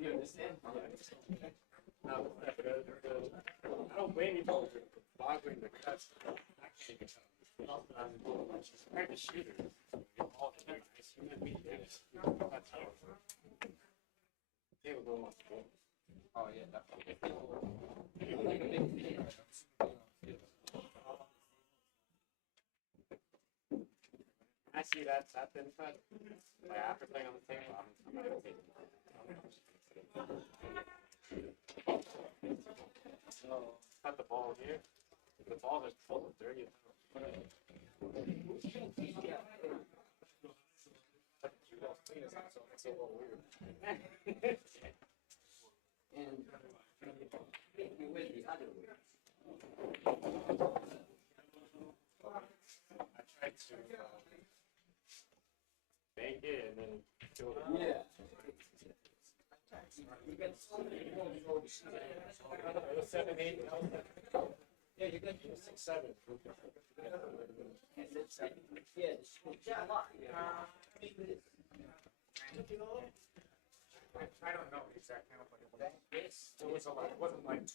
You understand? No, I don't blame you for boggling the cuts. I can't even tell. I'm a shooter. All the nice human beings. That's how they will go. Oh, yeah, definitely. I see that thin cut. Like after playing on the table, I'm not gonna take it. So cut the ball here. The balls are full of dirty. It's a little weird. And you went the other way. I tried to bank it and then kill it. Yeah. You got so many balls. It was 7, 8. Yeah, you got 6, 7. And it's like, yeah, it's a lot. I don't know the exact count, but it was a lot. It wasn't like 2.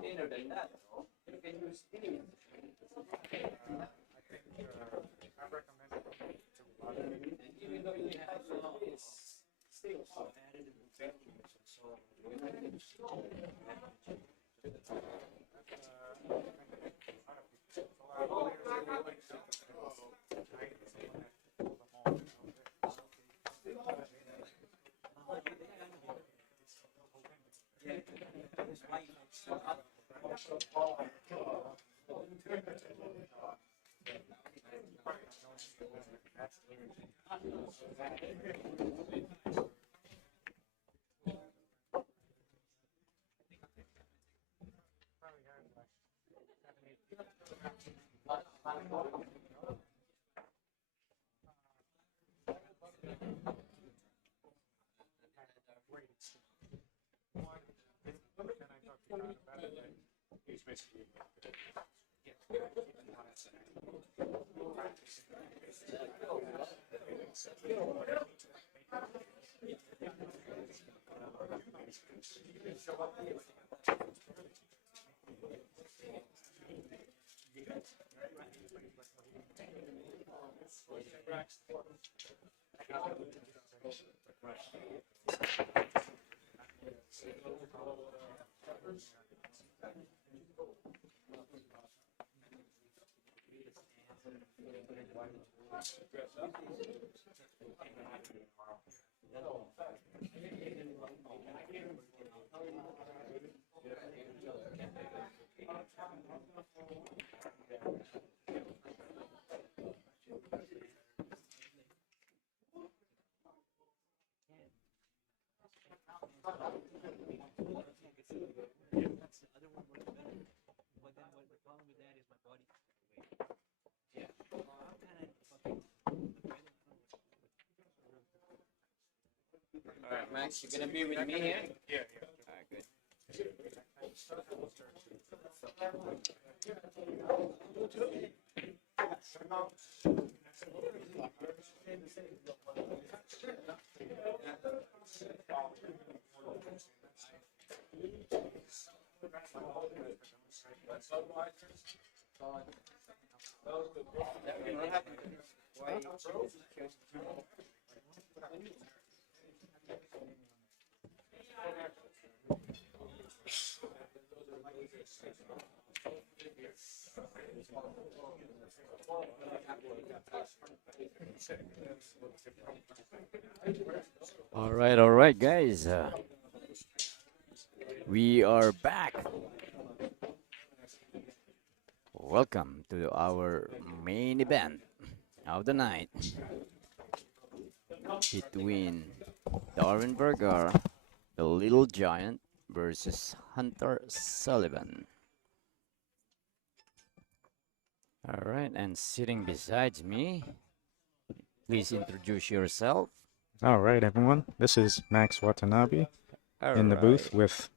Thinner than that, though. You can use any. I think I recommend it to a lot of people. And even though you have this still added in the vacuum, so All right, Max, you're gonna be with me here. Yeah, All right, good. All right, guys. We are back. Welcome to our main event of the night between Darwin Vergara, the Little Giant, versus Hunter Sullivan. All right, and sitting beside me, please introduce yourself. All right, everyone. This is Max Watanabe All in the booth right. with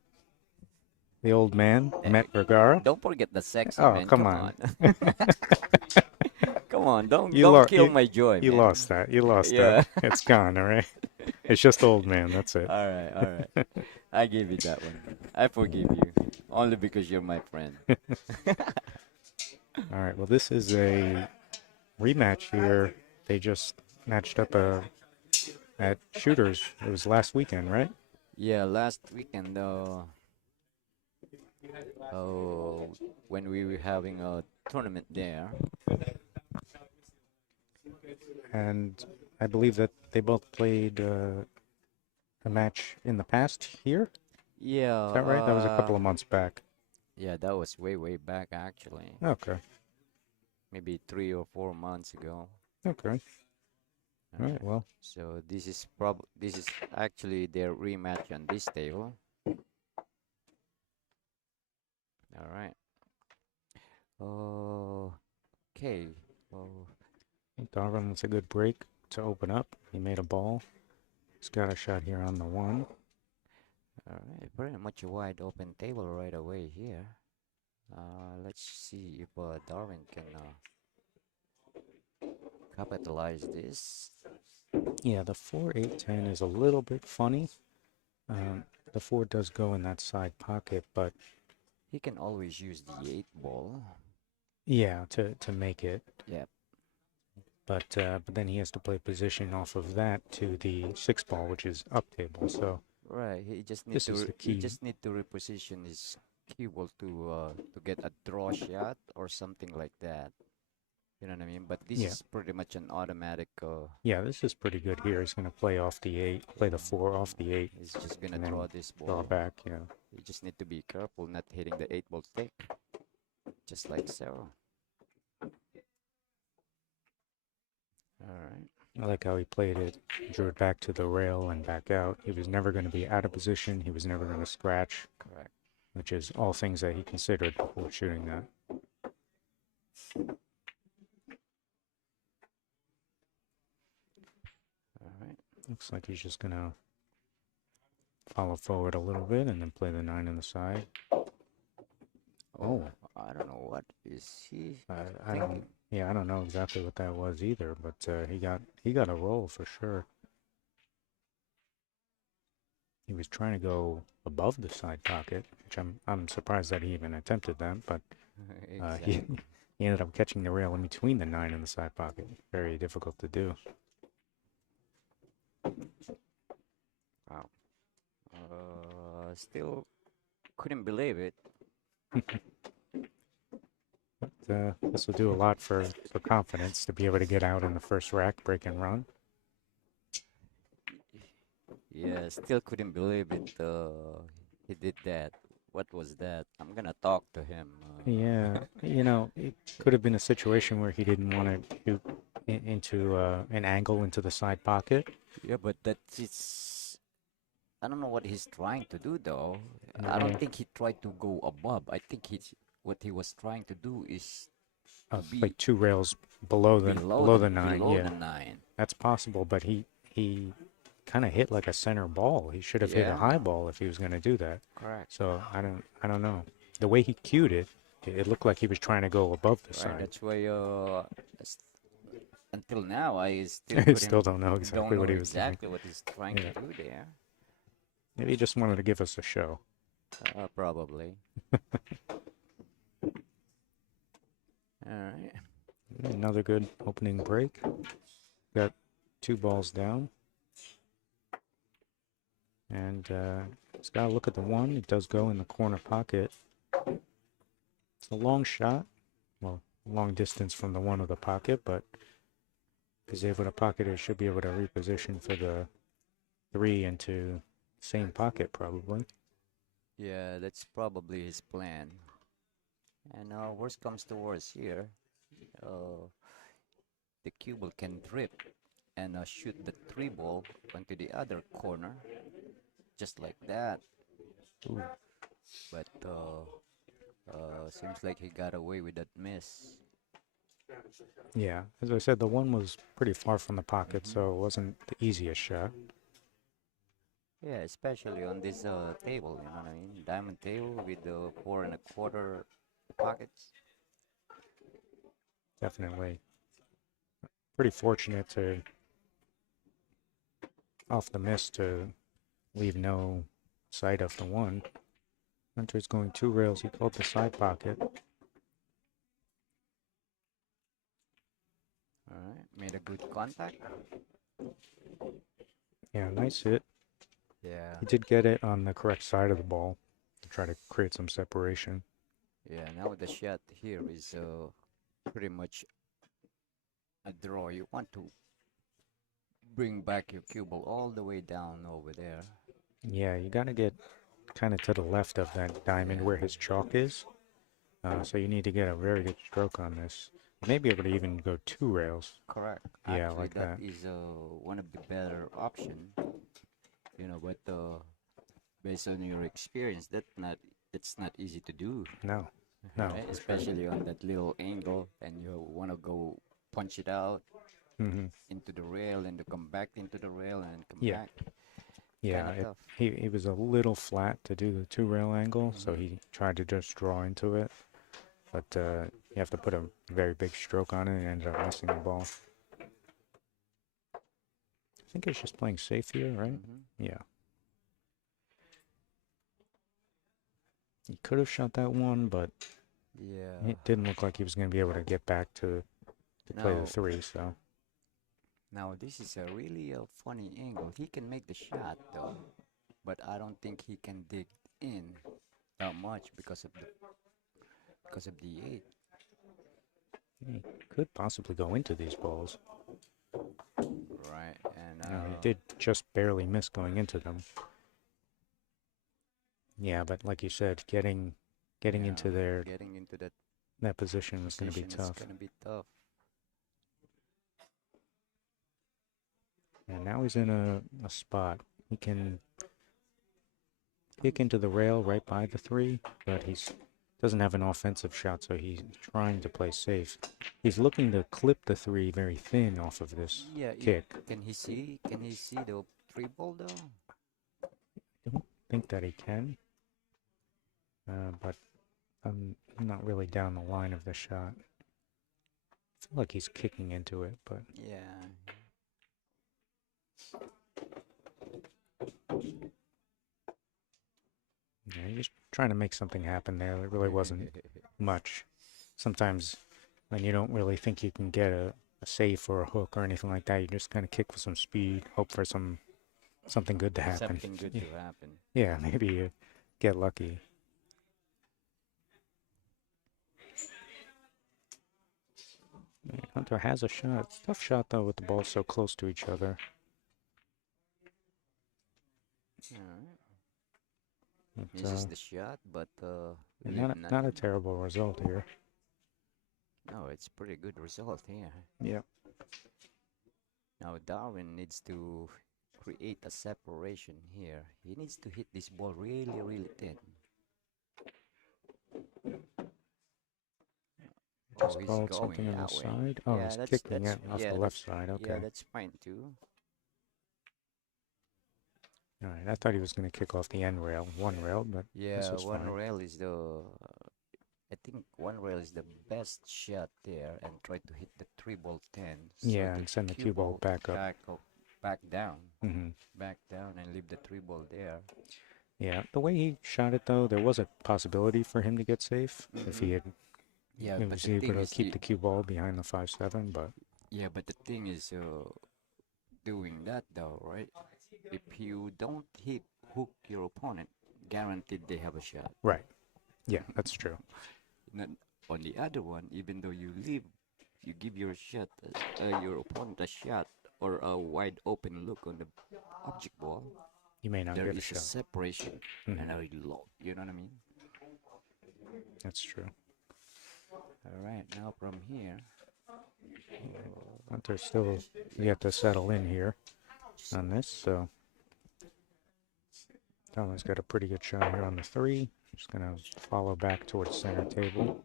the old man, Eh, Matt Vergara. Don't forget the sexy Oh, man. come Come on. on. Come on. Don't You, don't lo- kill you, my joy, you man. lost that. You lost Yeah. that. It's gone, all right? It's just old man. That's it. All right. All right. I give you that one. I forgive you. Only because you're my friend. All right, well, this is a rematch here. They just matched up at Shooters. It was last weekend, right? Yeah, last weekend, oh, when we were having a tournament there. And I believe that they both played a match in the past here. Yeah, Is that right? That was a couple of months back. yeah, that was way back actually. Okay. Maybe 3 or 4 months ago. Okay. All right, well. So this is actually their rematch on this table. All right. Okay. Oh, Darwin with a good break to open up. He made a ball. He's got a shot here on the one. all right. Pretty much a wide open table right away here. Let's see if Darwin can capitalize this. Yeah, the 4-8-10 is a little bit funny. The 4 does go in that side pocket, but He can always use the 8 ball. yeah, to make it. Yep. But then he has to play position off of that to the 6 ball, which is up table. So Right. He just need this to is the he key. just need to reposition his cue ball to get a draw shot or something like that. You know what I mean? But this Yeah. is pretty much an automatic. Yeah, this is pretty good here. He's going to play off the 8, play the 4 off the 8, He's just gonna and then draw this draw ball. back. Yeah. You just need to be careful not hitting the 8 ball thick, just like so. All right. I like how he played it, drew it back to the rail and back out. He was never going to be out of position. He was never going to scratch, Correct. which is all things that he considered before shooting that. All right. Looks like he's just going to follow forward a little bit and then play the 9 on the side. Oh. I don't know what is he I don't. Yeah, I don't know exactly what that was either, but he got a roll for sure. He was trying to go above the side pocket, which I'm surprised that he even attempted that, but he exactly. He ended up catching the rail in between the 9 and the side pocket. Very difficult to do. Wow. Still couldn't believe it. This will do a lot for confidence to be able to get out in the first rack, break and run. Yeah, still couldn't believe it. He did that. What was that? I'm gonna talk to him. Yeah, it could have been a situation where he didn't want to shoot into an angle into the side pocket. Yeah, but that's it's. I don't know what he's trying to do though. I Yeah. don't think he tried to go above. I think what he was trying to do is to be Like 2 rails below the 9. below Yeah, the 9. that's possible, but he kind of hit like a center ball. He should have hit a Yeah, high ball if he was going to do that. correct. So I don't know. The way he cued it, it looked like he was trying to go above the Right. side. That's why s- until now I still I still don't know don't exactly know what he was doing. exactly what he's trying Yeah. to do there. Maybe he just wanted to give us a show. Probably. All right. Another good opening break. Got 2 balls down. And he's got to look at the 1. It does go in the corner pocket. It's a long shot. Well, long distance from the 1 of the pocket, but if he's able to pocket it, should be able to reposition for the 3 into same pocket probably. Yeah, that's probably his plan. And worst comes to worst here, uh, the cue ball can drip and shoot the 3 ball onto the other corner, just like that. Ooh. But seems like he got away with that miss. Yeah, as I said, the 1 was pretty far from the pocket, Mhm. so it wasn't the easiest shot. Yeah, especially on this table, you know what I mean? Diamond table with the 4 1/4 pockets. Definitely. Pretty fortunate to, off the miss, to leave no sight of the 1. Hunter's going 2 rails. He called the side pocket. All right, made a good contact. Yeah, nice hit. Yeah, He did get it on the correct side of the ball to try to create some separation. yeah. Now the shot here is pretty much a draw. You want to bring back your cue ball all the way down over there. Yeah, you got to get kind of to the left of that diamond Yeah. where his chalk is. So you need to get a very good stroke on this. You may be able to even go 2 rails. Correct. Yeah, Actually, like that that. is one of the better option. You know, but based on your experience, it's not easy to do. No, no. Right? Especially on that little angle, and you want to go punch it out Hmm. into the rail and to come back into the rail and come Yeah, back. yeah. Kind of tough. He was a little flat to do the 2 rail angle, so Mhm. he tried to just draw into it. But you have to put a very big stroke on it and ended up missing the ball. I think he's just playing safe here, right? Mhm. Yeah. He could have shot that 1, but Yeah. it didn't look like he was going to be able to get back to play the Now, 3, so. now this is a really funny angle. He can make the shot though, but I don't think he can dig in that much because of the 8. He could possibly go into these balls. Right, and He did just barely miss going into them. Yeah, but like you said, getting into getting into that position was going to be position is tough. gonna be tough. And now he's in a spot. He can kick into the rail right by the 3, but he's doesn't have an offensive shot, so he's trying to play safe. He's looking to clip the 3 very thin off of this Yeah, kick. can he see? Can he see the 3 ball though? I don't think that he can, but I'm not really down the line of the shot. I feel like he's kicking into it, but Yeah. yeah, he was trying to make something happen there. There really wasn't much. Sometimes when you don't really think you can get a safe or a hook or anything like that. You just kind of kick with some speed, hope for something good to happen. Something good to happen. Yeah, maybe you get lucky. Hunter has a shot. Tough shot though with the balls so close to each other. Alright. But, Misses the shot, but we and leave not a nothing. terrible result here. No, it's pretty good result here. Yeah. Now Darwin needs to create a separation here. He needs to hit this ball really, really thin. Just He's called going something on the that way. side. Oh, Yeah, he's that's kicking it off yeah, the left side. yeah, Okay. that's fine too. All right. I thought he was going to kick off the end rail, one rail, but this Yeah, was one fine. rail is the. I think one rail is the best shot there, and try to hit the 3 ball 10. Yeah, and send the cue ball back up. Back down, Mm-hmm. back down, and leave the 3 ball there. Yeah, the way he shot it though, there was a possibility for him to get safe if he had Yeah, he but was the able thing to is, keep the cue ball behind the 5-7, but yeah, but the thing is, doing that though, right? If you don't hook your opponent, guaranteed they have a shot. right. Yeah, that's true. Not on the other one, even though you give your shot, your opponent a shot or a wide open look on the object ball. You may not There get a is a shot. separation Mhm. and a lock. You know what I mean? That's true. All right, now from here, Hunter's still yet to settle in here on this, so Darwin's got a pretty good shot here on the 3. Just gonna follow back towards center table.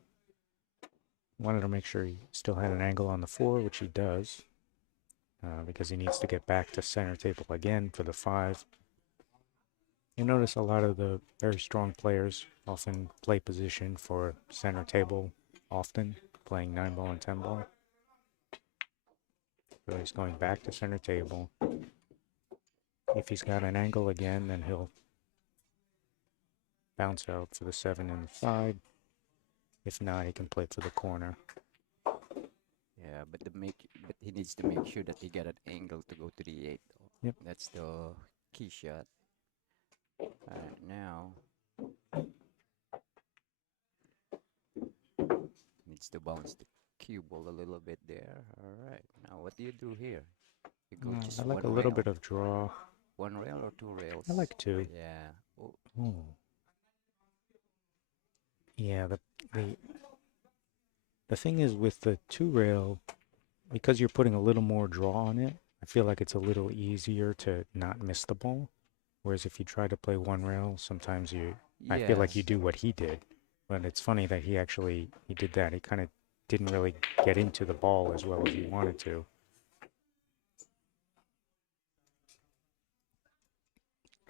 Wanted to make sure he still had an angle on the 4, which he does, because he needs to get back to center table again for the 5. You notice a lot of the very strong players often play position for center table, often playing 9-ball and 10-ball. So he's going back to center table. If he's got an angle again, then he'll bounce out for the 7 and the 5. If not, he can play for the corner. yeah, but he needs to make sure that he got an angle to go to the 8. Yep. That's the key shot. Now needs to bounce the cue ball a little bit there. All right. Now what do you do here? You go just I like one a little rail. bit of draw. One rail or 2 rails? I like 2. Yeah. Oh, Oh. Yeah, the thing is with the 2 rail, because you're putting a little more draw on it, I feel like it's a little easier to not miss the ball. Whereas if you try to play 1 rail, sometimes I feel like you yes. do what he did. But it's funny that he did that. He kind of didn't really get into the ball as well as he wanted to.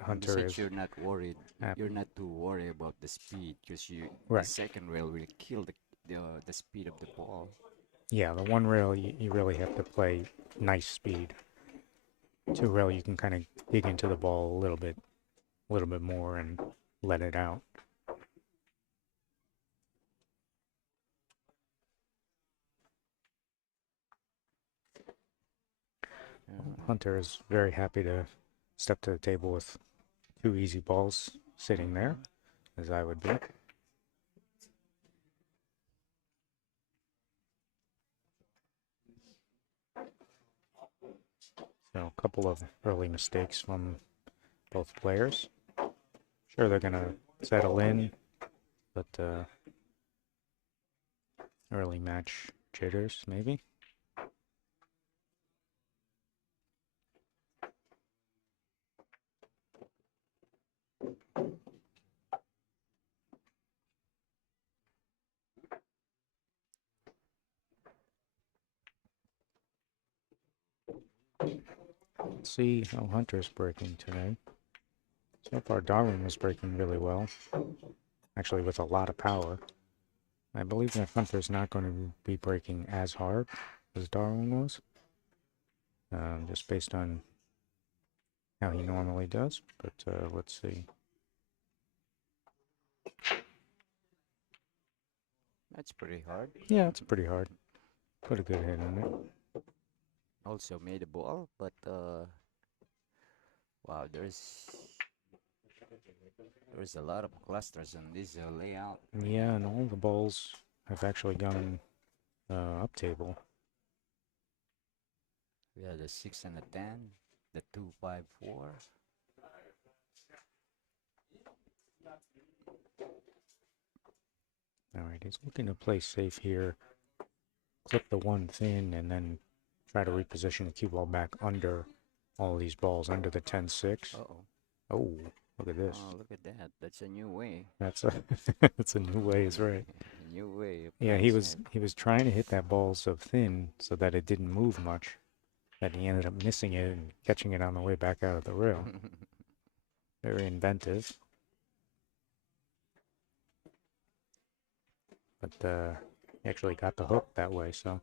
Hunter Besides, is you're not worried. happy. You're not too worried about the speed because the Right. second rail will kill the speed of the ball. Yeah, the 1 rail, you really have to play nice speed. 2 rail, you can kind of dig into the ball a little bit more and let it out. Hunter is very happy to step to the table with 2 easy balls sitting there, as I would be. So a couple of early mistakes from both players. Sure, they're going to settle in, but early match jitters, maybe. Let's see how Hunter's breaking today. So far, Darwin was breaking really well, actually with a lot of power. I believe that Hunter's not going to be breaking as hard as Darwin was, just based on how he normally does, but let's see. That's pretty hard. Yeah, it's pretty hard. Put a good hit in it. Also made a ball, but wow, there's a lot of clusters in this layout. Yeah, and all the balls have actually gone up table. We have the 6 and the 10, the 2, 5, 4. All right, he's looking to play safe here. Clip the one thin and then try to reposition the cue ball back under all these balls, under the 10-6. Uh-oh. Oh, look at this. Oh, look at that. That's a new way. That's a that's a new way, is right. A new way of Yeah, playing safe. he was trying to hit that ball so thin so that it didn't move much, that he ended up missing it and catching it on the way back out of the rail. Very inventive. But he actually got the hook that way, so.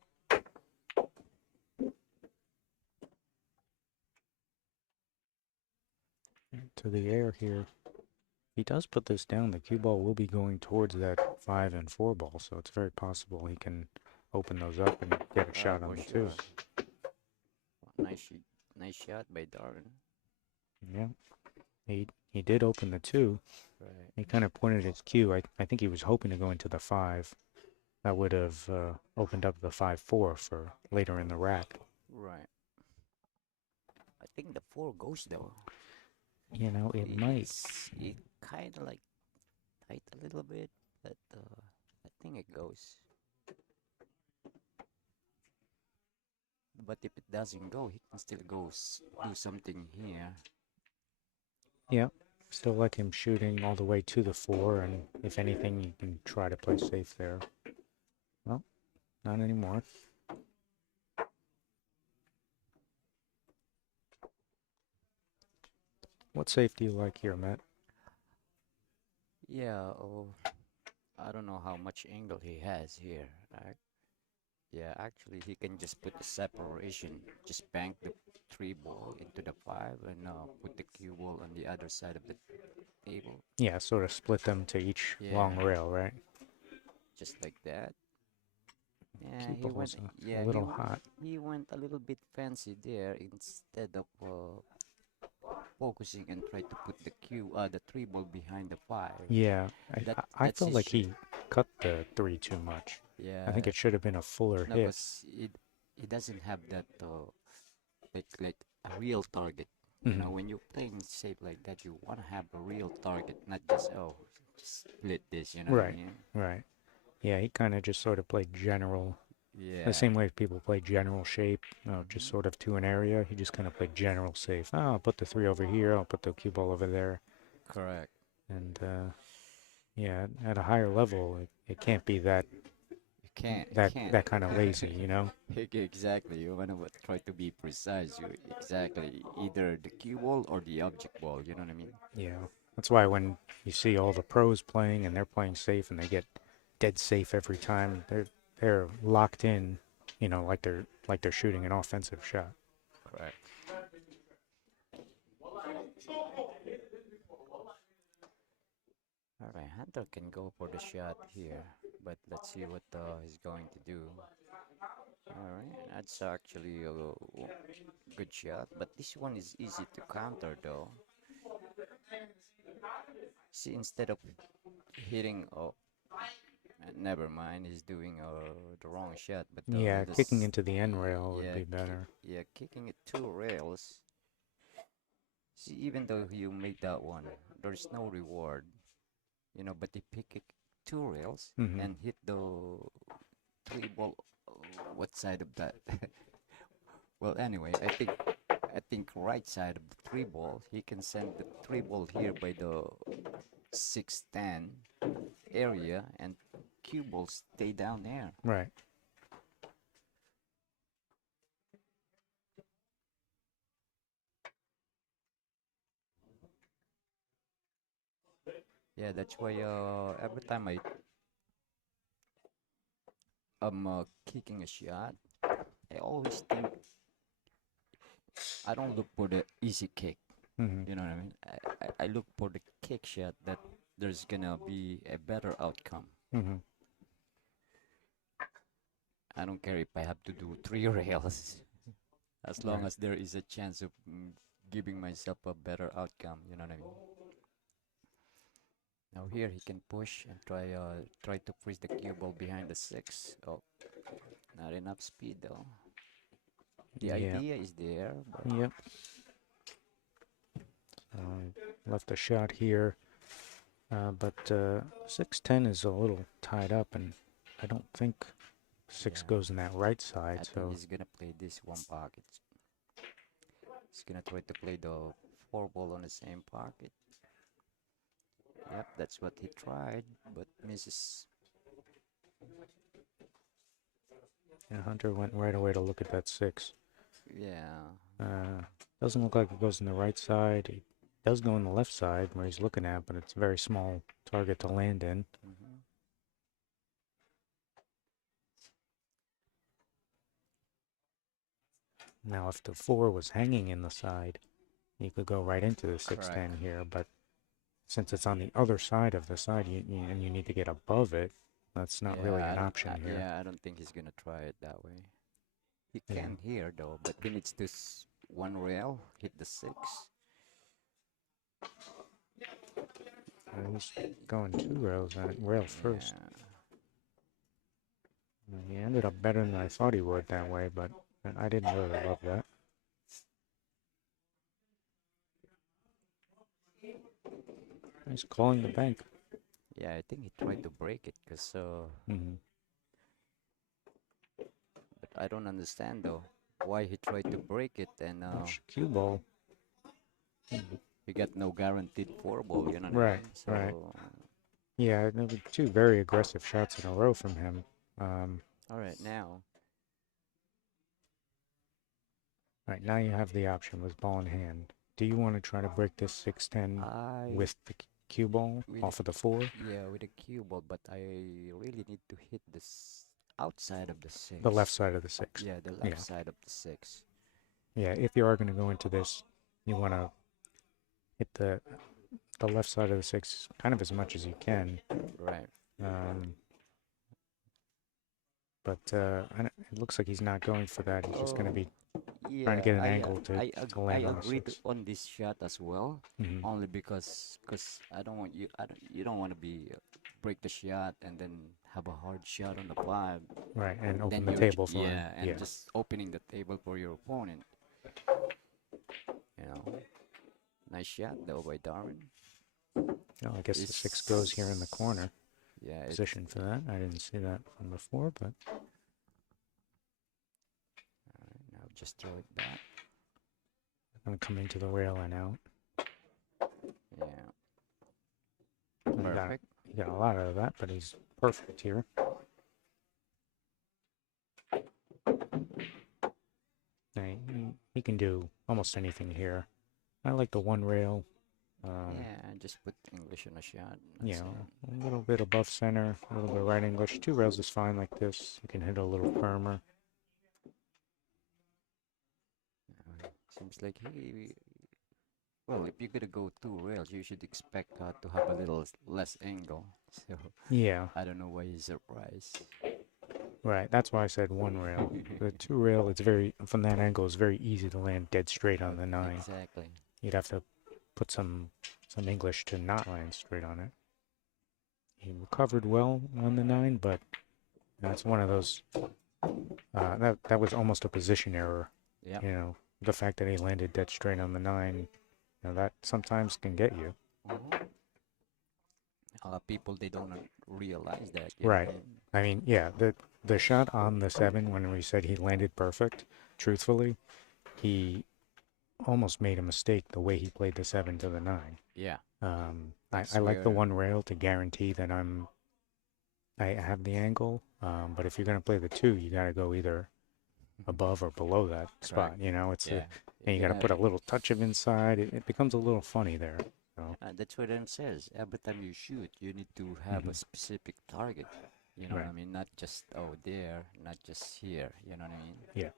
To the air here. He does put this down, the cue ball will be going towards that 5 and 4 ball, so it's very possible he can open those up and get a shot on the 2. Nice shot by Darwin. Yeah, he did open the 2. Right. He kind of pointed his cue. I think he was hoping to go into the 5. That would have opened up the 5-4 for later in the rack. Right. I think the 4 goes though. You know, it might. It kind of like tight a little bit, but I think it goes. But if it doesn't go, he can still do something here. Yeah, still like him shooting all the way to the 4, and if anything, you can try to play safe there. Well, not anymore. What safe do you like here, Matt? Yeah, I don't know how much angle he has here. Right? Yeah, actually, he can just put the separation, just bank the 3 ball into the 5 and put the cue ball on the other side of the table. Yeah, sort of split them to each long rail, right? Just like that. Yeah, Cue ball's a little hot. He went a little bit fancy there instead of focusing and try to put the 3 ball behind the 5. Yeah, I that's felt his like he cut the 3 too much. Yeah. I think it should have been a fuller No, hit. because it doesn't have that like a real target. You know, when you're playing safe like that, you want to have a real target, not just just split this. You know what I mean? Right. Yeah, he kind of just sort of played general. Yeah. The same way people play general shape, just sort of to an area. He just kind of played general safe. Oh, I'll put the 3 over here. I'll put the cue ball over there. Correct. And yeah, at a higher level, it can't be that. That kind of lazy, you know. Exactly. You want to try to be precise. Exactly either the cue ball or the object ball. You know what I mean? Yeah, that's why when you see all the pros playing and they're playing safe and they get dead safe every time, they're locked in, you know, like they're shooting an offensive shot. Correct. All right, Hunter can go for the shot here, but let's see what he's going to do. All right, that's actually a good shot, but this one is easy to counter though. See, instead of hitting, never mind, he's doing the wrong shot. But yeah, kicking into the end rail would be better. Yeah, kicking it 2 rails. See, even though you made that one, there's no reward. You know, but if he kick 2 rails and hit the 3 ball, what side of that? Well, anyway, I think right side of the 3 ball, he can send the 3 ball here by the 6-10 area, and cue ball stay down there. Right. Yeah, that's why every time I'm kicking a shot, I always think I don't look for the easy kick. You know what I mean? I look for the kick shot that there's gonna be a better outcome. I don't care if I have to do 3 rails, as long Right. as there is a chance of giving myself a better outcome. You know what I mean? Now here he can push and try to freeze the cue ball behind the 6. Oh, not enough speed though. The Yeah. idea is there, but Yep. Left a shot here, but 6-10 is a little tied up, and I don't think 6 yeah, goes in that right I side. think So he's gonna play this one pocket. He's gonna try to play the 4 ball on the same pocket. Yep, that's what he tried, but misses. yeah, Hunter went right away to look at that 6. Yeah. Doesn't look like it goes in the right side. It does go in the left side where he's looking at, but it's a very small target to land in. hmm Now, if the 4 was hanging in the side, you could go right into the 6-10 Correct. here, but since it's on the other side of the side and you need to get above it, that's not really Yeah, an option here. yeah, I don't think he's gonna try it that way. He Yeah. can here though, but he needs to one rail, hit the 6. He's going 2 rails on it, rail first. Yeah. He ended up better than I thought he would that way, but I didn't really love that. He's calling the bank. Yeah, I think he tried to break it, cause hmm but I don't understand though why he tried to break it, and Cue ball. he got no guaranteed 4 ball. You know what I Right, mean? right. So Yeah, there were 2 very aggressive shots in a row from him. all right now. Right, now you have the option with ball in hand. Do you want to try to break this 6-10 I with the cue ball with off of the 4? yeah, with a cue ball, but I really need to hit this outside of the 6. The left side of the 6. Yeah, the Yeah. left side of the 6. Yeah, if you are going to go into this, you want to hit the left side of the 6 kind of as much as you can. Right. But it looks like he's not going for that. He's just going to be Yeah, trying to get an angle to I land on the agreed 6. on this shot as well, Mhm. only because I don't want you you don't want to be break the shot and then have a hard shot on the 5. Right, and open Then the you're table for him. yeah, and Yeah. just opening the table for your opponent. You know, nice shot though by Darwin. Oh, I guess the 6 goes here in the corner Yeah, position for that. I didn't see that from before, but now just throw it back. I'm going to come into the rail and out. Yeah, He perfect. got a lot out of that, but he's perfect here. He can do almost anything here. I like the 1 rail. Yeah, just put English on a shot. You That's know, it. a little bit above center, a little bit right English. 2 rails is fine like this. You can hit a little firmer. Seems like well, if you're gonna go 2 rails, you should expect to have a little less angle. So Yeah, I don't know why he's surprised. right. That's why I said 1 rail. The 2 rail, it's very, from that angle, it's very easy to land dead straight on the 9. Exactly. You'd have to put some English to not land straight on it. He recovered well on the 9, but that's one of those. That was almost a position error. Yeah. You know, the fact that he landed dead straight on the 9, that sometimes can get you. People they don't realize that. Right. I mean, yeah, the shot on the 7 when we said he landed perfect, truthfully, he almost made a mistake the way he played the 7 to the 9. Yeah. I like the 1 rail to guarantee that I have the angle, but if you're going to play the 2, you got to go either above or below that spot. Correct. You know, it's Yeah. and you got to put a little touch of inside. It becomes a little funny there. So That's what it says. Every time you shoot, you need to have a specific target. You know what I Right. mean? Not just there, not just here. You know what I mean? yeah,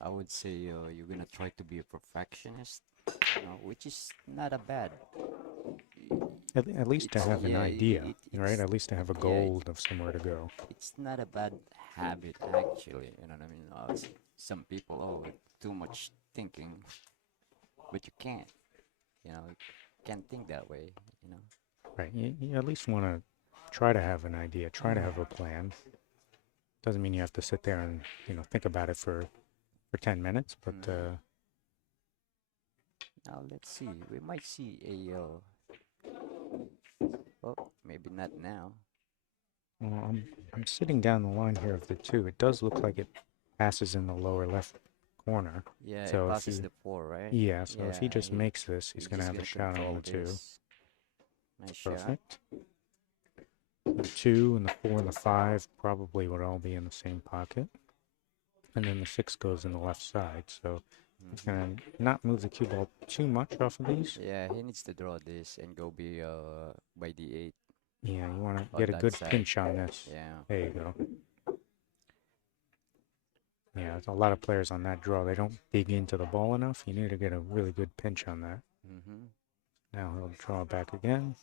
I would say you're gonna try to be a perfectionist, which is not a bad. at least to It's have an yeah, idea, right? it's At least to have a yeah, goal of somewhere to go. it's not a bad habit actually. You know what I mean? Some people, oh, too much thinking, but you can't. You know, you can't think that way. You know. Right. You at least want to try to have an idea, try to have a plan. Doesn't mean you have to sit there and, think about it for 10 minutes, but Mhm. Now let's see. We might see a. Oh, maybe not now. well, I'm sitting down the line here of the two. It does look like it passes in the lower left corner. Yeah, it So if passes he, the four, right? yeah, so if he Yeah, just makes this, he's he's gonna just have a gonna shot on control the two. this. Nice shot. Perfect. The two and the four and the five probably would all be in the same pocket. And then the six goes in the left side. So he's Hmm. gonna not move the cue ball too much off of these. Yeah, he needs to draw this and go be by the eight Yeah, you want to on get a that good side. pinch on this. Yeah. There you go. Yeah, there's a lot of players on that draw. They don't dig into the ball enough. You need to get a really good pinch on that. Hmm. Now he'll draw back again.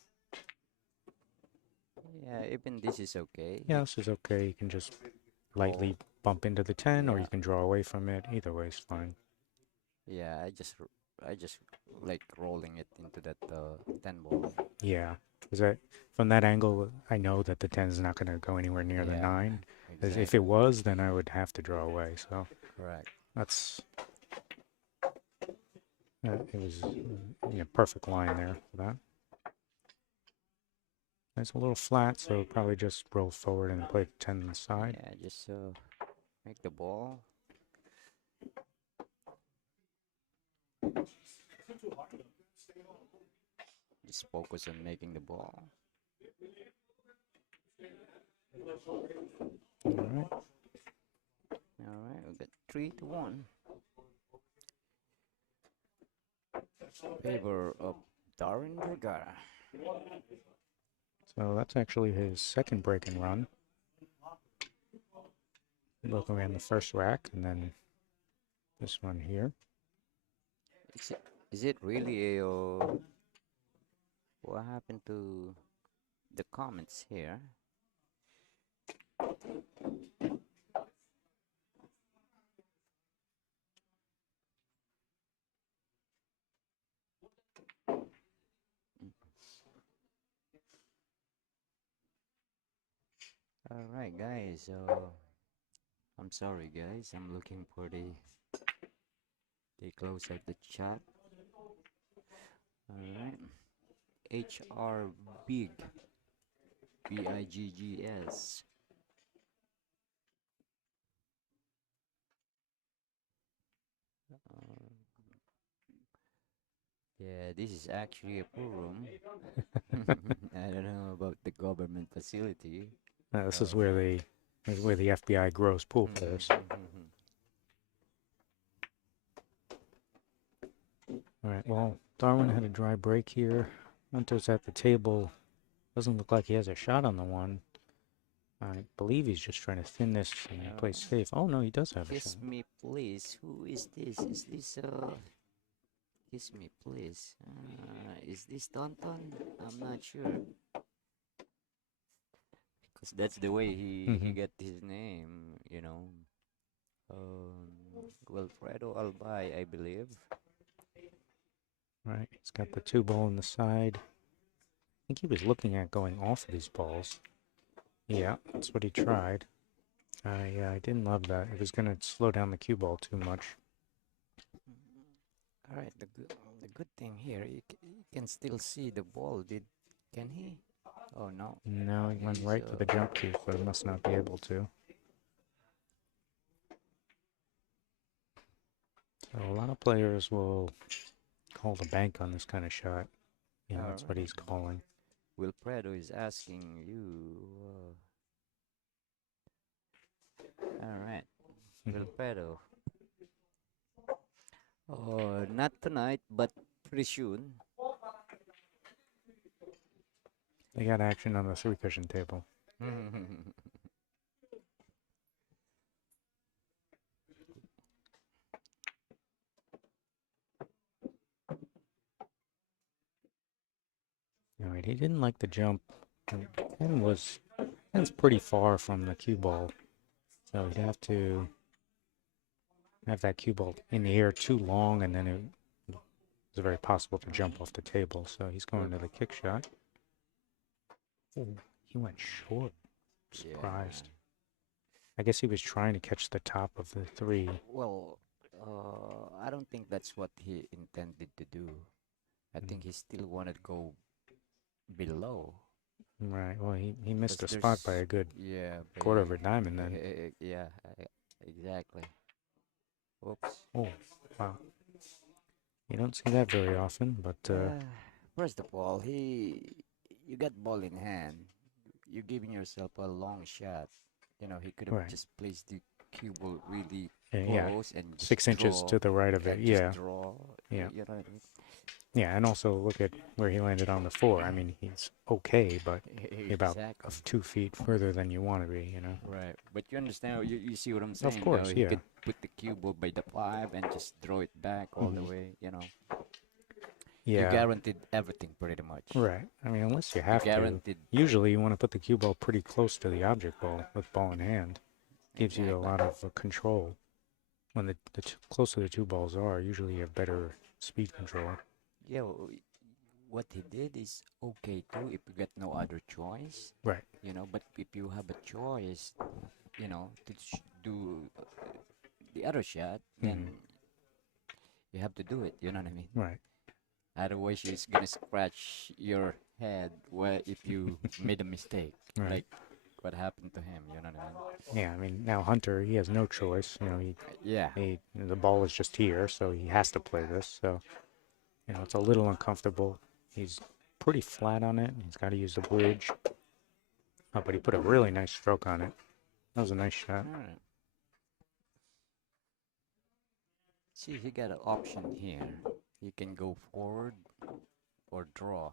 Yeah, even this is okay. Yeah, this is okay. You can just lightly Roll. bump into the 10 or Yeah. you can draw away from it. Either way is fine. Yeah, I just like rolling it into that 10 ball. Yeah, because from that angle, I know that the 10 is not going to go anywhere near the Yeah, 9. As if exactly. it was, then I would have to draw away. So Correct. that's it was perfect line there for that. It's a little flat, so probably just roll forward and play the 10 on the side. Yeah, just make the ball. Just focus on making the ball. All right. All right, we got 3-1. Favor of Darwin Vergara. So that's actually his second break and run. Both ran the first rack and then this one here. Is it really a what happened to the comments here? All right, guys. I'm sorry, guys. I'm looking for the close out the chat. All right. HR Big Biggs. Uh, yeah, this is actually a pool room. I don't know about the government facility. This is where the FBI grows pool players. All right, well, Darwin had a dry break here. Hunter's at the table. Doesn't look like he has a shot on the one. I believe he's just trying to thin this and play safe. Oh, no, he does have a shot. Kiss me, please. Who is this? Is this Kiss me, please. Is this Tonton? I'm not sure. Because that's the way he got his name, you know. Wilfredo Albay, I believe. Right, he's got the two ball in the side. I think he was looking at going off of these balls. Yeah, that's what he tried. Yeah, I didn't love that. It was going to slow down the cue ball too much. All right, the good thing here, you can still see the ball. Can he? Oh no. No, he went He's, right for the jump cue, so he must not be able to. So a lot of players will call the bank on this kind of shot. You know, that's what he's calling. Wilfredo is asking you. All right, Wilfredo. Oh, not tonight, but pretty soon. They got action on the three cushion table. All right, he didn't like the jump. And Ken's pretty far from the cue ball, so he'd have to have that cue ball in the air too long, and then it's very possible to jump off the table. So he's going to the kick shot. Oh, he went short. Surprised. I guess he was trying to catch the top of the three. Well, I don't think that's what he intended to do. I think he still wanted to go below. Right. Well, he missed the 'Cause spot by there's a good yeah, quarter of a diamond then. yeah, exactly. Oops. Oh, wow. You don't see that very often, but First of all, you got ball in hand. You're giving yourself a long shot. You know, he could have right. just placed the cue ball really Yeah, close and just 6 inches draw to the right of it. and Yeah, just draw. yeah, You know what I mean? yeah. And also look at where he landed on the four. I mean, he's okay, but about Exactly. 2 feet further than you want to be. You know. Right. But you understand, you see what I'm Of saying? course, He yeah. could put the cue ball by the five and just throw it back all the way, you know. You Yeah. guaranteed everything pretty much. Right. I mean, unless you You have to. guaranteed Usually, you want to put the cue ball pretty close to the object ball with ball in hand. Gives you a exactly. lot of control. When the closer the two balls are, usually you have better speed control. Yeah, what he did is okay too if you get no other choice, Right. you know, but if you have a choice, you know, to do the other shot, then you have to do it, you know what I mean? Right. Otherwise, it's gonna scratch your head where if you made a mistake, Right. like what happened to him, you know what I mean? Yeah. I mean, now Hunter, he has no choice. You know, Yeah, the ball is just here, so he has to play this. So, you know, it's a little uncomfortable. He's pretty flat on it. He's got to use the bridge. Oh, but he put a really nice stroke on it. That was a nice shot. all right. See, he got an option here. He can go forward or draw.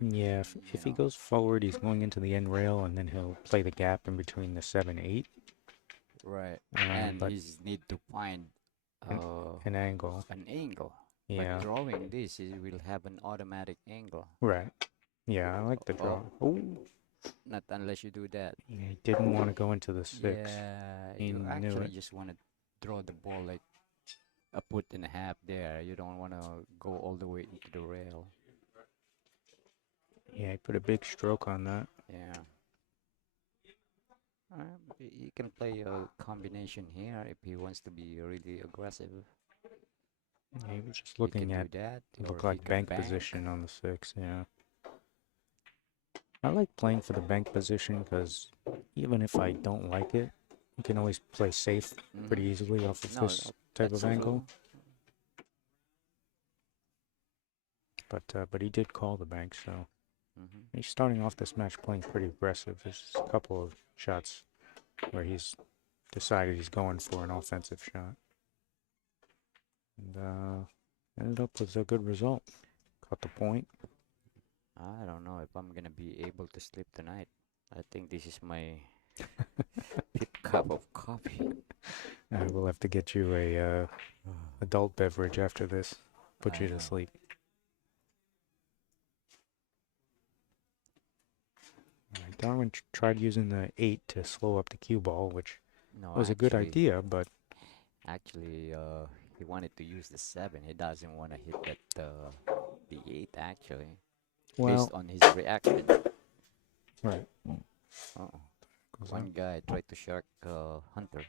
Yeah, if he goes forward, he's going into the end rail, and then he'll play the gap in between the 7-8. Right. And But he's need to find an angle. an angle. Yeah. But drawing this, he will have an automatic angle. Right. Yeah, I like the draw. Oh, Not unless you do that. he didn't want to go into the 6. Yeah, He you knew actually it. just want to draw the ball like a foot and a half there. You don't want to go all the way into the rail. Yeah, he put a big stroke on that. Yeah. He can play a combination here if he wants to be really aggressive. Yeah, he was just He looking can at do that, it or looked he like can bank position on the 6. Yeah. I like playing for the bank position because even if I don't like it, you can always play safe pretty easily off of No, this type that's of angle. true. But he did call the bank, so Mhm. he's starting off this match playing pretty aggressive. There's a couple of shots where he's decided he's going for an offensive shot, and ended up with a good result. Caught the point. I don't know if I'm gonna be able to sleep tonight. I think this is my fifth cup of coffee. We'll have to get you a adult beverage after this. Put I you to know. sleep. Alright, Darwin tried using the 8 to slow up the cue ball, which No, was a good idea, but actually, he wanted to use the 7. He doesn't want to hit that the 8 actually, well, based on his reaction. right. Uh-oh. Goes One up. guy tried to shark Hunter.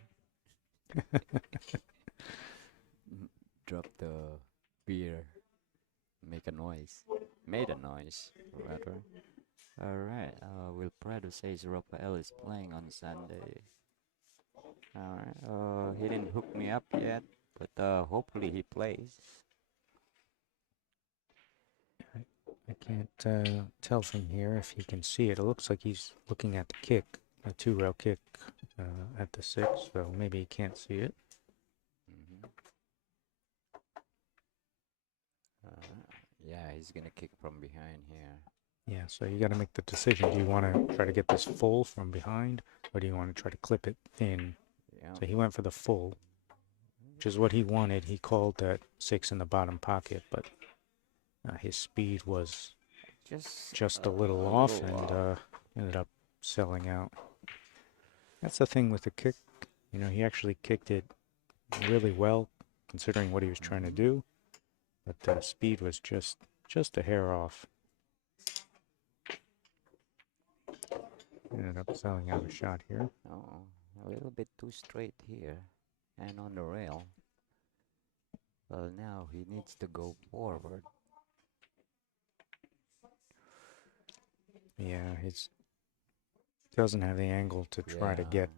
Drop the beer. Make a noise. Made a noise, rather. Alright, Wilfredo says Rafael is playing on Sunday. Alright, he didn't hook me up yet, but hopefully he plays. I can't tell from here if you can see it. It looks like he's looking at the kick, a 2-rail kick at the 6, so maybe he can't see it. Mhm. Yeah, he's gonna kick from behind here. Yeah, so you got to make the decision. Do you want to try to get this full from behind, or do you want to try to clip it in? Yeah. So he went for the full, which is what he wanted. He called that 6 in the bottom pocket, but his speed was just a little a off little and off. ended up selling out. That's the thing with the kick. You know, he actually kicked it really well considering what he was trying to do, but the speed was just a hair off. Ended up selling out a shot here. Oh, a little bit too straight here, and on the rail. Well, now he needs to go forward. Yeah, he doesn't have the angle to try to Yeah, get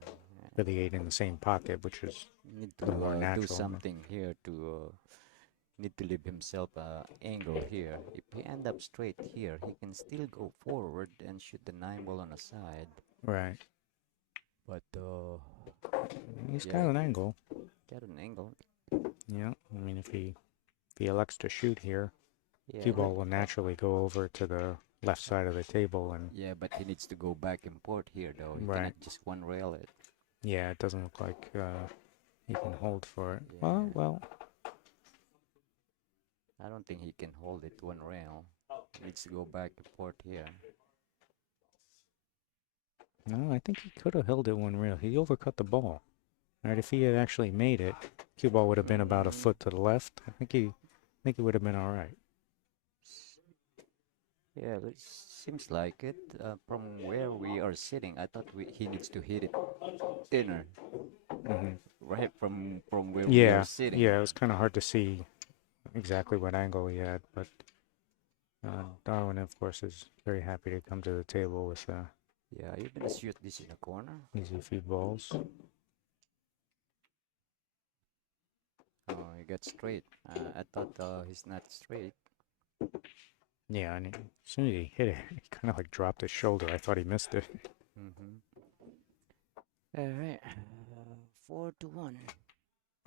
really eight in the same pocket, which is need the more to do natural. something here to need to leave himself a angle here. If he end up straight here, he can still go forward and shoot the 9 ball on the side. Right. But He's yeah, got an angle. got an angle. Yeah, I mean, if he elects to shoot here, cue Yeah, ball will naturally go over to the left side of the table, and yeah, but he needs to go back and forth here though. He right. cannot just one rail it. Yeah, it doesn't look like he can hold for it. Yeah. Well, I don't think he can hold it one rail. He needs to go back and forth here. no, I think he could have held it one rail. He overcut the ball. Right, if he had actually made it, cue ball would have been about a foot to the left. I think he would have been all right. Yeah, it seems like it. From where we are sitting, I thought he needs to hit it thinner, right from where we are Yeah, sitting. yeah, it was kind of hard to see exactly what angle he had, but Darwin, of course, is very happy to come to the table with Yeah, you're gonna shoot this in the corner. easy feed balls. Oh, he got straight. I thought he's not straight. Yeah, and as soon as he hit it, he kind of like dropped his shoulder. I thought he missed it. All right, 4-1,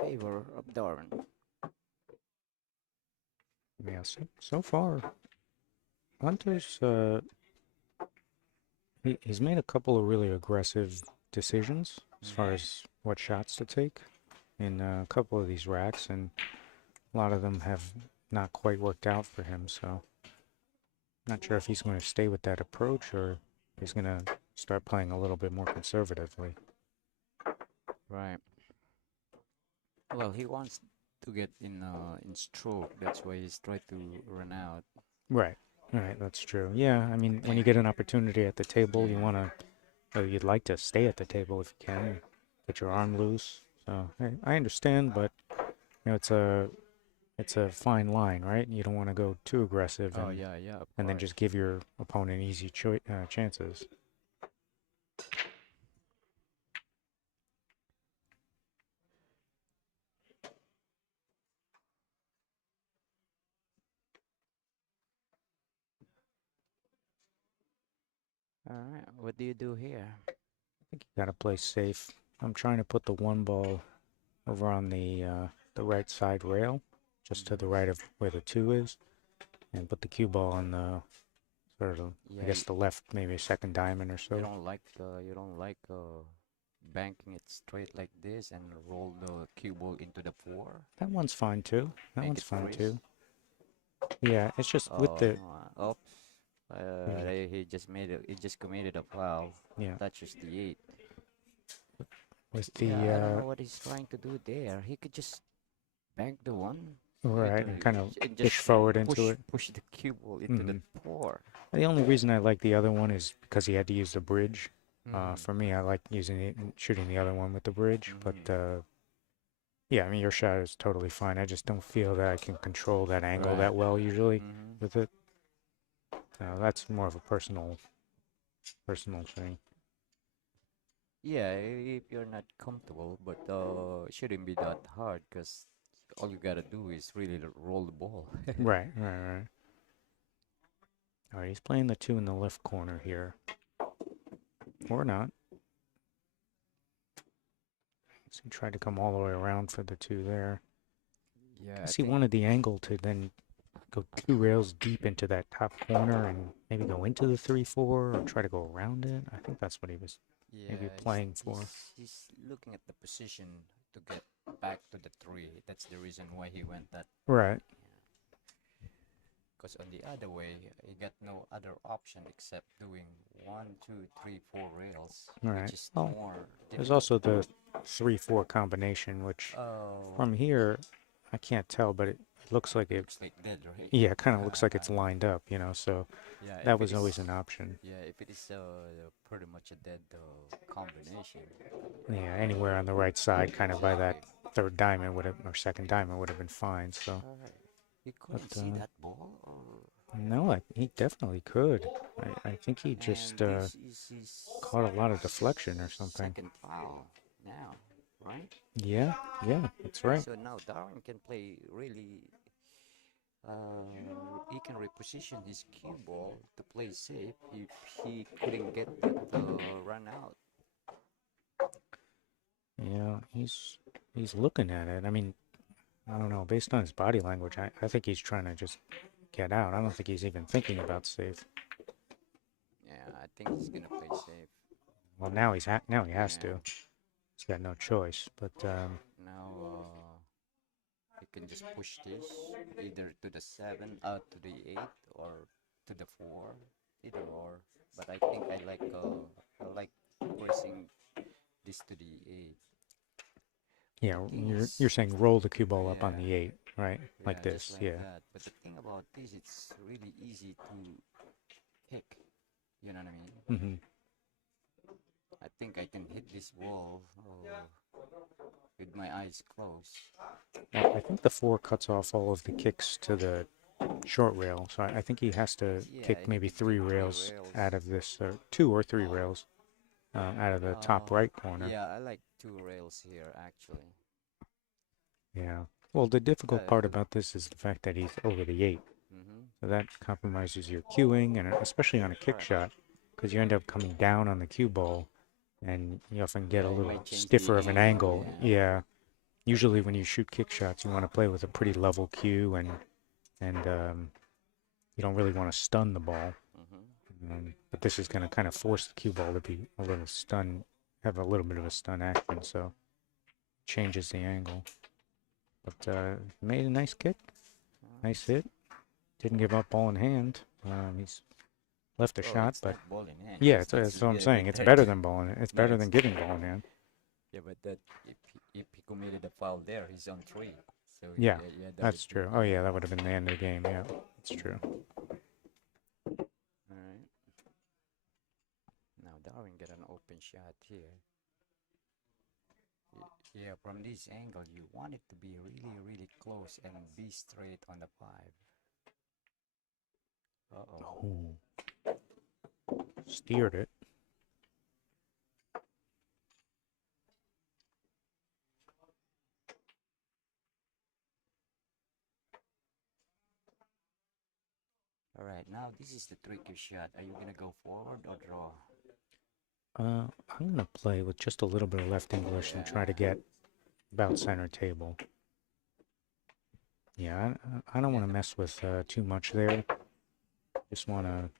favor of Darwin. Yeah, so far, Hunter's he's made a couple of really aggressive decisions as far as what shots to take in a couple of these racks, and a lot of them have not quite worked out for him. So, not sure if he's going to stay with that approach or he's going to start playing a little bit more conservatively. Right. Well, he wants to get in stroke. That's why he's trying to run out. Right. Right. That's true. Yeah. I mean, when you get an opportunity at the table, you want to, you'd like to stay at the table if you can, get your arm loose. So I understand, but you know, it's a fine line, right? You don't want to go too aggressive Oh and, yeah, yeah. Of and then course. just give your opponent easy chances. All right. What do you do here? I think you got to play safe. I'm trying to put the one ball over on the right side rail, just to the right of where the two is, and put the cue ball on the sort of, Yeah, I guess, the left, maybe second diamond or so. you don't like banking it straight like this and roll the cue ball into the 4. That one's fine too. That Make one's it fine freeze. too. Yeah, it's just with Oh, the no, oops. He just made it. He just committed a foul. yeah Touches the 8. with the Yeah, I don't know what he's trying to do there. He could just bank the 1. right, and kind of and pitch forward into it. Push the cue ball into the 4. The only reason I like the other one is because he had to use the bridge. Mhm. For me, I like using it and shooting the other one with the bridge. But yeah, I mean, your shot is totally fine. I just don't feel that I can control that angle that well usually with it. That's more of a personal thing. Yeah, if you're not comfortable, but it shouldn't be that hard because all you gotta do is really roll the ball. Right. All right, he's playing the 2 in the left corner here. Or not. So he tried to come all the way around for the 2 there. Yeah, I guess he wanted the angle to then go 2 rails deep into that top corner and maybe go into the 3-4 or try to go around it. I think that's what he was maybe playing for. He's looking at the position to get back to the 3. That's the reason why he went that. Right. Because on the other way, you got no other option except doing 1, 2, 3, 4 rails, All which right. is Well, more there's difficult. also the 3-4 combination, which Oh, from here I can't tell, but it looks like it. looks like dead, right? Yeah, it kind of looks like it's lined up, you know. So Yeah, that if it was always is, an option. yeah, if it is pretty much a dead combination. Yeah, anywhere on the right side, kind of by that Right. third diamond would have, or second diamond would have been fine. So, All right. You but couldn't see that ball, or no, he definitely could. I think he and just this is his caught a lot of deflection or something. second foul now, right? Yeah, yeah, that's right. So now Darwin can play really. He can reposition his cue ball to play safe if he couldn't get that run out. Yeah, he's looking at it. I mean, I don't know. Based on his body language, I think he's trying to just get out. I don't think he's even thinking about safe. Yeah, I think he's gonna play safe. Well, now he has Yeah. to. He's got no choice. But Now he can just push this either to the 7, to the 8, or to the 4, either or. But I think I like pressing this to the 8. yeah, The thing you're is, saying roll the cue ball up on yeah, the 8, right? Like yeah, just this. like Yeah. that. But the thing about this, it's really easy to kick. You know what I mean? Hmm. I think I can hit this wall with my eyes closed. Well, I think the 4 cuts off all of the kicks to the short rail, so I think he has to Yeah, kick he maybe can 3 kick three rails rails. out of this, or 2 or 3 rails out of the top right corner. Yeah, I like 2 rails here actually. Yeah. Well, the difficult part Good. about this is the fact that he's over the 8. Mm-hmm. So that compromises your cueing, and especially on a kick Correct. shot, because you end up coming down on the cue ball, and you often get a Yeah, it little might change the stiffer of an angle. angle. Yeah. Yeah. Usually, when you shoot kick shots, you want to play with a pretty level cue, and you don't really want to stun the ball. But this is going to kind of force the cue ball to be a little stun, have a little bit of a stun action, so changes the angle. But made a nice kick, nice hit. Didn't give up ball in hand. He's left a Well, shot, it's but not ball in hand. yeah, That's that's what I'm yeah, saying. but It's that, better than ball in. It's no, better it's than giving ball in hand. yeah, but that if he committed a foul there, he's on 3. So Yeah, yeah, that that's would be true. Oh yeah, that would have been the end of the game. Yeah, that's true. all right. Now Darwin get an open shot here. Yeah, from this angle, you want it to be really, really close and be straight on the 5. Uh-oh. Oh, steered it. All right, now this is the tricky shot. Are you gonna go forward or draw? I'm gonna play with just a little bit of left English and try to Yeah. get about center table. Yeah, I don't want to mess with too much there. Just want to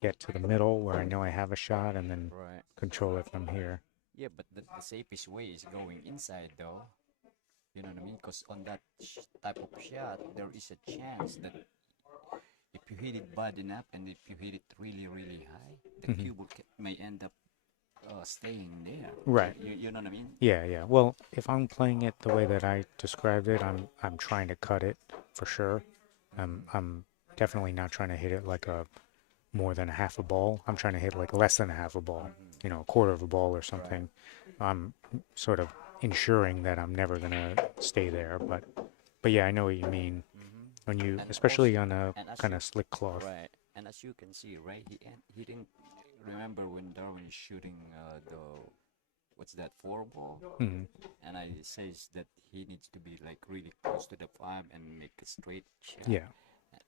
get to the middle where I know I have a shot and then Right. control it from here. Yeah, but the safest way is going inside, though. You know what I mean? Because on that type of shot, there is a chance that if you hit it bad enough and if you hit it really, really high, the Mhm. cube may end up staying there. Right. You know what I mean? Yeah, yeah. Well, if I'm playing it the way that I described it, I'm trying to cut it for sure. I'm definitely not trying to hit it like a more than a half a ball. I'm trying to hit like less than a half a ball, you know, a quarter of a ball or something. I'm sort of ensuring that I'm never gonna stay there. But yeah, I know what you mean. When you, And especially also, on a and as kind you, of slick cloth. right, and as you can see, right, he didn't remember when Darwin is shooting the what's that 4 ball, Hmm. and I says that he needs to be like really close to the 5 and make a straight shot. Yeah.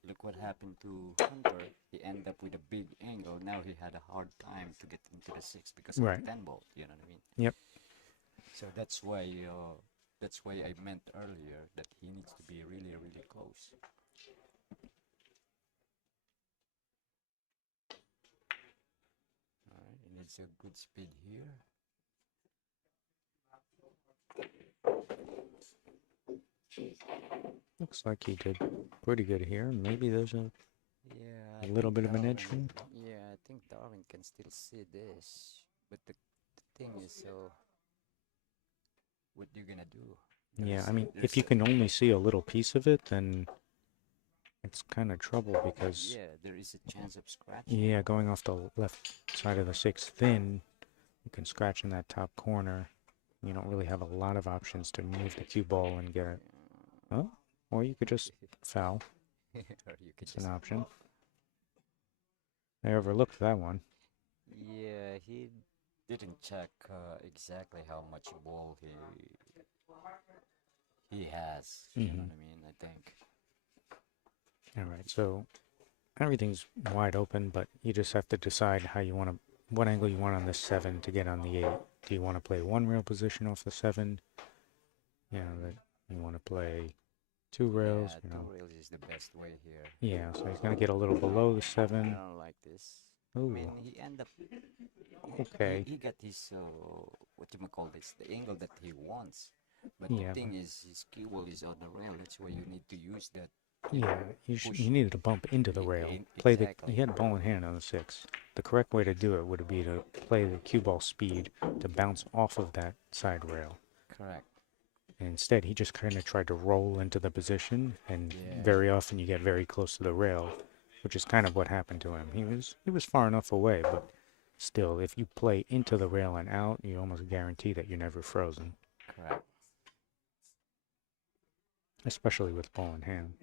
Look what happened to Hunter. He ended up with a big angle. Now he had a hard time to get into the 6 because of Right. the 10 ball. You know what I mean? Yep. So that's why I meant earlier that he needs to be really, really close. All right, he needs a good speed here. Looks like he did pretty good here. Maybe there's a Yeah, A I little think bit of an edge for Darwin. him. Yeah, I think Darwin can still see this, but the thing is, so what you gonna do? Yeah, I mean, if There's you can only see a little piece of it, then it's kind of trouble because, yeah, there is a chance of scratching. yeah, going off the left side of the six thin, you can scratch in that top corner. You don't really have a lot of options to move the cue ball and get it. Oh, or you could just foul. Or you could It's an just option. I overlooked that one. yeah, he didn't check exactly how much ball he has. You know Hmm. what I mean? I think. All right, so everything's wide open, but you just have to decide how you want to, what angle you want on this seven to get on the eight. Do you want to play one rail position off the seven? You know, that you want to play two rails, Yeah, you two know. rails is the best way here. Yeah, so he's going to get a little below the I seven. don't like this. I Ooh, mean, he end up okay. he got his what you call this, the angle that he wants. But the Yeah, thing is, his cue ball is on the rail. That's why you need to use that, you yeah, know, you push. needed to bump into the rail. Play the, Exactly. he had ball in hand on the six. The correct way to do it would be to play the cue ball speed to bounce off of that side rail. Correct. And instead, he just kind of tried to roll into the position, and Yeah. very often you get very close to the rail, which is kind of what happened to him. He was far enough away, but still, if you play into the rail and out, you almost guarantee that you're never frozen, Correct. especially with ball in hand.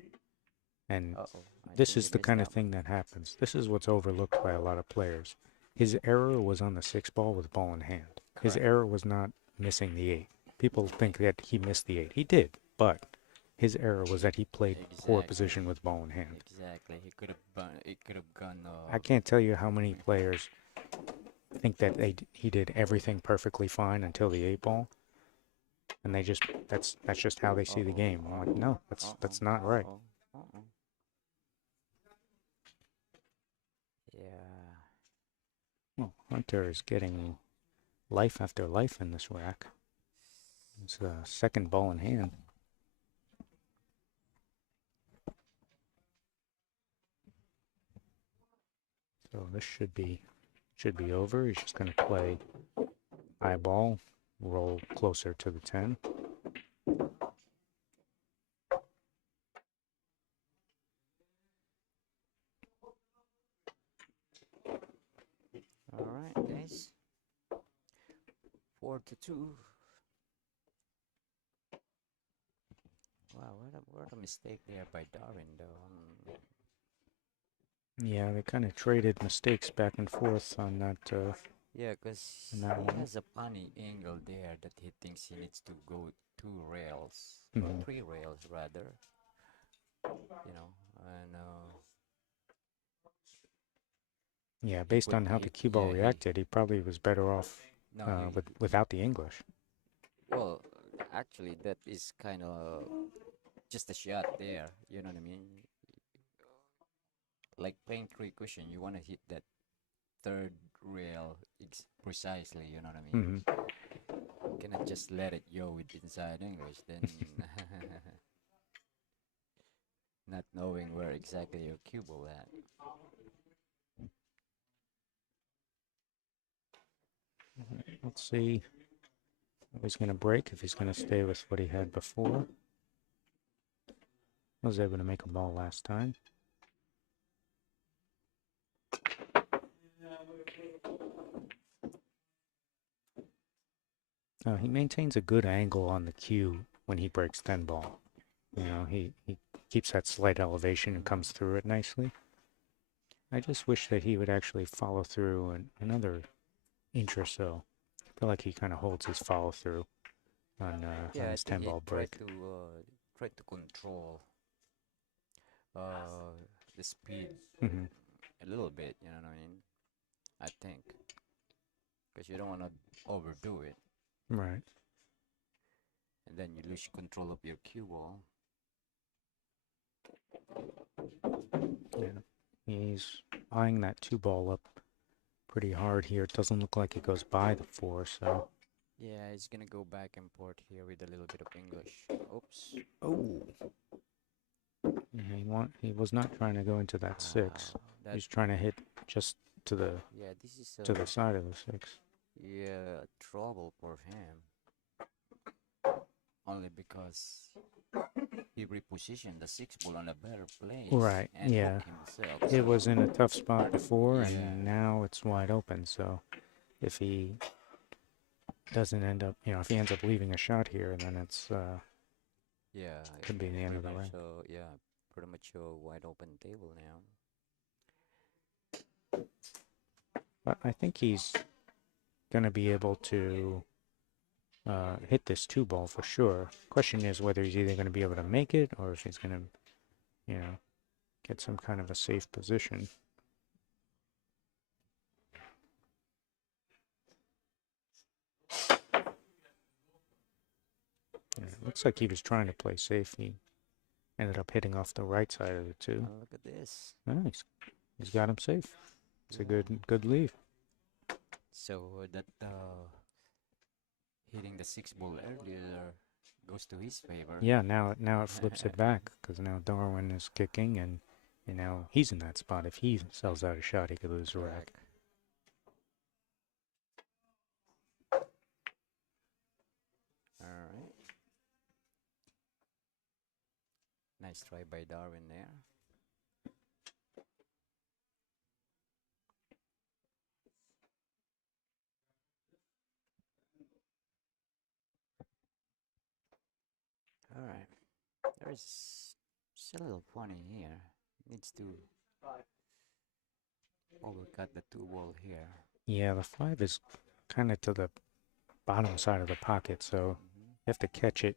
And Uh-oh. I this think he is the missed kind of that one. thing that happens. This is what's overlooked by a lot of players. His error was on the six ball with ball in hand. His Correct. error was not missing the eight. People think that he missed the eight. He did, but his error was that he played poor Exactly. position with ball in hand. Exactly. He could have gone. It could have gone. I can't tell you how many players think that he did everything perfectly fine until the eight ball, and they just that's just how they see the Uh-oh. game. I'm like, no, Uh-oh. that's not right. Uh-oh. Uh-oh. Yeah. Well, Hunter is getting life after life in this rack. It's the second ball in hand. So this should be over. He's just going to play eyeball, roll closer to the 10. All right, guys. 4-2. Wow, what a mistake there by Darwin, though. Yeah, they kind of traded mistakes back and forth on that. Yeah, because On he that one. has a funny angle there that he thinks he needs to go two rails or Mhm. three rails rather. You know, and Yeah, he based put on how the he cue ball yeah he reacted, he probably was better off no he without the English. well actually that is kind of just a shot there. You know what I mean? Like playing three cushion, you want to hit that third rail precisely. You know what I mean? Hmm. You cannot just let it go with inside English, then not knowing where exactly your cue ball at. Let's see if he's going to break, if he's going to stay with what he had before. Was able to make a ball last time. He maintains a good angle on the cue when he breaks 10 ball. You know, he keeps that slight elevation and comes through it nicely. I just wish that he would actually follow through another inch or so. I feel like he kind of holds his follow through on Yeah, I his think 10 he ball break. tried to control uh the speed Hmm. a little bit. You know what I mean? I think because you don't want to overdo it, Right. and then you lose control of your cue ball. Yeah. He's eyeing that 2 ball up pretty hard here. It doesn't look like it goes by the 4, so. Yeah, he's gonna go back and forth here with a little bit of English. Oops. Oh. He was not trying to go into that 6. That He's trying to hit just to the yeah, this is to the side of the 6. yeah trouble for him. Only because he repositioned the 6 ball on a better place Right, and yeah. hooked himself. It So was in a tough spot before, yeah, and now it's wide open. So if he doesn't end up, if he ends up leaving a shot here, then it's yeah, could be the end of the round. so yeah, pretty much a wide open table now. But I think he's gonna be able to hit this 2 ball for sure. Question is whether he's either gonna be able to make it or if he's gonna, get some kind of a safe position. Yeah, it looks like he was trying to play safe. He ended up hitting off the right side of the 2. Look at this. Nice. He's got him safe. It's a Yeah. good leave. So that hitting the 6 ball earlier goes to his favor. Yeah, now it flips it back because now Darwin is kicking and now he's in that spot. If he sells out a shot, he could lose the rack. All right. Nice try by Darwin there. All right. There's a little funny here. Needs to overcut the 2 ball here. Yeah, the 5 is kind of to the bottom side of the pocket, so you have to catch it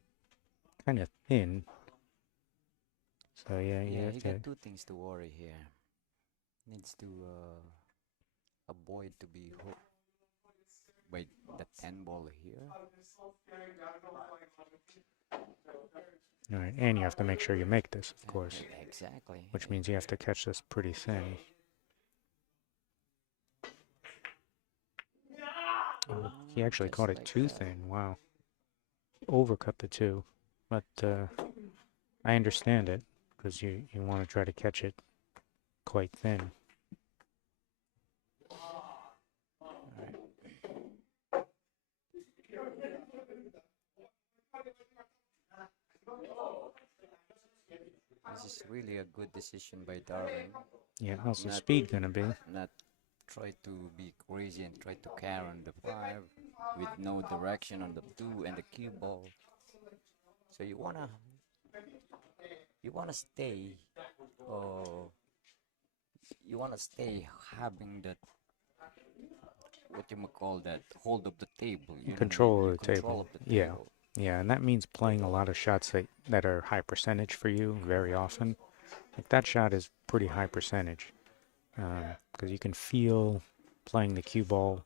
kind of thin. So yeah, you Yeah, have he to. got 2 things to worry here. Needs to avoid to be hooked by the 10 ball here. All right, and you have to make sure you make this, of course, Exactly. which means you have to catch this pretty thin. Oh, he actually Just caught it like too that. thin. Wow. Overcut the 2, but I understand it because you want to try to catch it quite thin. This is really a good decision by Darwin. Yeah, how's the Not- speed gonna be? Not try to be crazy and try to carry on the 5 with no direction on the 2 and the cue ball. So you wanna stay you wanna stay having that what you might call that hold of the table. You know, Control you of the control table. of the Yeah. table. Yeah, and that means playing a lot of shots that are high percentage for you very often. Like that shot is pretty high percentage because you can feel playing the cue ball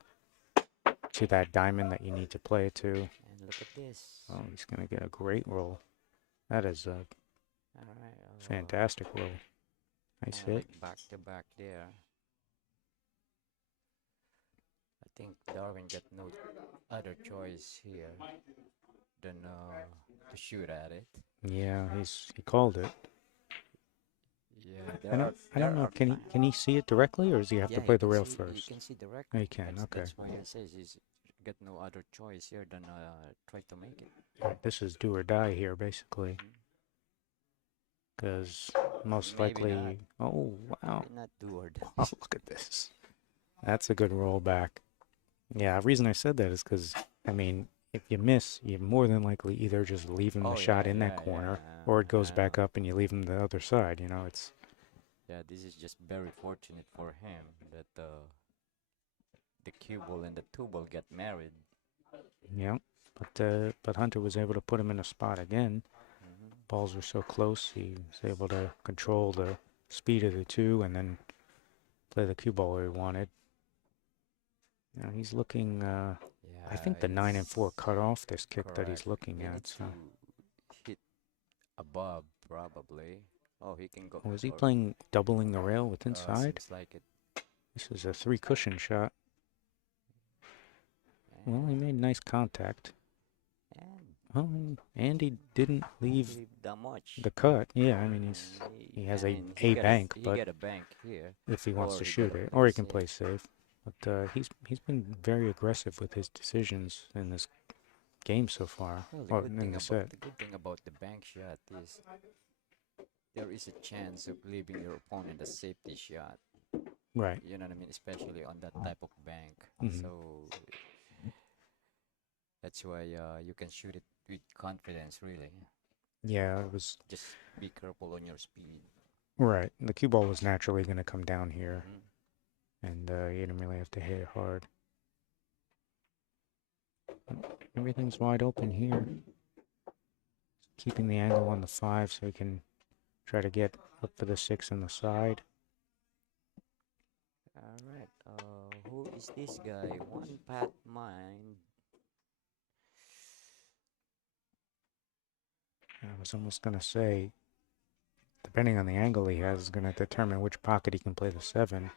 to that diamond that you need to play it to. And look at this. Oh, he's gonna get a great roll. That is a All right. fantastic roll. Nice hit. Like back to back there. I think Darwin got no other choice here than to shoot at it. Yeah, he called it. Yeah, I don't know. Can he see it directly, or does he have to play the rail You first? can see Oh, directly. he can. Okay. That's why he says he's got no other choice here than try to make it. Alright, this is do or die here, basically. Because most Maybe likely. not. Oh wow! Not do or die. Oh, look at this. That's a good roll back. Yeah, the reason I said that is because I mean, if you miss, you more than likely either just leave him the shot in that corner, or it goes back up and you leave him the other side. It's. Yeah, this is just very fortunate for him that the cue ball and the 2 ball get married. Yeah, but Hunter was able to put him in a spot again. Balls were so close, he was able to control the speed of the 2 and then play the cue ball where he wanted. Now he's looking. I think the 9 and 4 cut off this kick that he's looking at. So. Hit above probably. Oh, he can go. Was he playing doubling the rail with inside? Seems like it. This is a 3 cushion shot. Well, he made nice contact. Well, Andy didn't leave Leave that much. the cut. Yeah, I mean he has I mean, a bank, he but got a bank here, if he wants or to he got shoot to it, play or he can safe. play safe. But he's been very aggressive with his decisions in this game so far, Well, or in the set. the good thing about the bank shot is there is a chance of leaving your opponent a safety shot. Right. You know what I mean? Especially on that type of bank. Hmm. So that's why you can shoot it with confidence, really. Yeah, it was Just be careful on your speed. right. The cue ball was naturally going to come down here, Mhm. and you didn't really have to hit it hard. Everything's wide open here. Keeping the angle on the 5 so he can try to get up for the 6 on the side. All right. Who is this guy? One Pat Mind. I was almost going to say, depending on the angle he has, is going to determine which pocket he can play the 7.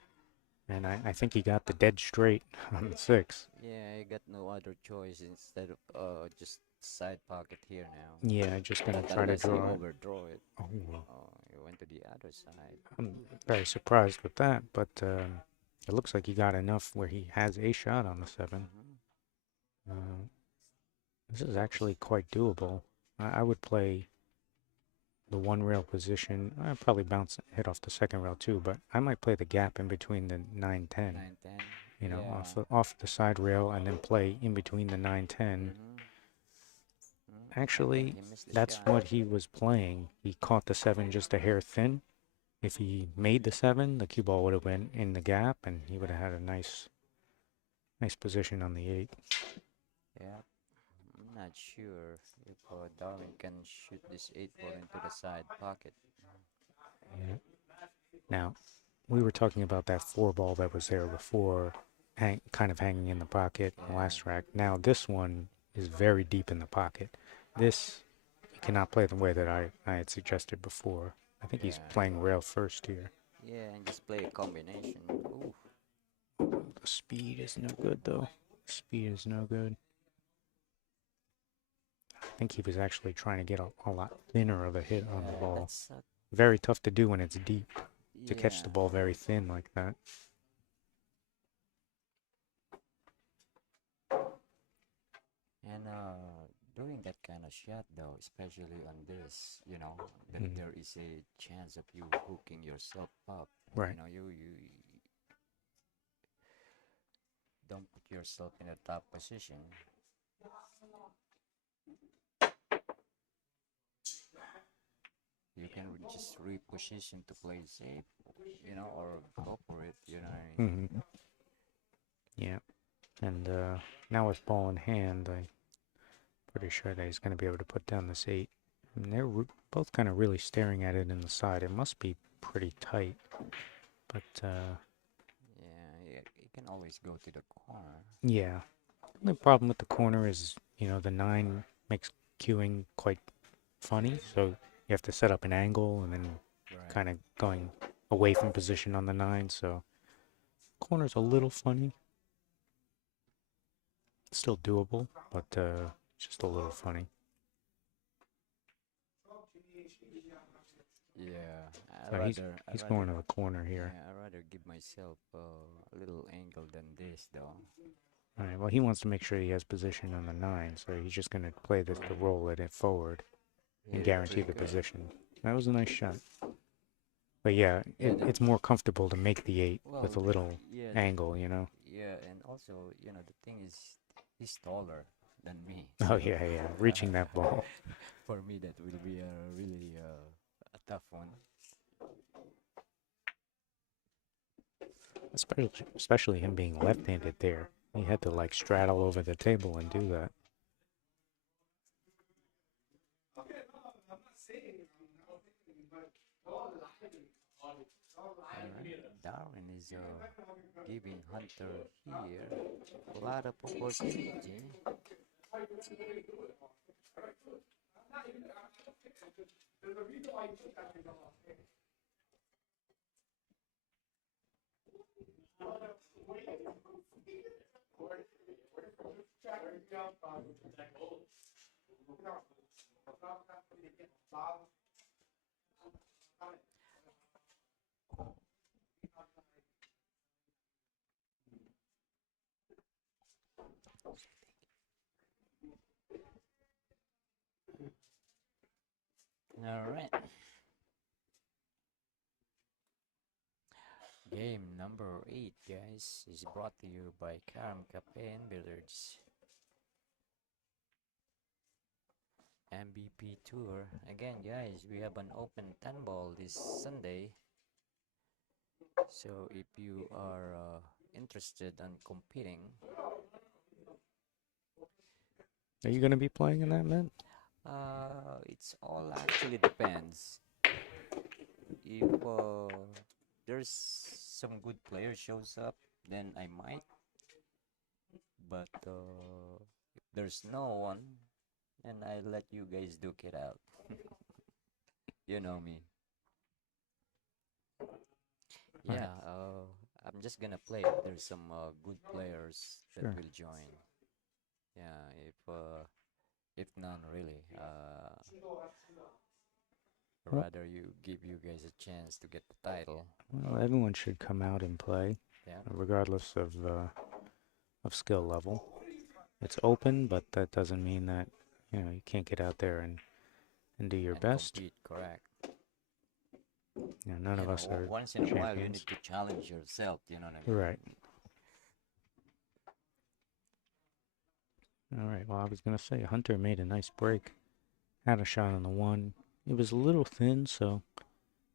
And I think he got the dead straight on the 6. Yeah, I got no other choice instead of just side pocket here now. Yeah, just going to Not try to unless you draw it. overdraw it. Oh, You went to the other side. I'm very surprised with that, but it looks like he got enough where he has a shot on the 7. Mhm. Uh, this is actually quite doable. I would play the 1 rail position. I'd probably bounce hit off the 2nd rail too, but I might play the gap in between the 9-10. 9-10. You know, Yeah. off the side rail and then play in between the 9-10. Mm-hmm. I think Actually, he missed the that's shot. what he was playing. He caught the 7 just a hair thin. If he made the 7, the cue ball would have went in the gap, and he would have had a nice position on the 8. Yeah. I'm not sure if Darwin can shoot this 8 ball into the side pocket. Yeah. Now, we were talking about that 4 ball that was there before, kind of hanging in the pocket in the Yeah. last track. Now, this one is very deep in the pocket. This, you cannot play the way that I had suggested before. I think he's Yeah. playing rail first here. Yeah, and just play a combination. Ooh. The speed is no good, though. Speed is no good. I think he was actually trying to get a lot thinner of a hit on the Yeah, ball. that's Very tough to do when it's deep, to catch the yeah. ball very thin like that. And doing that kind of shot though, especially on this, that Mhm. there is a chance of you hooking yourself up. Right. You don't put yourself in a top position. You can just reposition to play safe, or go for it. You know what I mean? Hmm. Yeah. And now with ball in hand, I'm pretty sure that he's going to be able to put down this 8. And they're both kind of really staring at it in the side. It must be pretty tight. But Yeah, you can always go to the corner. yeah. The only problem with the corner is, the 9 makes queuing quite funny. So you have to set up an angle and then Right. kind of going away from position on the 9. So corner's a little funny. It's still doable, but just a little funny. Yeah, So he's going to the corner here. yeah, I rather give myself a little angle than this, though. All right. Well, he wants to make sure he has position on the 9, so he's just going to play this to roll it forward and Yeah, guarantee the pretty good. position. That was a nice shot. But yeah, it's more comfortable to make the 8 Well, with a little yeah, angle, yeah, and also, the thing is, he's taller than me. Oh, So yeah. Reaching that ball. for me, that will be a really a tough one. Especially him being left-handed there. He had to like straddle over the table and do that. Alright, Darwin is giving Hunter here a lot of opportunity. All right. Game number 8, guys, is brought to you by Carom Cafe and Billiards. MVP Tour. Again, guys, we have an open 10 ball this Sunday. So if you are interested in competing, Are you gonna be playing in that, man? it's all actually depends. If there's some good player shows up, then I might. But if there's no one, then I let you guys duke it out. You know me. Alright. Yeah, I'm just gonna play if there's some good players that Sure. will join. Yeah, if none really, Well- rather you give you guys a chance to get the title. Well, everyone should come out and play, Yeah, regardless of skill level. It's open, but that doesn't mean that you can't get out there and do your and best. compete, correct. None of You us know, are once in a while you champions. need to challenge yourself. You know what I mean? Right. All right. Well, I was gonna say Hunter made a nice break. Had a shot on the one. It was a little thin, so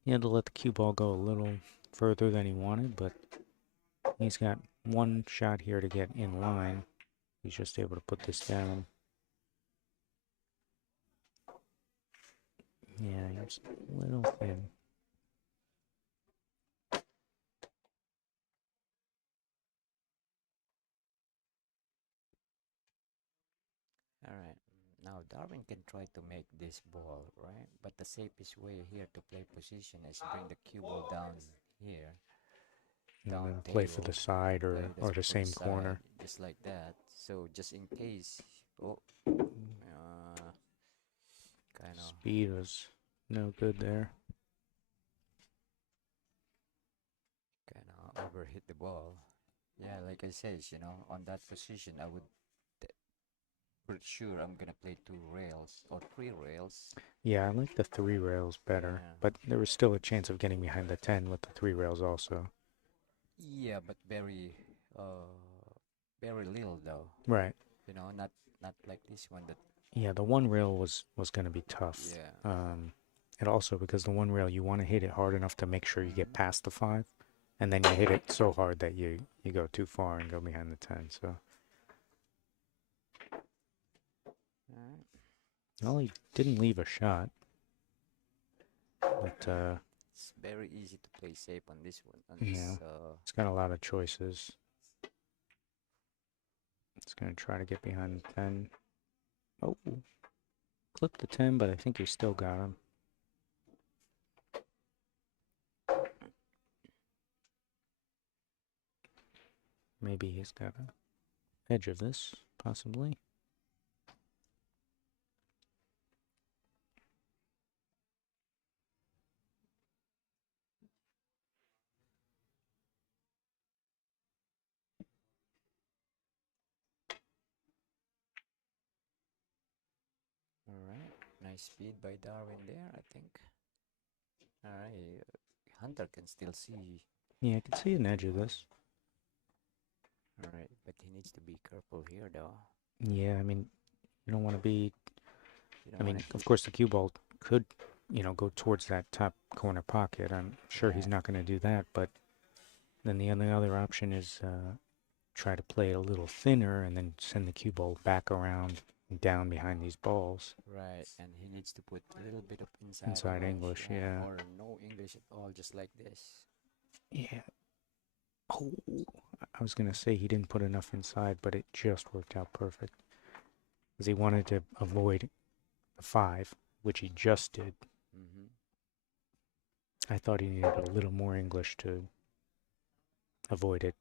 he had to let the cue ball go a little further than he wanted, but he's got one shot here to get in line. He's just able to put this down. Yeah, he's a little thin. All right. Now Darwin can try to make this ball, right? But the safest way here to play position is bring the cue ball down here, And down then play for table, the side play or the for the same corner. side, just like that. So just in case, oh, kind of, Speed was no good there. overhit the ball. Yeah, like I said, on that position, I would pretty sure I'm gonna play 2 rails or 3 rails. Yeah, I like the 3 rails better, Yeah. but there was still a chance of getting behind the 10 with the 3 rails also. Yeah, but very little though. Right. Not like this one that. Yeah, the 1 rail was going to be tough. Yeah. And also because the 1 rail, you want to hit it hard enough to make sure you get past the 5, and then you hit it so hard that you go too far and go behind the 10. So, Alright. well, he didn't leave a shot, but It's very easy to play safe on this one. Yeah. It's got a lot of choices. It's going to try to get behind the 10. Oh, clipped the 10, but I think he still got him. Maybe he's got an edge of this, possibly. Alright. Nice speed by Darwin there, I think. Alright. Hunter can still see. Yeah, I can see an edge of this. Alright, but he needs to be careful here though. Yeah, I mean, you don't want to be. You don't I mean, wanna of hit- course, the cue ball could, go towards that top corner pocket. I'm sure he's Yeah. not going to do that, but then the only other option is try to play it a little thinner and then send the cue ball back around and down behind these balls. Right, and he needs to put a little bit of Inside English, yeah. or no English at all, just like this. Yeah. Oh, I was going to say he didn't put enough inside, but it just worked out perfect. Because he wanted to avoid a 5, which he just did. Mm-hmm. I thought he needed a little more English to avoid it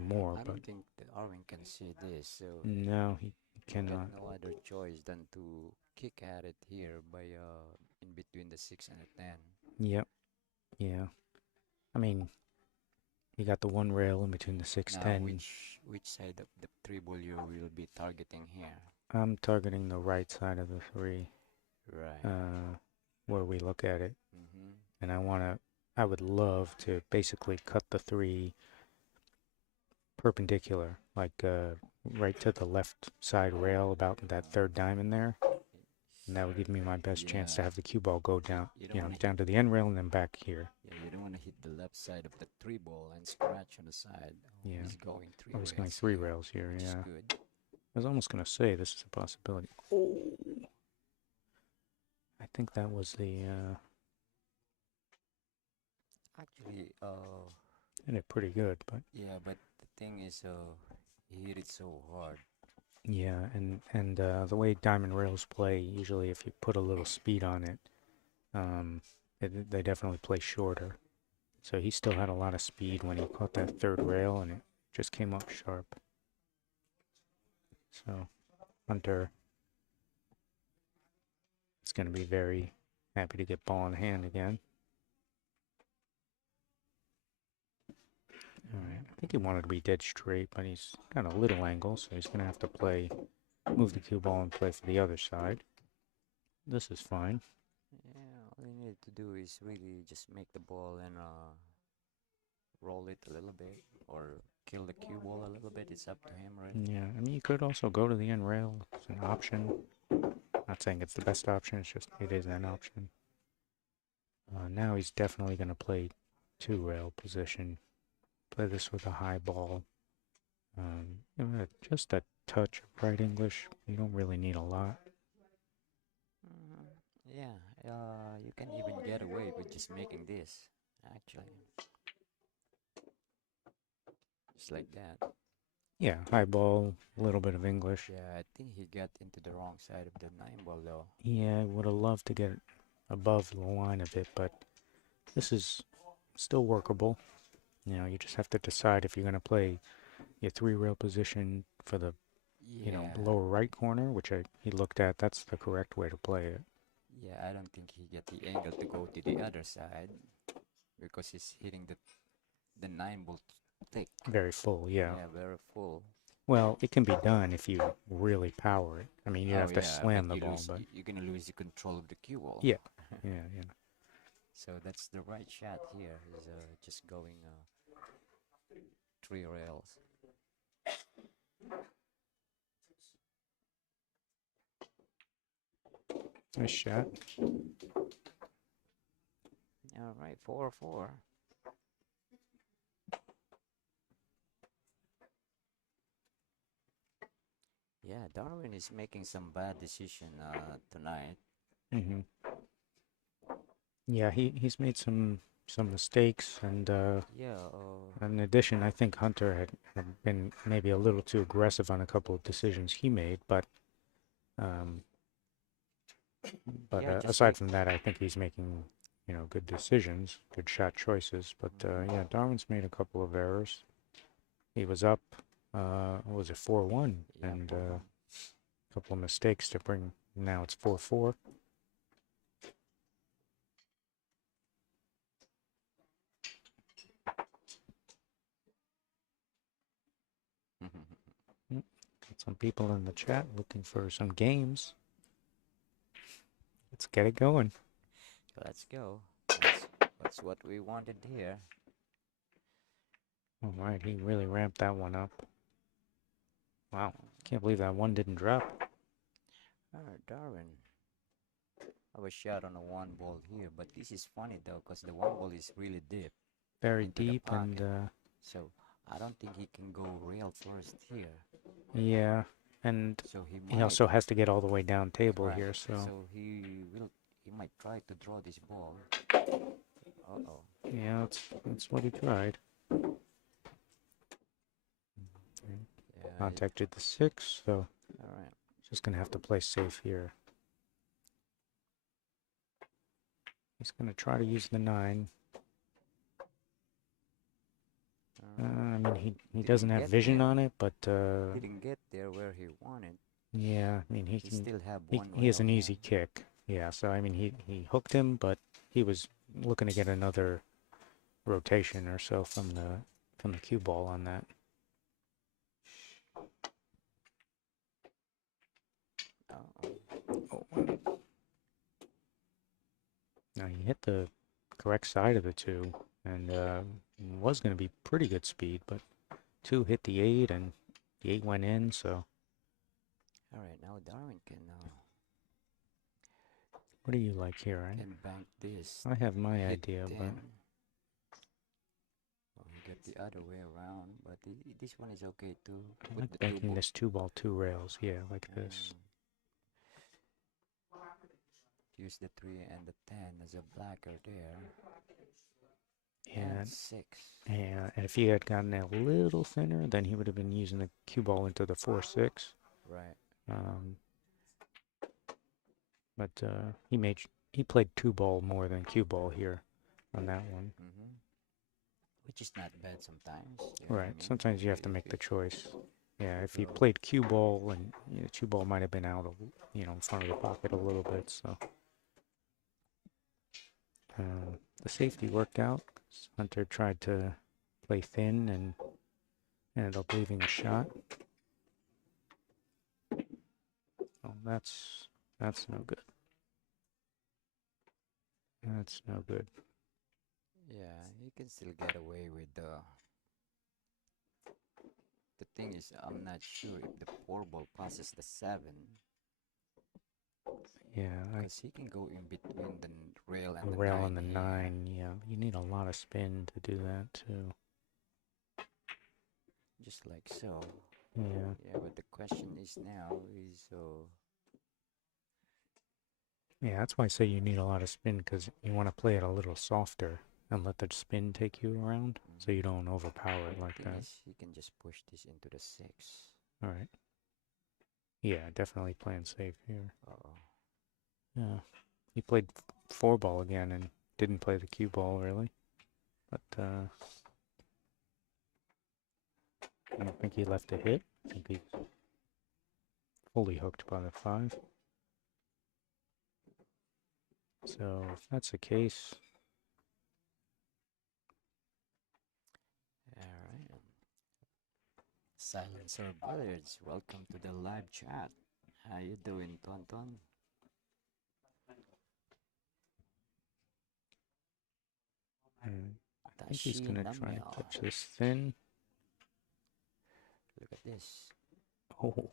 more, I but don't think that Darwin can see this, so no, he he cannot. got no other choice than to kick at it here by in between the 6 and the 10. Yep. Yeah. I mean, You got the one rail in between the 6, Now, 10. which side of the three ball you will be targeting here? I'm targeting the right side of the 3, Right. where we look at it. Mm-hmm. And I would love to basically cut the 3 perpendicular, like right to the left side rail about that 3rd diamond there. And that would give me my best chance to have the cue ball go down, down to the end rail and then back here. Yeah, you don't want to hit the left side of the three ball and scratch on the side. Yeah. He's going three I was rails going 3 here, rails here, which yeah. is good. I was almost going to say this is a possibility. Oh! I think that was the, Actually, did it pretty good, but yeah, but the thing is, he hit it so hard. yeah, and the way diamond rails play, usually if you put a little speed on it, they definitely play shorter. So he still had a lot of speed when he caught that 3rd rail, and it just came up sharp. So Hunter is going to be very happy to get ball in hand again. Alright, I think he wanted to be dead straight, but he's got a little angle, so he's going to have to move the cue ball and play for the other side. This is fine. Yeah, all you need to do is really just make the ball and roll it a little bit, or kill the cue ball a little bit. It's up to him, right? Yeah, I mean, you could also go to the end rail. It's an option. Not saying it's the best option, it's just it is an option. Now he's definitely going to play 2 rail position. Play this with a high ball. Just a touch of right English. You don't really need a lot. Yeah, you can even get away with just making this, actually. Just like that. Yeah, high ball, a little bit of English. Yeah, I think he got into the wrong side of the 9 ball though. Yeah, I would have loved to get above the line a bit, but this is still workable. You just have to decide if you're going to play your 3 rail position for the lower right corner, which he looked at. That's the correct way to play it. Yeah, I don't think he got the angle to go to the other side because he's hitting the 9 ball thick. Very full, yeah. Yeah, very full. Well, it can be done if you really power it. I mean, you have to slam the ball, but you're gonna lose the control of the cue ball. yeah, yeah. So that's the right shot here. Is just going 3 rails. Nice shot. All right, 4-4. Yeah, Darwin is making some bad decision tonight. Yeah, he's made some mistakes, and Yeah. in addition, I think Hunter had been maybe a little too aggressive on a couple of decisions he made, but Yeah, aside from that, I think he's making good decisions, good shot choices. But yeah, Darwin's made a couple of errors. He was up, what was it, 4-1, Yeah, and 4-1. a couple of mistakes to bring. Now it's 4-4. Got some people in the chat looking for some games. Let's get it going. Let's go. That's what we wanted here. All right, he really ramped that one up. Wow, can't believe that one didn't drop. Alright, Darwin. I was shot on a 1 ball here, but this is funny though, because the 1 ball is really deep. Very into the deep, and so I don't think he can go real first here. yeah, and So he also has to get all the way down table here, so he might try to draw this ball. yeah, that's what he tried. Yeah, Contacted the 6, so alright. just gonna have to play safe here. He's gonna try to use the 9. I mean, he doesn't have vision on it, but Didn't get there where he wanted. yeah, I mean, he can still have he, one he has rail an here. easy kick. Yeah, so I mean, he hooked him, but he was looking to get another rotation or so from from the cue ball on that. Oh, Oh. Now he hit the correct side of the 2, and was going to be pretty good speed, but 2 hit the 8, and the 8 went in, so... all right, now Darwin can What do you like here, right? can bank this. I have my Hit idea, 10. but... Well, we get the other way around, but this one is okay too. I Put like the banking this 2 ball 2 rails, yeah, like this. Use the 3 and the 10 as a blocker there. And 6. and if he had gotten a little thinner, then he would have been using the cue ball into the 4-6. Right. But he played 2 ball more than cue ball here on that one. Which is not bad sometimes. You know what I Right. mean? Sometimes you have to make the choice. Yeah. If he played cue ball, and the cue ball might have been out of in front of the pocket a little bit. So the safety worked out. Hunter tried to play thin and ended up leaving a shot. Oh, that's no good. That's no good. Yeah, he can still get away with the thing is, I'm not sure if the 4 ball passes the 7. Yeah, Because he can go in between the rail and the the rail 9 and the here. 9. Yeah, you need a lot of spin to do that too. Just like so. Yeah. Yeah, but the question is now is Yeah, that's why I say you need a lot of spin, because you want to play it a little softer and let the spin take you around so you don't overpower it like that. he can just push this into the 6. All right. Yeah, definitely playing safe here. Uh-oh. Yeah. He played 4 ball again and didn't play the cue ball really. But I don't think he left a hit. I think he's fully hooked by the 5. So if that's the case, Alright. Silencer Birds, welcome to the live chat. How you doing, Tonton? I think he's Tashi gonna try and Namyo. catch this thin. Look at this. Oh,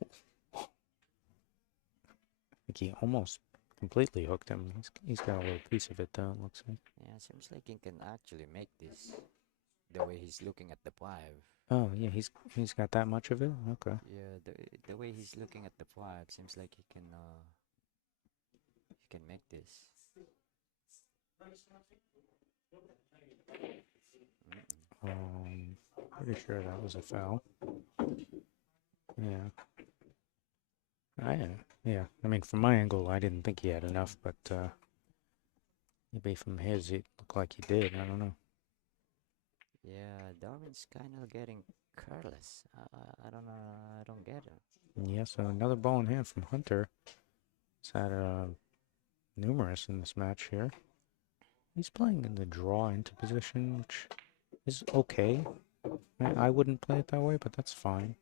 I think he almost completely hooked him. He's got a little piece of it though, it looks like. Yeah, seems like he can actually make this. The way he's looking at the 5. Oh yeah, he's got that much of it? Okay. Yeah, the way he's looking at the 5 seems like he can make this. Pretty sure that was a foul. Yeah. Yeah. I mean, from my angle, I didn't think he had enough, but maybe from his, it looked like he did. I don't know. Yeah, Darwin's kind of getting careless. I don't know. I don't get it. Yeah, so another ball in hand from Hunter. He's had numerous in this match here. He's playing in the draw into position, which is okay. I wouldn't play it that way, but that's fine.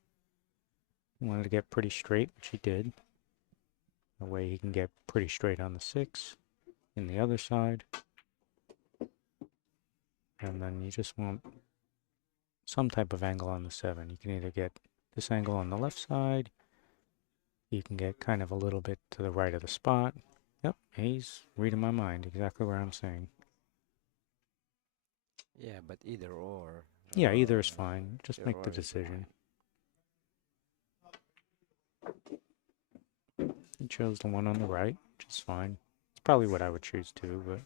He wanted to get pretty straight, which he did. That way he can get pretty straight on the 6 in the other side. And then you just want some type of angle on the 7. You can either get this angle on the left side. You can get kind of a little bit to the right of the spot. Yep, he's reading my mind, exactly what I'm saying. Yeah, but either or. Yeah, either is fine. Just make the decision. He chose the one on the right, which is fine. It's probably what I would choose too, but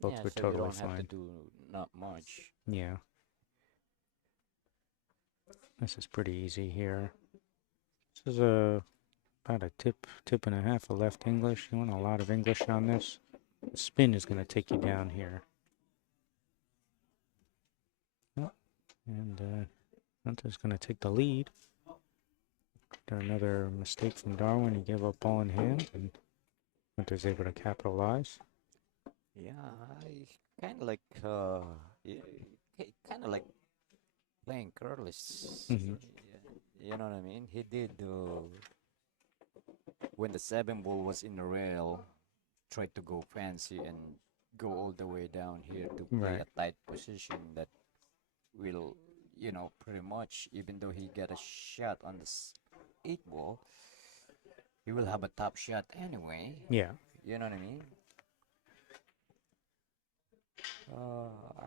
both were so totally you don't fine. have to do not much. Yeah. This is pretty easy here. This is about a tip and a half of left English. You want a lot of English on this. The spin is going to take you down here. Oh, and Hunter's going to take the lead. After another mistake from Darwin, he gave up ball in hand, and Hunter's able to capitalize. Yeah, I kind of like playing careless. Hmm. You know what I mean? He did when the 7 ball was in the rail, tried to go fancy and go all the way down here to play Right. a tight position that will, pretty much, even though he got a shot on the 8 ball, he will have a top shot anyway. Yeah. You know what I mean?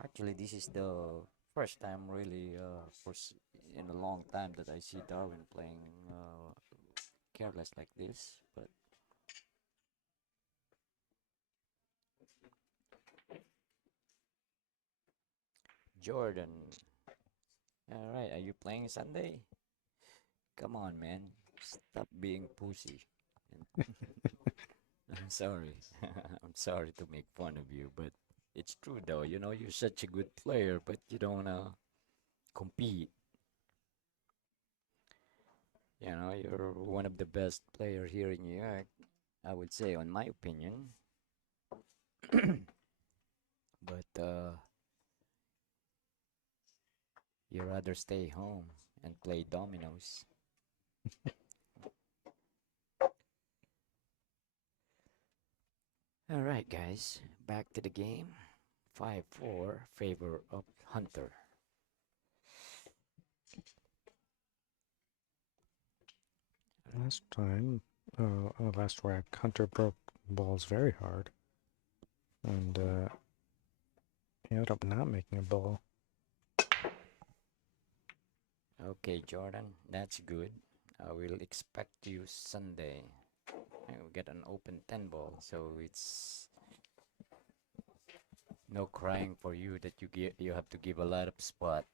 Actually, this is the first time really in a long time that I see Darwin playing careless like this. But Jordan, all right, are you playing Sunday? Come on, man, stop being pussy. I'm sorry, I'm sorry to make fun of you, but it's true though. You're such a good player, but you don't compete. You're one of the best player here in New York, I would say, on my opinion. But you rather stay home and play dominoes. All right, guys, back to the game. 5-4 favor of Hunter. Last rack, Hunter broke balls very hard, and he ended up not making a ball. Okay, Jordan, that's good. I will expect you Sunday. We get an open 10 ball, so it's no crying for you that you have to give a lot of spot.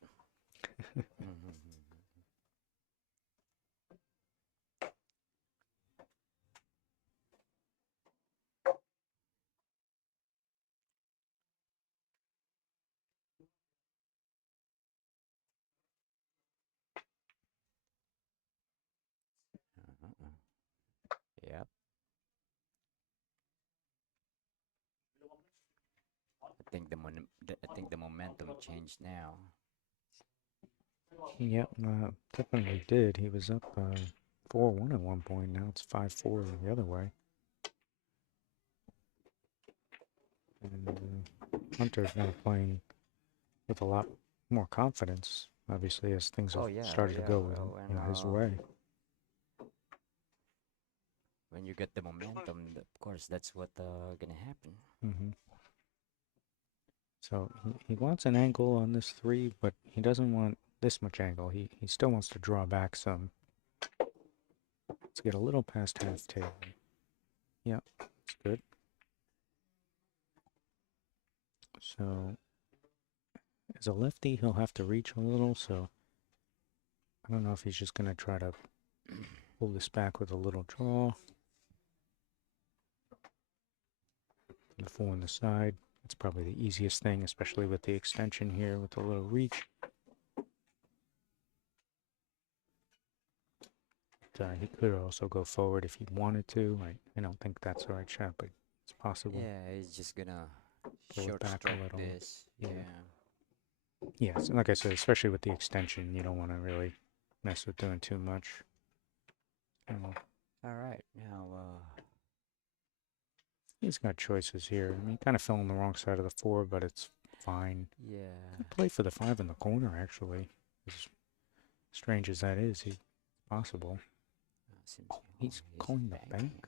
Mhm. Uh-uh. Yep. I think the momentum changed now. Yep, definitely did. He was up 4-1 at one point. Now it's 5-4 the other way. And Hunter's now playing with a lot more confidence, obviously, as things have Oh yeah, oh started to yeah. go Well, his way. when you get the momentum, of course, that's what gonna happen. Hmm. So he wants an angle on this 3, but he doesn't want this much angle. He still wants to draw back some. Let's get a little past half table. Yep, it's good. So as a lefty, he'll have to reach a little, so I don't know if he's just going to try to pull this back with a little draw. The 4 on the side. That's probably the easiest thing, especially with the extension here with a little reach. He could also go forward if he wanted to. I don't think that's the right shot, but it's possible. Yeah, he's just gonna Pull it short back a stroke little. this. Yeah. Yeah. Yeah, so like I said, especially with the extension, you don't want to really mess with doing too much. All right, now He's got choices here. I mean, he kind of fell on the wrong side of the 4, but it's fine. yeah. Could play for the 5 in the corner, actually. As strange as that is, he's possible. Seems He's calling the bank.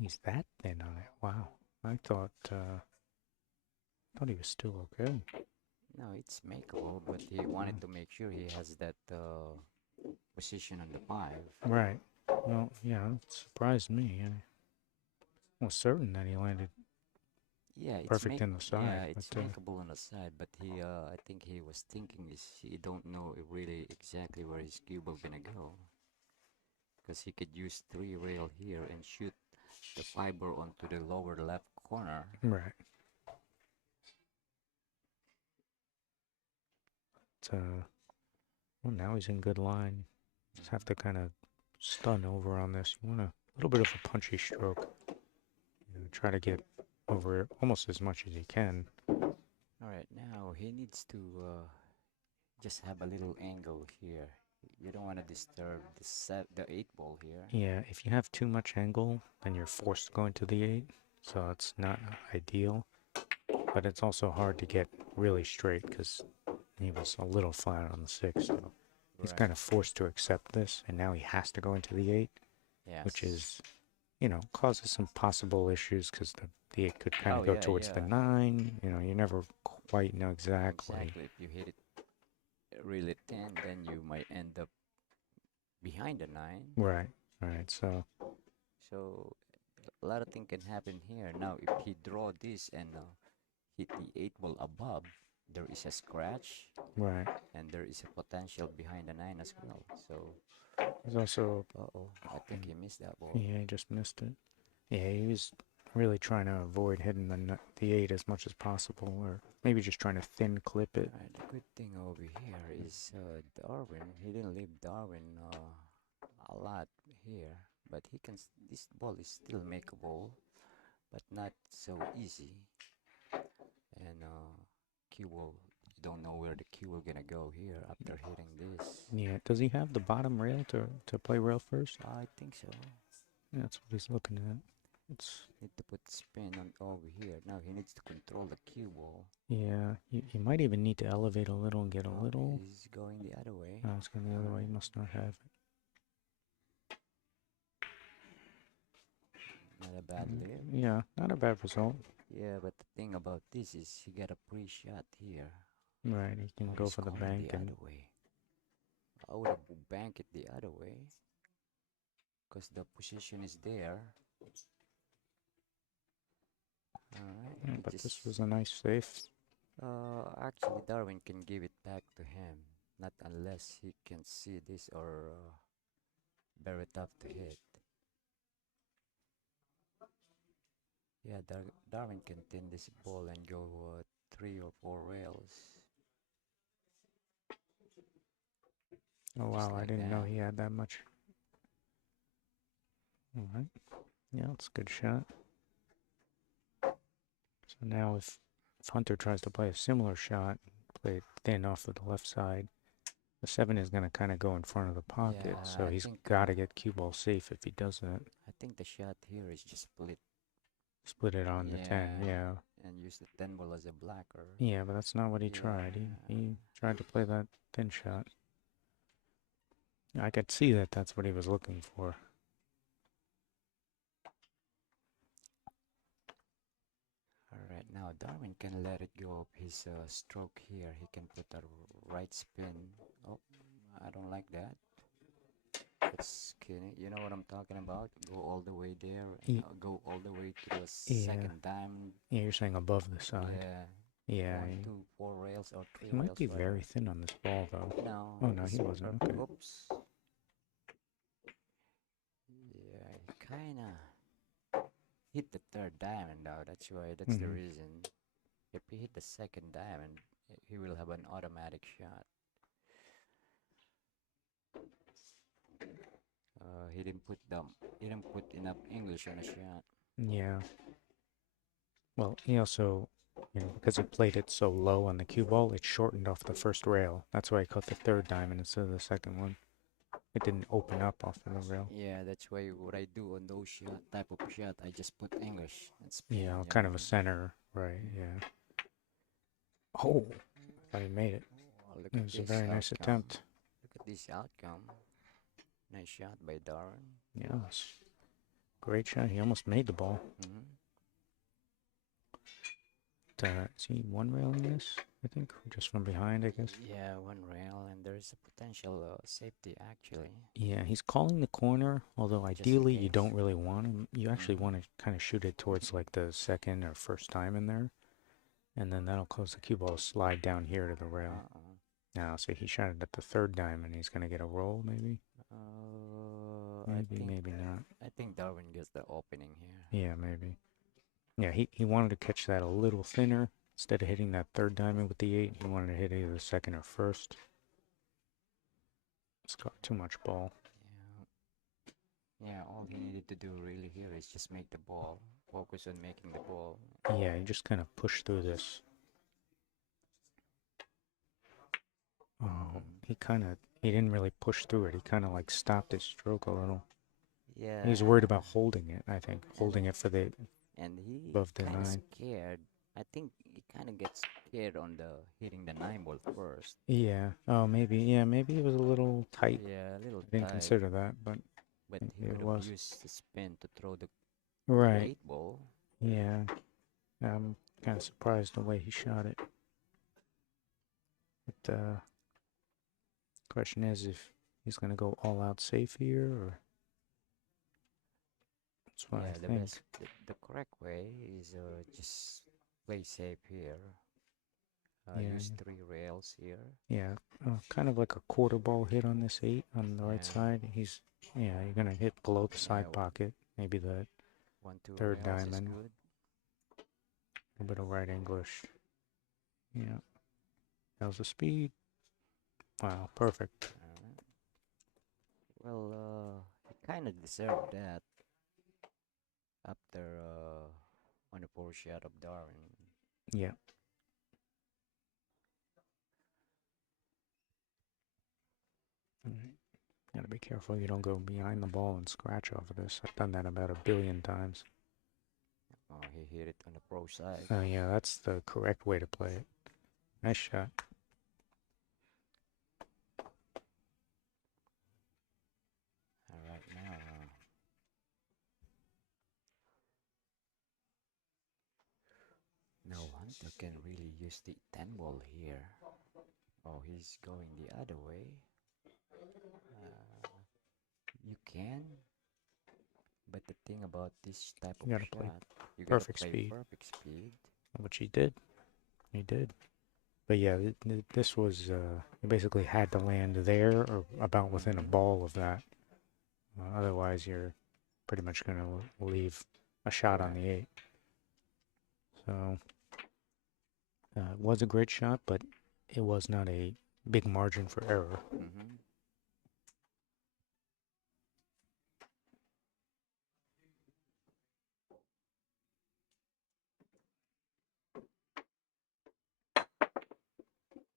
He's that thin on it. Wow. I thought he was still okay. No, it's makeable, but he wanted to make sure he has that position on the 5. Right. Well, yeah, it surprised me. I was certain that he landed Yeah, it's perfect in the side. yeah, it's But makeable on the side, but I think he was thinking is he don't know really exactly where his cue ball gonna go, because he could use 3 rail here and shoot the fiber onto the lower left corner. right. Well, now he's in good line. Just have to kind of stun over on this. You want a little bit of a punchy stroke. Try to get over almost as much as you can. All right, now he needs to just have a little angle here. You don't want to disturb the 8 ball here. Yeah, if you have too much angle, then you're forced to go into the 8. So it's not ideal. But it's also hard to get really straight because he was a little flat on the 6. So he's Right. kind of forced to accept this. And now he has to go into the 8, which Yes. is, causes some possible issues because the 8 could kind Oh of go yeah, towards the yeah. 9. You never quite know exactly. Exactly. If you hit it really thin, then you might end up behind the 9. Right, right. So, So a lot of things can happen here. Now, if he draw this and hit the 8 ball above, there is a scratch right. and there is a potential behind the 9 as well. So, He's also, uh-oh, I think he missed that ball. yeah, he just missed it. Yeah, he was really trying to avoid hitting the 8 as much as possible, or maybe just trying to thin clip it. Alright, the good thing over here is Darwin. He didn't leave Darwin a lot here, but this ball is still makeable, but not so easy. And cue ball, you don't know where the cue will gonna go here after hitting this. Yeah, does he have the bottom rail to play rail first? I think so. Yeah, that's what he's looking at. It's Need to put spin on over here. Now he needs to control the cue ball. Yeah, you might even need to elevate a little and get a little. He's going the other way. Oh, it's going the other way. He must not have it. Not a bad lift. Yeah, not a bad result. Yeah, but the thing about this is he got a pre-shot here. Right, he can go He's for the going bank the and other way. I would have banked it the other way, because the position is there. Alright, yeah, but this was a nice safe. actually Darwin can give it back to him, not unless he can see this or very tough to hit. Yeah, Darwin can thin this ball and go 3 or 4 rails. Oh wow, I like didn't know that. he had that much. All right, yeah, it's a good shot. So now if Hunter tries to play a similar shot, play it thin off of the left side, the 7 is going to kind of go in front of the pocket, Yeah, so I he's think got to get cue ball safe if he does that. I think the shot here is just Split it on the 10, yeah. and use the 10 ball as a blocker. Yeah, but that's not what he tried. He tried to play that thin shot. I could see that that's what he was looking for. Alright, now Darwin can let it go of his stroke here. He can put a right spin. Oh, I don't like that. It's skinny. You know what I'm talking about? Go all the way there. And, go all the way to the second diamond. Yeah, you're saying above the side. Yeah. 1, 2, 4 rails or 3 he rails. might be very thin on this ball, though. No. Oh, no, he wasn't. Okay. Oops. Yeah, kinda hit the third diamond though. That's why. That's the reason. If he hit the second diamond, he will have an automatic shot. He didn't put enough English on the shot. Yeah. Well, he also, because he played it so low on the cue ball, it shortened off the first rail. That's why he caught the third diamond instead of the second one. It didn't open up off of the rail. Yeah, that's why what I do on those type of shot, I just put English. Yeah, kind of a center, right? Yeah. Oh, I thought he made it. Oh, It was a very nice attempt. Look at this outcome. Nice shot by Darwin. Yeah, great shot. He almost made the ball. Is he one railing this? I think just from behind, I guess. Yeah, one rail, and there's a potential safety actually. Yeah, he's calling the corner, although ideally you don't really want him. You actually want to kind of shoot it towards like the second or first diamond there, and then that'll cause the cue ball to slide down here to the rail. Now, so he shot it at the third diamond. He's gonna get a roll, maybe. Maybe not. I think Darwin gets the opening here. Yeah, maybe. Yeah, he wanted to catch that a little thinner. Instead of hitting that third diamond with the 8, he wanted to hit either the second or first. It's got too much ball. Yeah, all he needed to do really here is just make the ball. Focus on making the ball. Yeah, he just kind of pushed through this. Oh, Mm, he didn't really push through it. He kind of like stopped his stroke a little. He was worried yeah, about holding it, I think. and Holding it for the and he above the kind of 9. scared. I think he kind of gets scared on the hitting the 9 ball first. Yeah. Oh, maybe. Yeah, maybe it was a little tight. Yeah, a little I didn't tight, consider that, but but he maybe could it have was. used the spin to throw the Right. 8 ball. Yeah. I'm kind of surprised the way he shot it. But question is if he's going to go all out safe here, or that's what I Yeah, the think. best, the correct way is just play safe here. Yeah. Use 3 rails here. Yeah. Kind of like a quarter ball hit on this 8 on the right Yeah, side. Yeah, you're going to hit below the yeah, side pocket. Maybe the 1, 2 third rails is diamond. good. A bit of right English. Yeah. That was the speed. Wow, perfect. Alright. Well, he kind of deserved that after on the poor shot of Darwin. Yeah. Alright. Gotta be careful you don't go behind the ball and scratch off of this. I've done that about 1 billion times. Oh, he hit it on the pro side. Oh, yeah, that's the correct way to play it. Nice shot. All right, now no Hunter can really use the 10 ball here. Oh, he's going the other way. You can, but the thing about this type of You gotta play shot, you gotta perfect play speed, perfect speed. which he did. He did. But yeah, this was, you basically had to land there or about within a Mhm. ball of that. Otherwise, you're pretty much going to leave a shot on Right. the 8. So, it was a great shot, but it was not a big margin for error. Mhm.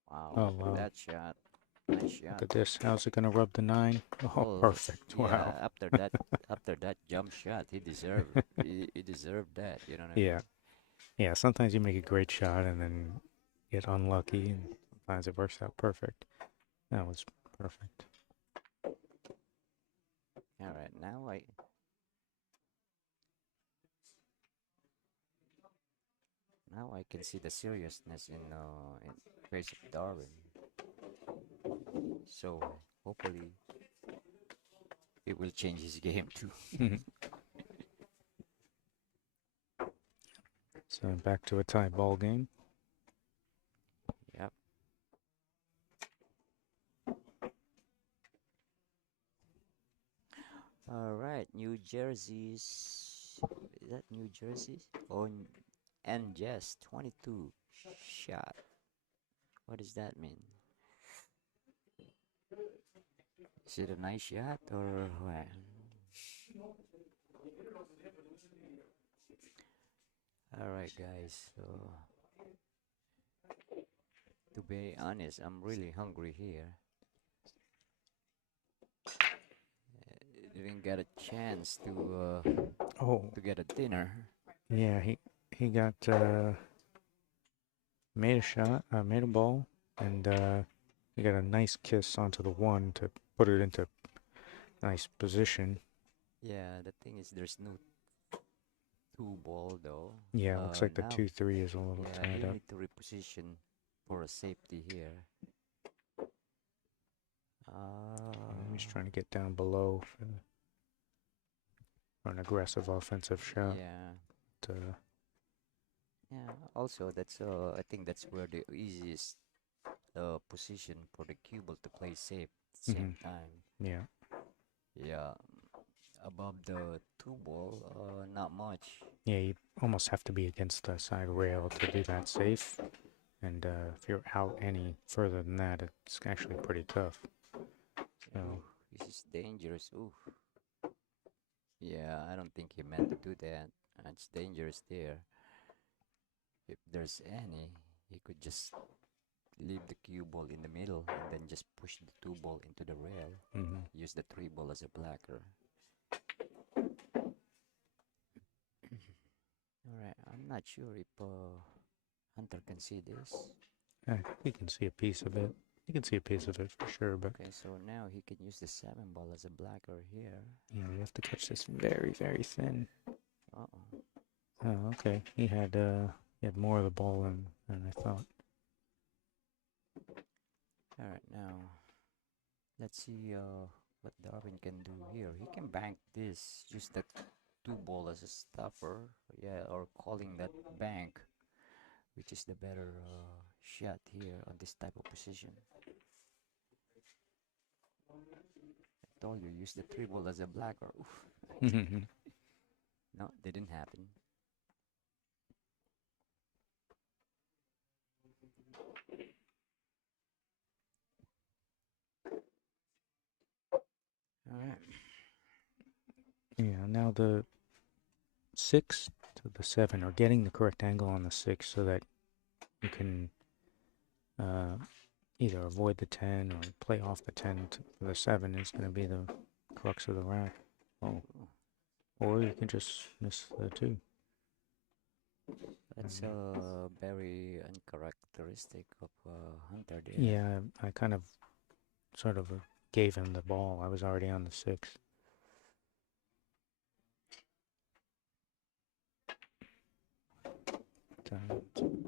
Wow, Oh, look at wow. that shot. Nice Look shot. at this. How's it going to rub the 9? Oh, Well, perfect. Wow. yeah, after that jump shot, he deserved that, you know what I Yeah. mean? Yeah, sometimes you make a great shot and then get unlucky, and sometimes it works out perfect. That was perfect. All right, now I can see the seriousness in face of Darwin. So hopefully it will change his game too. So back to a tie ball game. Yep. All right, New Jersey's. Is that New Jersey's? Oh, and just 22 shot. What does that mean? Is it a nice shot or what? All right, guys. So to be honest, I'm really hungry here. Didn't get a chance Oh, to get a dinner. yeah, he got made a shot, made a ball, and he got a nice kiss onto the 1 to put it into nice position. Yeah, the thing is, there's no 2 ball though. Yeah, looks like the Now, 2-3 is a little yeah, tied he'll up. need to reposition for a safety here. He's trying to get down below for an aggressive offensive shot. Yeah, But, yeah. Also, I think that's where the easiest position for the cue ball to play safe at the same mhm, time. yeah, Yeah, above the 2 ball, not much. yeah, you almost have to be against the side rail to do that safe. And if you're out any further than that, it's actually pretty tough. So, Ooh, this is dangerous. Ooh, yeah. I don't think he meant to do that. It's dangerous there. If there's any, he could just leave the cue ball in the middle and then just push the 2 ball into the rail. Mm-hmm. Use the 3 ball as a blocker. Alright, I'm not sure if Hunter can see this. I think he can see a piece of it. He can see a piece of it for sure, but Okay, so now he can use the 7 ball as a blocker here. yeah, we have to catch this very, very thin. Uh-oh. Oh, okay. He had more of the ball than I thought. Alright, now let's see what Darwin can do here. He can bank this, use that 2 ball as a stopper, yeah, or calling that bank, which is the better shot here on this type of position. I told you, use the 3 ball as a blocker. Oof. No, didn't happen. Alright. Yeah, now the 6 to the 7, or getting the correct angle on the 6 so that you can either avoid the 10 or play off the 10 to the 7 is going to be the crux of the rack. Oh. Or you can just miss the 2. That's very uncharacteristic of Hunter there. Yeah, I kind of sort of gave him the ball. I was already on the 6. It's a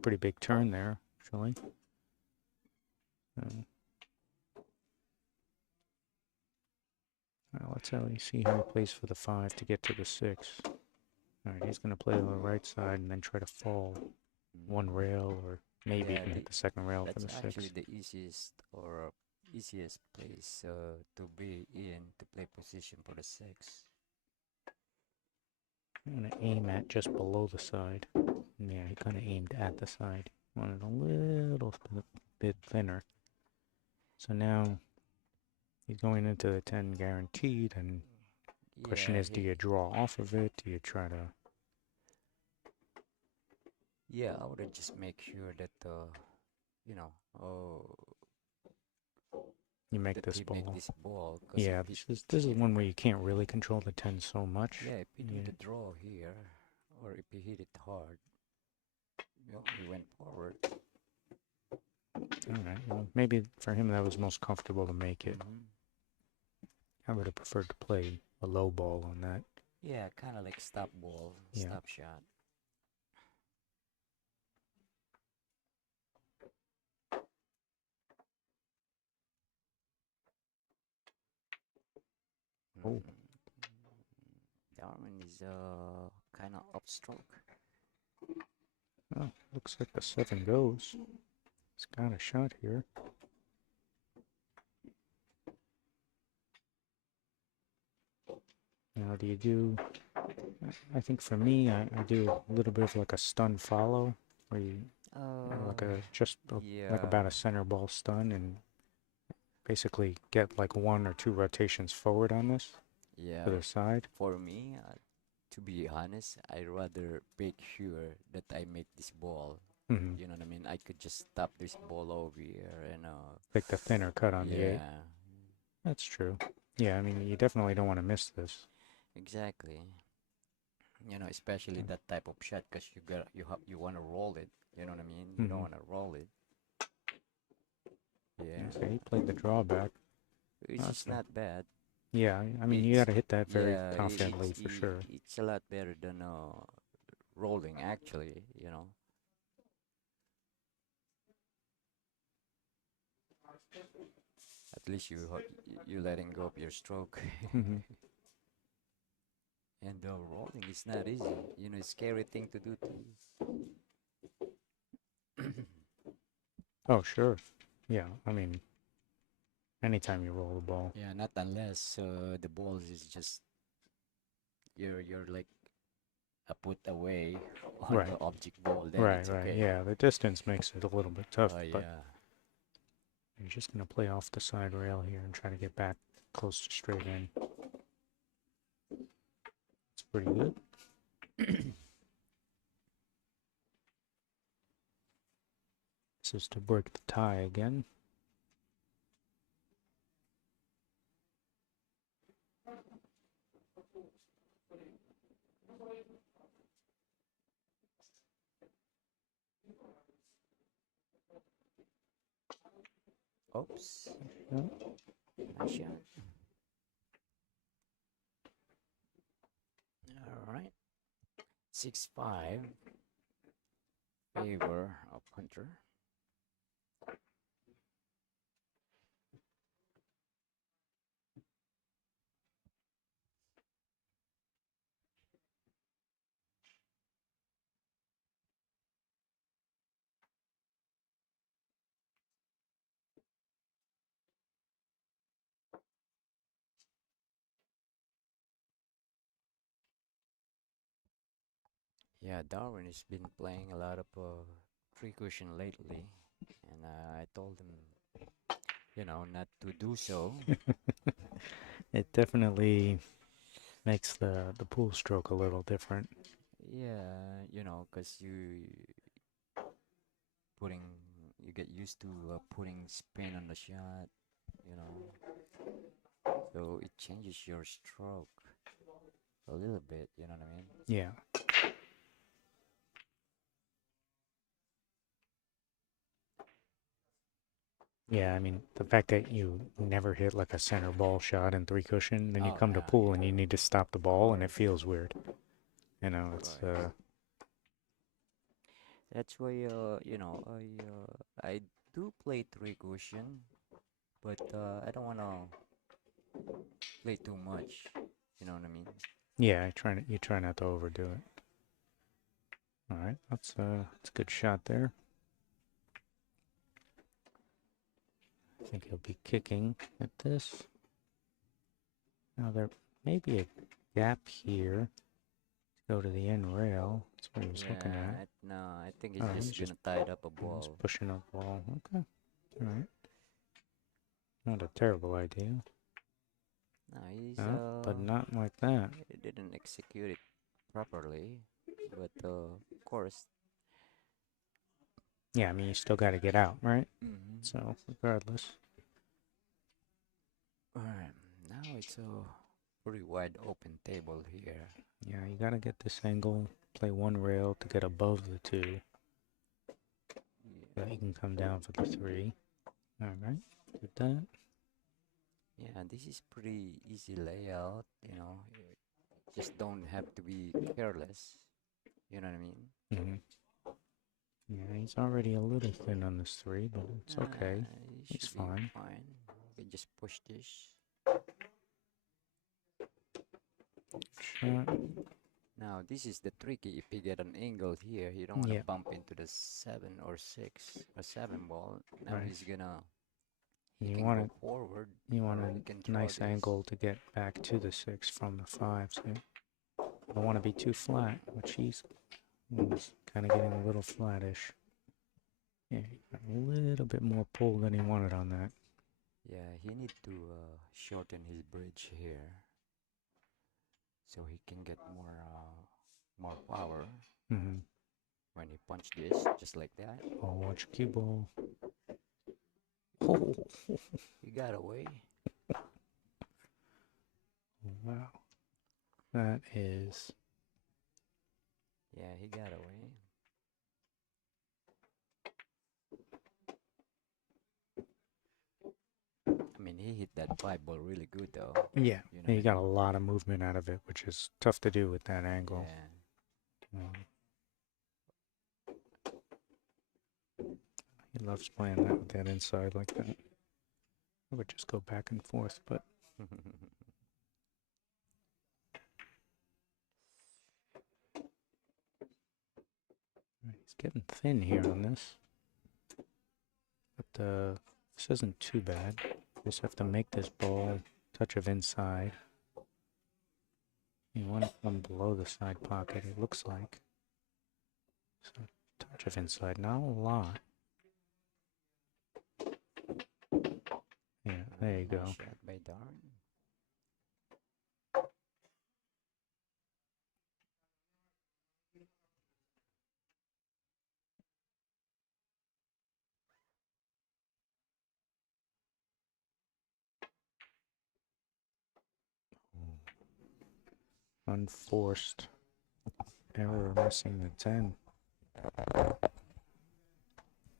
pretty big turn there, actually. Let's see how he plays for the 5 to get to the 6. Alright, he's going to play on the right side and then try to fall one rail, or maybe even hit the second rail for the 6. That's actually the easiest place to be in to play position for the 6. I'm going to aim at just below the side. Yeah, he kind of aimed at the side. Wanted a little bit thinner. So now he's going into the 10 guaranteed, and question is, do you draw off of it? Do you try to... Yeah, I would just make sure that, you make this ball. Make this ball. Yeah, this is one where you can't really control the 10 so much. Yeah, if you do the draw here, or if you hit it hard, he went forward. Alright, well, maybe for him that was most comfortable to make it. I would have preferred to play a low ball on that. Yeah, kind of like stop ball, stop shot. Oh. Darwin is kind of upstroke. Oh, looks like the 7 goes. He's got a shot here. Now, do you do... I think for me, I do a little bit of like a stun follow, where you... like about a center ball stun, and basically get like 1 or 2 rotations forward on this. Yeah. To the side. For me, to be honest, I'd rather make sure that I make this ball. You know what I mean? I could just stop this ball over here and take the thinner cut on the 8. Yeah. That's true. Yeah, I mean, you definitely don't want to miss this. Exactly. You know, especially that type of shot, because you want to roll it. You know what I mean? You don't want to roll it. Yeah. So he played the drawback. It's not bad. Yeah, I mean, you got to hit that very confidently for sure. It's a lot better than rolling, actually, you know. At least you letting go of your stroke. And rolling is not easy. You know, it's a scary thing to do too. Oh, sure. Yeah, I mean, anytime you roll the ball. Yeah, not unless the ball is just you're like a put away on the object ball. Then right, it's okay. Yeah, the distance makes it a little bit tough. But yeah. you're just gonna play off the side rail here and try to get back close to straight in. It's pretty good. This is to break the tie again. Oops. Yeah. Nice shot. All right. 6-5. Favor of Hunter. Yeah, Darwin has been playing a lot of three cushion lately, and I told him, not to do so. It definitely makes the pool stroke a little different. Yeah, 'cause putting you get used to putting spin on the shot, you know, so it changes your stroke a little bit. You know what I mean? Yeah. Yeah, I mean, the fact that you never hit like a center ball shot in three cushion, then you Oh come to yeah, pool and you need to stop the ball and it feels weird. It's right. That's why I do play three cushion, but I don't wanna play too much. You know what I mean? yeah, you try not to overdo it. All right, that's a good shot there. I think he'll be kicking at this. Now there may be a gap here. Go to the end rail. That's what he was looking at. No, I think Oh, he's he's just just gonna tie it up a he's ball. pushing up ball. Okay, all right. Not a terrible idea. No, he's But not like that. he didn't execute it properly, but of course. Yeah, I mean, you still got to get out, right? Mm-hmm. So, regardless. Alright, now it's a pretty wide open table here. Yeah, you got to get this angle, play one rail to get above the two. So you can come down for the three. All right, did that. Yeah, this is pretty easy layout, you just don't have to be careless, you know what I mean? Mm-hmm. Yeah, he's already a little thin on this three, but it's okay. It He's should be fine. fine. We can just push this. Shot. Now, this is the tricky. If you get an angle here, you don't want to Yeah, bump into the 7 or 6 or 7 ball. Now right. he You can want go it. forward, You want or he can a throw nice this. angle to get back to the six from the five. So you don't want to be too flat, which he's kind of getting a little flattish. Yeah, a little bit more pull than he wanted on that. Yeah, he need to shorten his bridge here, so he can get more power Mm-hmm. when he punch this, just like that. Oh, watch cue ball. Oh, He got away. wow. That is. Yeah, he got away. I mean, he hit that 5 ball really good though. Yeah, You know he what I got a mean? lot of movement out of it, which is tough to do with that angle. Yeah. He loves playing that with that inside like that. I would just go back and forth, but he's getting thin here on this. But this isn't too bad. Just have to make this ball touch of inside. You want to come below the side pocket, it looks like. So, touch of inside, not a lot. Yeah, there you Nice go. shot by Darn. Unforced error, missing the 10.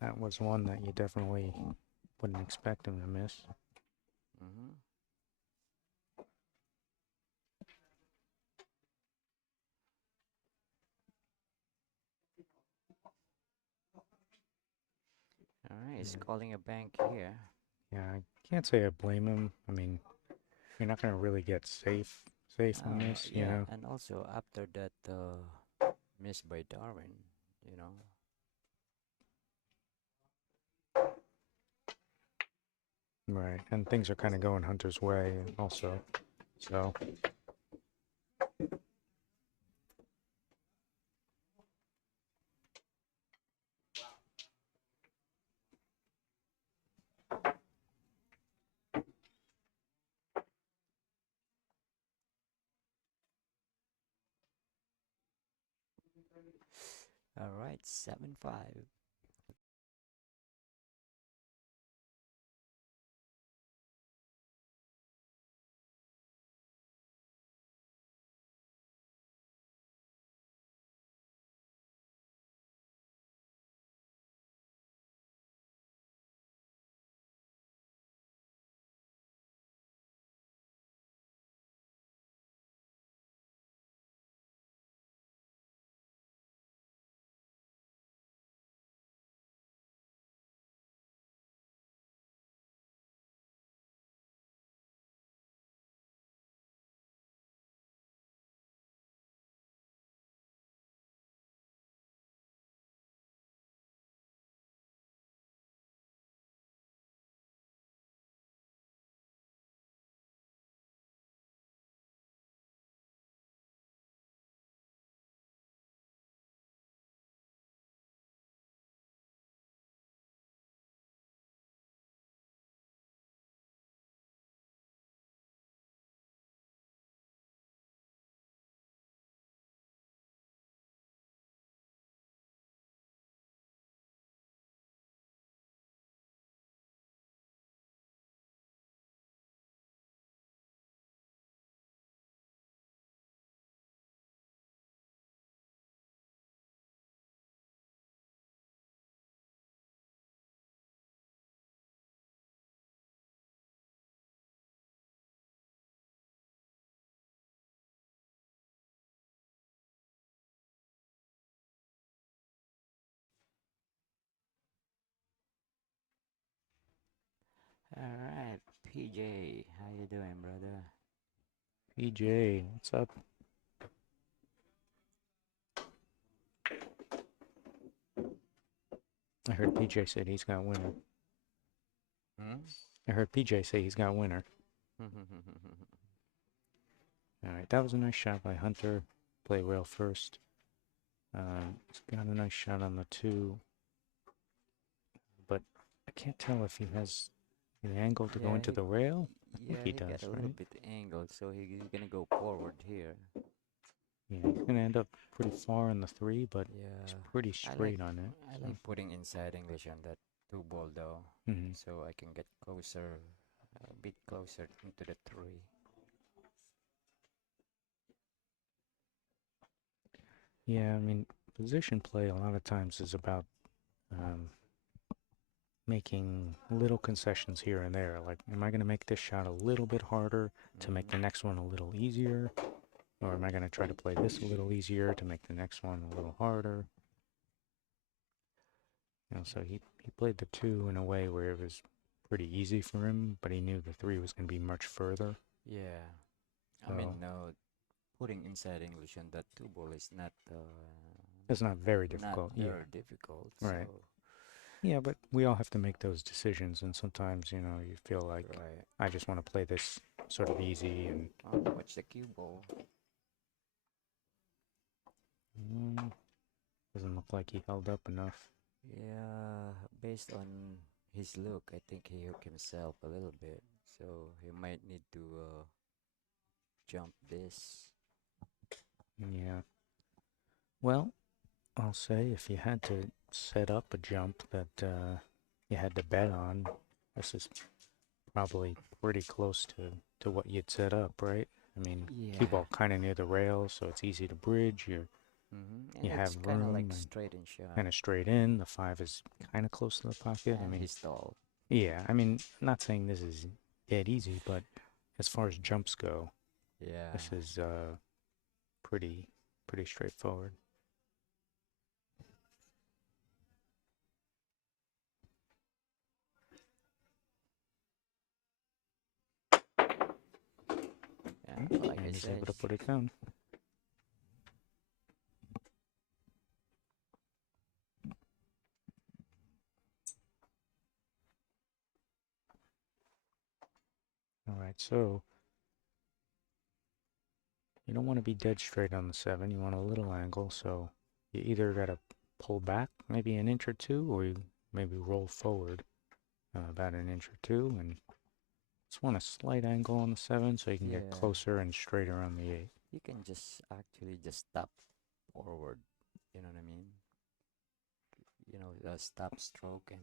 That was one that you definitely wouldn't expect him to miss. Mm-hmm. All right, he's calling a bank here. Yeah, I can't say I blame him. I mean, you're not gonna really get safe on this, you Yeah, know. and also after that miss by Darwin, you know. Right, and things are kind of going Hunter's way also. So, All right, 7-5. All right, PJ, how you doing, brother? PJ, what's up? I heard PJ said he's got winner. Hmm? I heard PJ say he's got winner. All right, that was a nice shot by Hunter. Play rail first. He's got a nice shot on the 2, but I can't tell if he has the angle to go Yeah, into the rail. I think yeah, he he got does, a little right? bit angled, so he's gonna go forward here. Yeah, he's gonna end up pretty far on the 3, but he's Yeah, pretty I like straight on it. I So. like putting inside English on that 2 ball though, Hmm. so I can get closer, a bit closer into the 3. Yeah, I mean, position play a lot of times is about um, making little concessions here and there. Like, am I going to make this shot a little bit harder to make the next one a little easier? Or am I going to try to play this a little easier to make the next one a little harder? You know, so he played the 2 in a way where it was pretty easy for him, but he knew the 3 was going to be much further. Yeah, I So mean, no, putting inside English on that 2 ball is it's not very not difficult. Yeah, very difficult. right. So Yeah, but we all have to make those decisions, and sometimes, you know, you feel like right. I just want to play this sort of easy and Watch the cue ball. mm, doesn't look like he held up enough. Yeah, based on his look, I think he hooked himself a little bit, so he might need to jump this. Yeah. Well, I'll say if you had to set up a jump that you had to bet on, this is probably pretty close to what you'd set up, right? I mean, cue Yeah. ball kind of near the rail, so it's easy to bridge. And You it's have kind of like room and straight and shot. kind of straight in. The 5 is kind of close to the pocket. I And mean, he's tall. yeah. I mean, I'm not saying this is dead easy, but as far as jumps go, Yeah. this is pretty pretty straightforward. Yeah, like I And he's say. able to put it down. All right, so you don't want to be dead straight on the 7. You want a little angle, so you either got to pull back maybe an inch or two, or you maybe roll forward about an inch or two, and just want a slight angle on the 7 so you can get Yeah. closer and straighter on the 8. You can just actually just stop forward. You know what I mean? Stop stroke and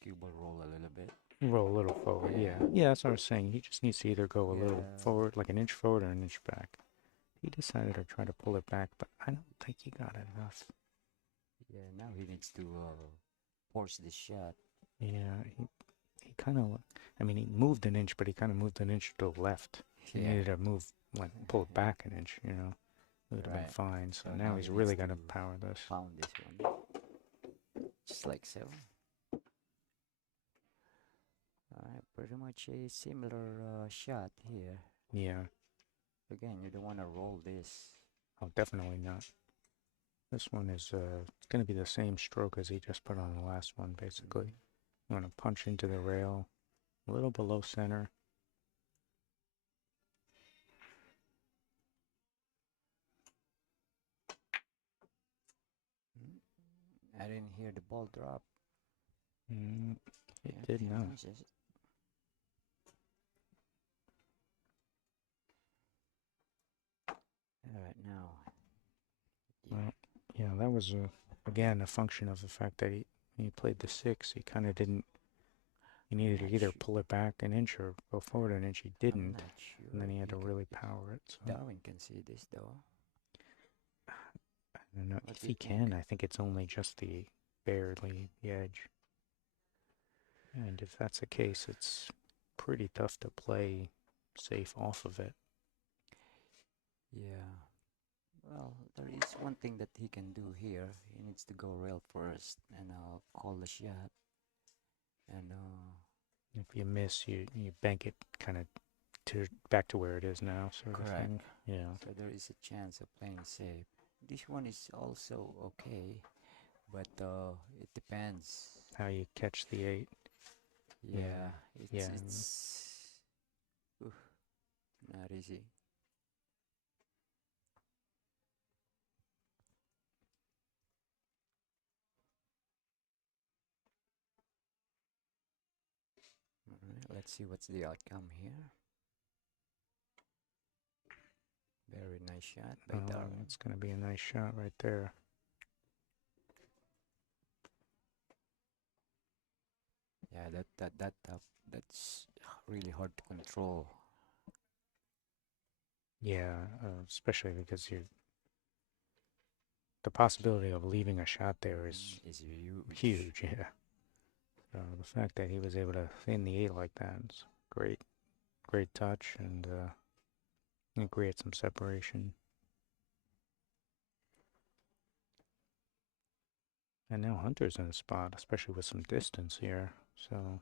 cue ball roll a little bit. Roll a little forward, yeah. Yeah, that's what I was saying. He just needs to either go a little Yeah. forward, like an inch forward or an inch back. He decided to try to pull it back, but I don't think he got enough. Yeah, now he needs to force this shot. Yeah, he kind of, I mean, he moved an inch, but he kind of moved an inch to the left. He Yeah. needed to move, like, pull it back an inch, you know. It would have been Right. fine. So So now now he's he really needs got to to power this. Found this one. Just like so. Alright, pretty much a similar shot here. Yeah. Again, you don't want to roll this. Oh, definitely not. This one is it's going to be the same stroke as he just put on the last one, basically. You want to punch into the rail a little below center. I didn't hear the ball drop. It Yeah, did how not. much is it? Alright, now. Well, yeah, that was again a function of the fact that he played the 6. He kind of didn't. He needed to Not either sure. pull it back an inch or go forward an inch. He I'm didn't, not sure. and then he had to You can, really power it. So Darwin can see this though. I don't know What if do he you think? can. I think it's only just barely the edge. And if that's the case, it's pretty tough to play safe off of it. Yeah. Well, there is one thing that he can do here. He needs to go rail first and call the shot. And If you miss, you bank it kind of back to where it is now, sort of correct. thing. Yeah. So there is a chance of playing safe. This one is also okay, but it depends. How you catch the 8. Yeah, Yeah. it's oof, not easy. Alright, let's see what's the outcome here. Very nice shot by Darwin. That's going to be a nice shot right there. Yeah, that's really hard to control. Yeah, especially because the possibility of leaving a shot there is Is huge. huge. Yeah. So the fact that he was able to thin the 8 like that is great, great touch, and it creates some separation. And now Hunter's in a spot, especially with some distance here. So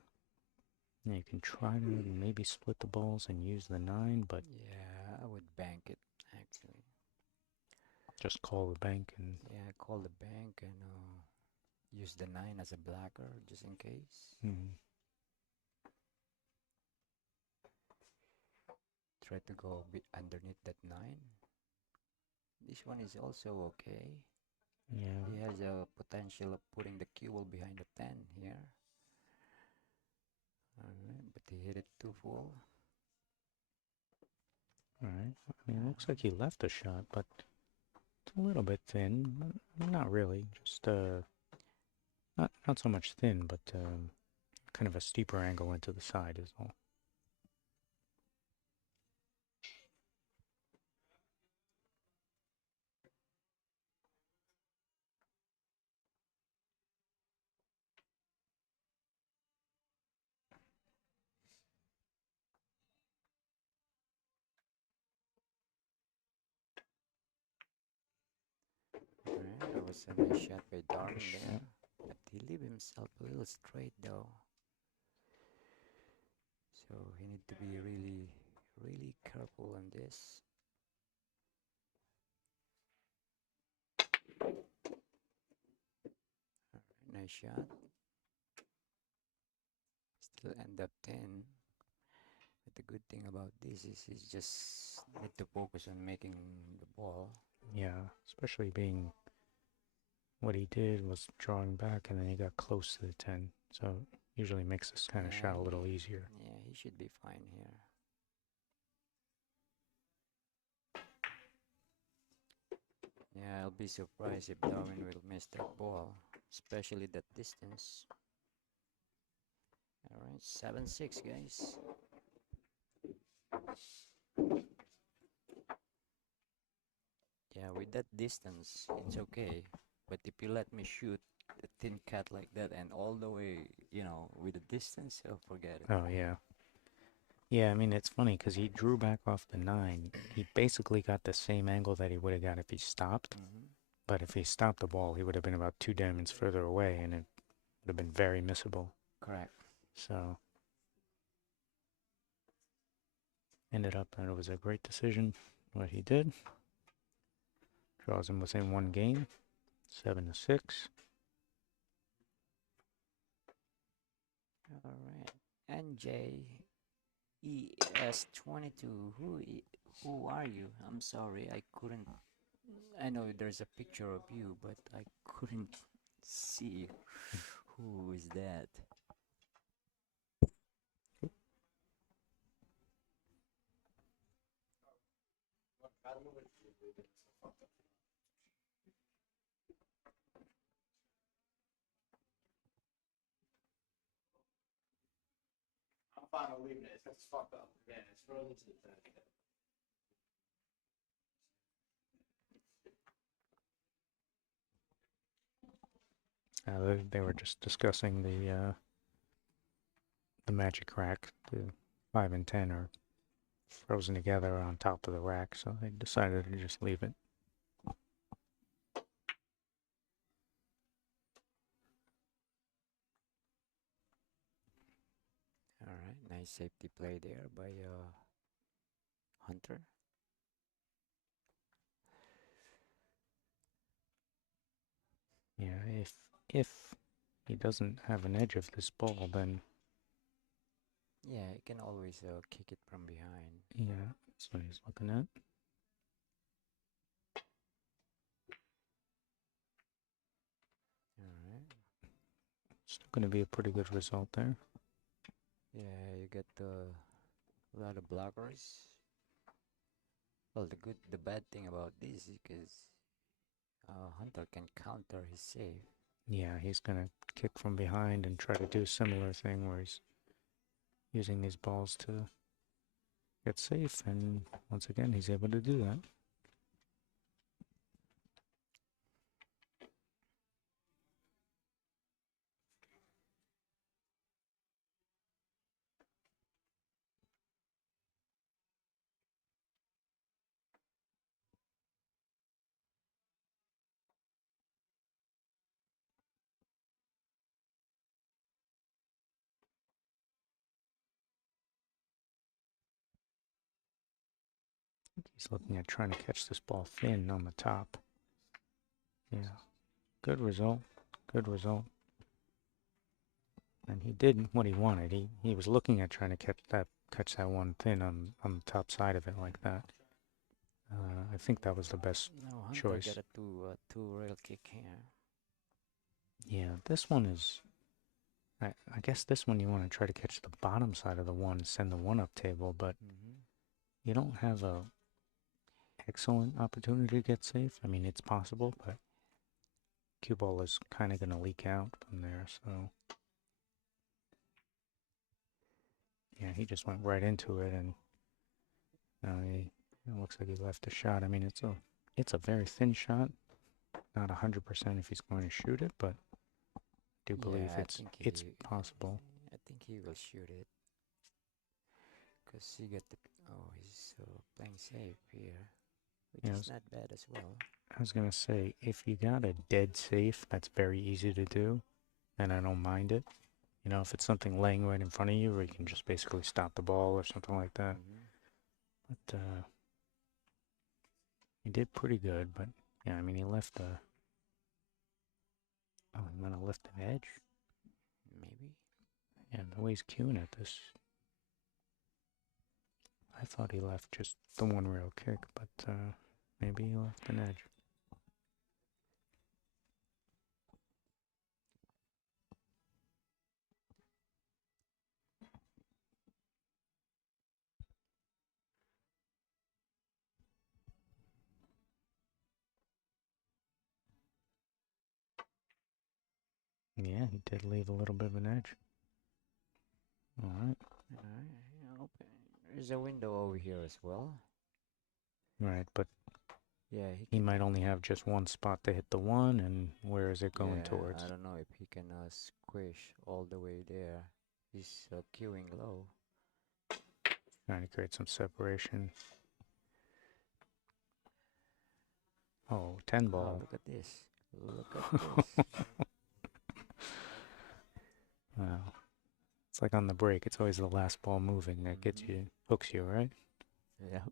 you can try to maybe split the balls and use the 9, but Yeah, I would bank it actually. just call the bank and Yeah, call the bank and use the 9 as a blocker just in case. Try to go a bit underneath that 9. This one is also okay. yeah. He has a potential of putting the cue ball behind the 10 here. Alright, but he hit it too full. All right. I mean, it looks like he left a shot, but it's a little bit thin. Not really. Just not so much thin, but kind of a steeper angle into the side is all. was a nice shot by Darwin Nice there. shot. But he leave himself a little straight though. So he need to be really, really careful on this. Alright, nice shot. Still end up 10. But the good thing about this is he's just need to focus on making the ball. Yeah, especially being what he did was drawing back and then he got close to the 10. So it usually makes this kind of shot a little easier. Yeah, he should be fine here. Yeah, I'll be surprised if Darwin will miss that ball, especially that distance. Alright, 7-6 guys. Yeah, with that distance, it's okay. But if you let me shoot a thin cut like that and all the way, with the distance, oh, forget it. Oh, yeah. Yeah, I mean, it's funny because he drew back off the 9. He basically got the same angle that he would have got if he stopped. But if he stopped the ball, he would have been about 2 diamonds further away and it would have been very missable. Correct. So, ended up, and it was a great decision what he did. Draws him within 1 game, 7-6. Alright. NJES22. Who are you? I'm sorry, I couldn't. I know there's a picture of you, but I couldn't see who is that. I'm fine with leaving it. It's fucked up. Yeah, it's frozen to the death. They were just discussing the magic rack. The 5 and 10 are frozen together on top of the rack, so they decided to just leave it. Alright, nice safety play there by Hunter. Yeah, if he doesn't have an edge of this ball, then Yeah, he can always kick it from behind. yeah, that's what he's looking at. Alright. Still going to be a pretty good result there. Yeah, you get a lot of blockers. Well, the bad thing about this is because Hunter can counter his save. Yeah, he's going to kick from behind and try to do a similar thing where he's using these balls to get safe, and once again, he's able to do that. He's looking at trying to catch this ball thin on the top. Yeah, good result. Good result. And he did what he wanted. He was looking at trying to catch that one thin on the top side of it like that. I think that was the best No, Hunter choice. got a two rail kick here. Yeah, this one is. I guess this one you want to try to catch the bottom side of the one, send the one up table, but you don't have a excellent opportunity to get safe. I mean, it's possible, but cue ball is kind of going to leak out from there, so. Yeah, he just went right into it, and it looks like he left a shot. I mean, it's a very thin shot. Not 100% if he's going to shoot it, but I do believe it's possible. I think he will shoot it. Because he got the... Oh, he's playing safe here. which Yeah, is not bad as well. I was gonna say, if you got a dead safe, that's very easy to do, and I don't mind it. You know, if it's something laying right in front of you, where you can just basically stop the ball or something like that. Hmm. But he did pretty good. But yeah, I mean, he left the. Oh, he might have left an edge. Maybe. Yeah, the way he's queuing at this, I thought he left just the one rail kick, but maybe he left an edge. Yeah, he did leave a little bit of an edge. All right. Yeah, open. There's a window over here as well. Right, but Yeah, he might only have just one spot to hit the one, and where is it going yeah, towards? I don't know if he can squish all the way there. He's queuing low. Trying to create some separation. Oh, 10 Oh, ball. look at this. Look at this. Wow. It's like on the break. It's always the last ball moving that gets you, hooks you, right? Yep.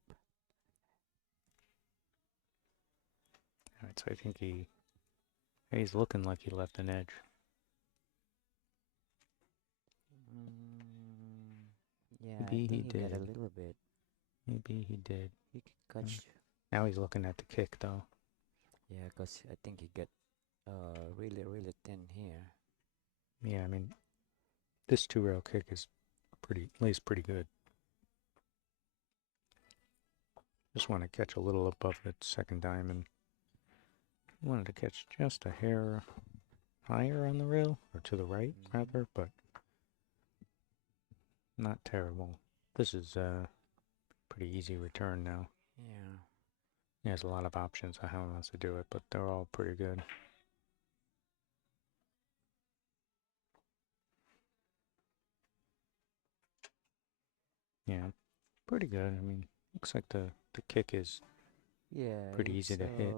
All right, so I think he's looking like he left an edge. Yeah, I Maybe he think he got a did. little bit. Maybe he did. He could catch. Now he's looking at the kick, though. Yeah, because I think he got really, really thin here. Yeah, I mean, this two-rail kick is lays pretty good. Just want to catch a little above the second diamond. Wanted to catch just a hair higher on the rail, or to the right, rather, but not terrible. This is a pretty easy return now. Yeah. He has a lot of options on how he wants to do it, but they're all pretty good. Yeah, pretty good. I mean, looks like the kick is Yeah, pretty easy it's to hit.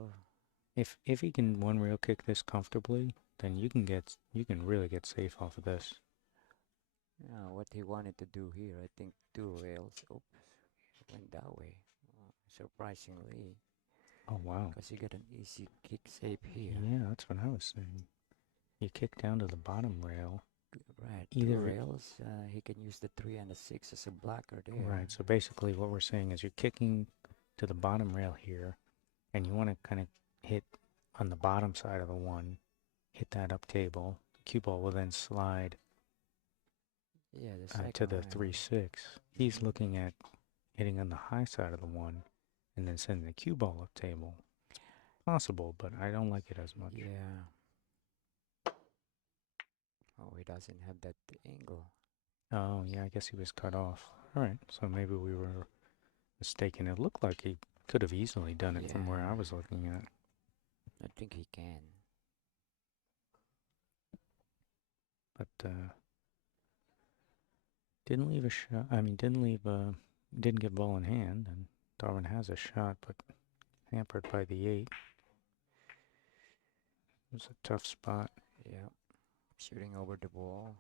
If he can one rail kick this comfortably, then you can really get safe off of this. yeah, what he wanted to do here, I think two rails. Oops, went that way. Surprisingly, Oh wow. because you get an easy kick save here. Yeah, that's what I was saying. You kick down to the bottom rail. Right, two Either rails. He can use the 3 and the 6 as a blocker there. right. So basically, what we're saying is you're kicking to the bottom rail here, and you want to kind of hit on the bottom side of the one, hit that up table. The cue ball will then slide Yeah, the to second the rail. 3-6. He's looking at hitting on the high side of the one, and then sending the cue ball up table. Possible, but I don't like it as much. Yeah. Oh, he doesn't have that angle. Oh yeah, I guess he was cut off. All right, so maybe we were mistaken. It looked like he could have easily done it from where I Yeah. was looking at. I think he can. But didn't leave a shot. I mean, didn't get ball in hand, and Darwin has a shot, but hampered by the 8. It was a tough spot. Yeah. Shooting over the ball.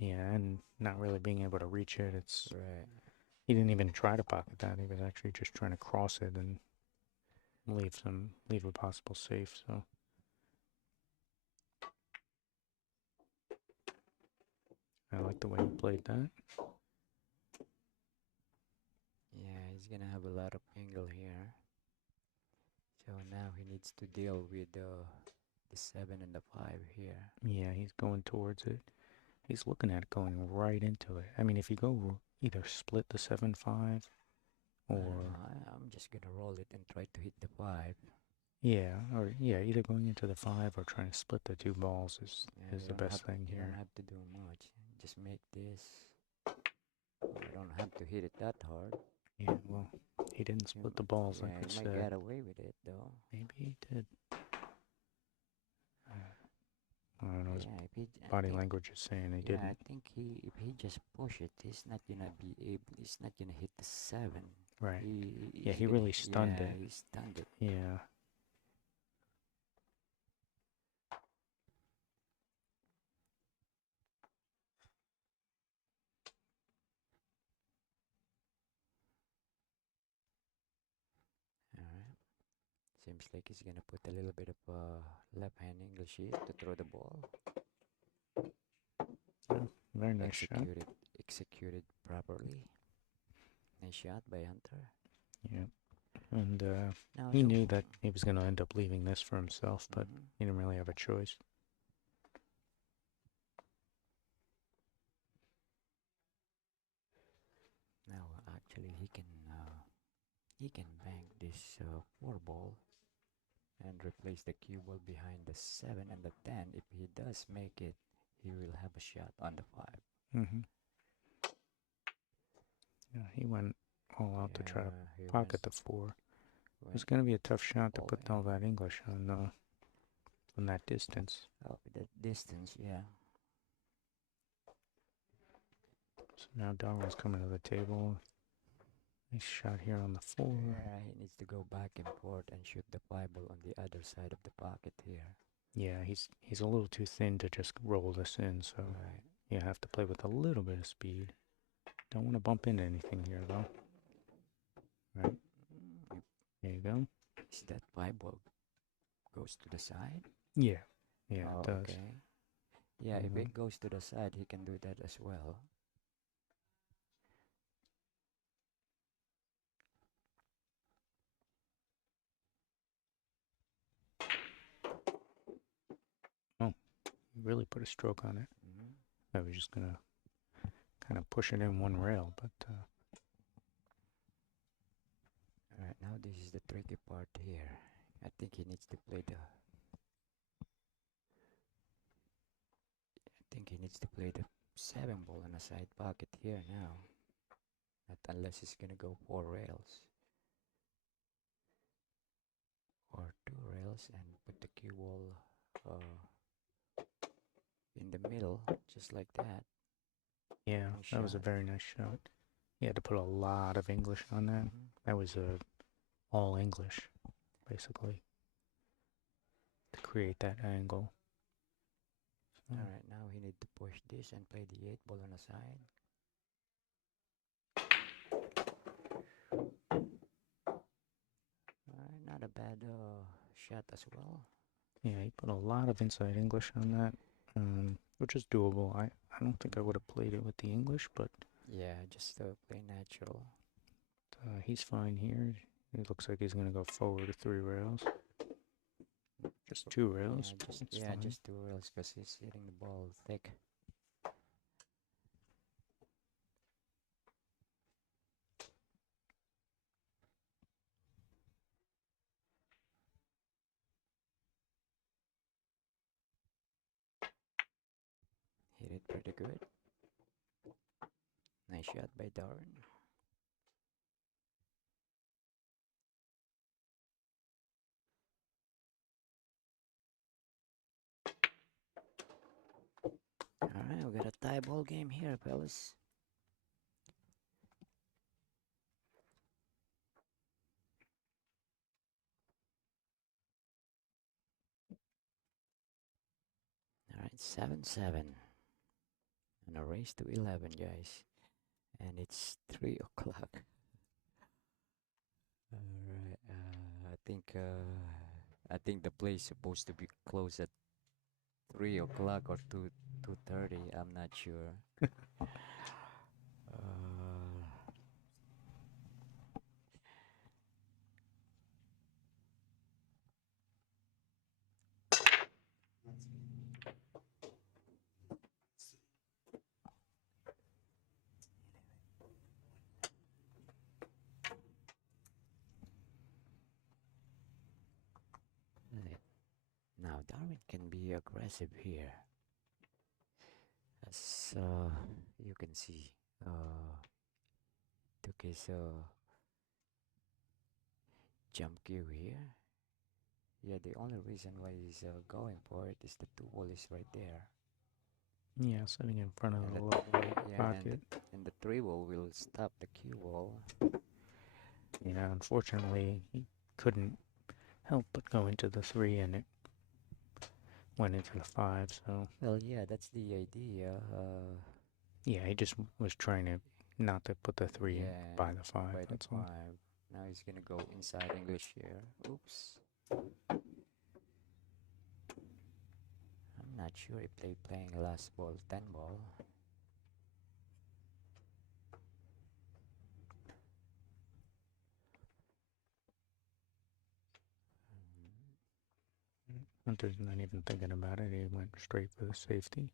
Yeah, and not really being able to reach it. Right. He didn't even try to pocket that. He was actually just trying to cross it and leave a possible safe. So I like the way he played that. Yeah, he's gonna have a lot of angle here. So now he needs to deal with the 7 and the 5 here. Yeah, he's going towards it. He's looking at it going right into it. I mean, if you go either split the 7-5 or I'm just gonna roll it and try to hit the 5. either going into the 5 or trying to split the two balls is the best thing You here. don't have to do much. Just make this. You don't have to hit it that hard. Yeah, well, he didn't split the balls like we he might said. get away with it though. Maybe he did. I don't know. His Yeah, body language is saying he yeah, didn't. I think if he just push it, he's not gonna be able. He's not gonna hit the 7. Right. He Yeah, he really stunned yeah, it. he stunned it. Yeah. All right. Seems like he's gonna put a little bit of left hand English here to throw the ball. Yeah, very nice shot. Executed properly. Nice shot by Hunter. Yeah. And Now he so knew that he was going to end up leaving this for himself, but mhm. he didn't really have a choice. Now actually he can bank this 4 ball and replace the cue ball behind the 7 and the 10. If he does make it, he will have a shot on the 5. Mm-hmm. Yeah, he went all out to try to He pocket the 4. It was went going to be a tough shot to all put in. all that English on that distance. Oh, the distance, yeah. So now Darwin's coming to the table. Nice shot here on the 4. Yeah, he needs to go back and forth and shoot the 5 ball on the other side of the pocket here. Yeah, he's a little too thin to just roll this in, so Right. you have to play with a little bit of speed. Don't want to bump into anything here, though. Right, Mm, there you go. Is that 5 ball goes to the side? Yeah, yeah, Oh, it does. okay. Yeah, if it goes to the side, he can do that as well. Oh, really put a stroke on it. Mm-hmm. I was just gonna kind of push it in one rail, but All right, now this is the tricky part here. I think he needs to play the. I think he needs to play the 7 ball in a side pocket here now. Not unless he's gonna go 4 rails or 2 rails and put the cue ball in the middle, just like that. yeah, Nice that was a shot. very nice shot. He had to put a lot of English on that. Mm-hmm. That was all English, basically, to create that angle. So, All right, now he need to push this and play the 8 ball on the side. All right, not a bad shot as well. yeah, he put a lot of inside English on that, which is doable. I don't think I would have played it with the English, but Yeah, just play natural. he's fine here. It looks like he's going to go forward to 3 rails. Just 2 rails. It's fine. Just 2 rails because he's hitting the ball thick. Hit it pretty good. Nice shot by Darwin. All right, we got a tie ball game here, fellas. All right, 7-7. And a race to 11, guys. And it's 3 o'clock. All right, I think the play is supposed to be closed at 3 o'clock or 2:30. I'm not sure. Right. Now Darwin can be aggressive here, as you can see. Took his jump cue here. Yeah, the only reason why he's going for it is the 2 ball is right there. Yeah, sitting in front of And the the little yeah, pocket. and the 3 ball will stop the cue ball. Yeah, unfortunately, he couldn't help but go into the 3 and it went into the 5, so Well, yeah, that's the idea. yeah, he just was trying to not to put the 3 in Yeah, by the 5, by the that's all. 5. Now he's gonna go inside English here. Oops. I'm not sure if they playing last ball, 10 ball. Hunter's not even thinking about it, he went straight for the safety.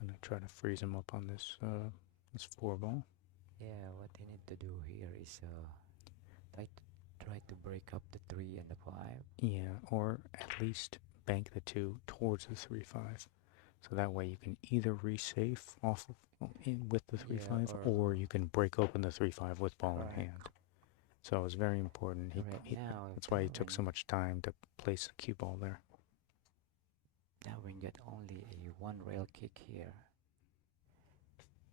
Gonna try to freeze him up on this 4 ball. Yeah, what they need to do here is try to break up the 3 and the 5. Yeah, or at least bank the 2 towards the 3-5. So that way you can either resafe off of, with the 3-5, or you can break open the 3-5 with ball in hand. So it was very important. That's why he took so much time to place the cue ball there. Darwin got only a 1 rail kick here.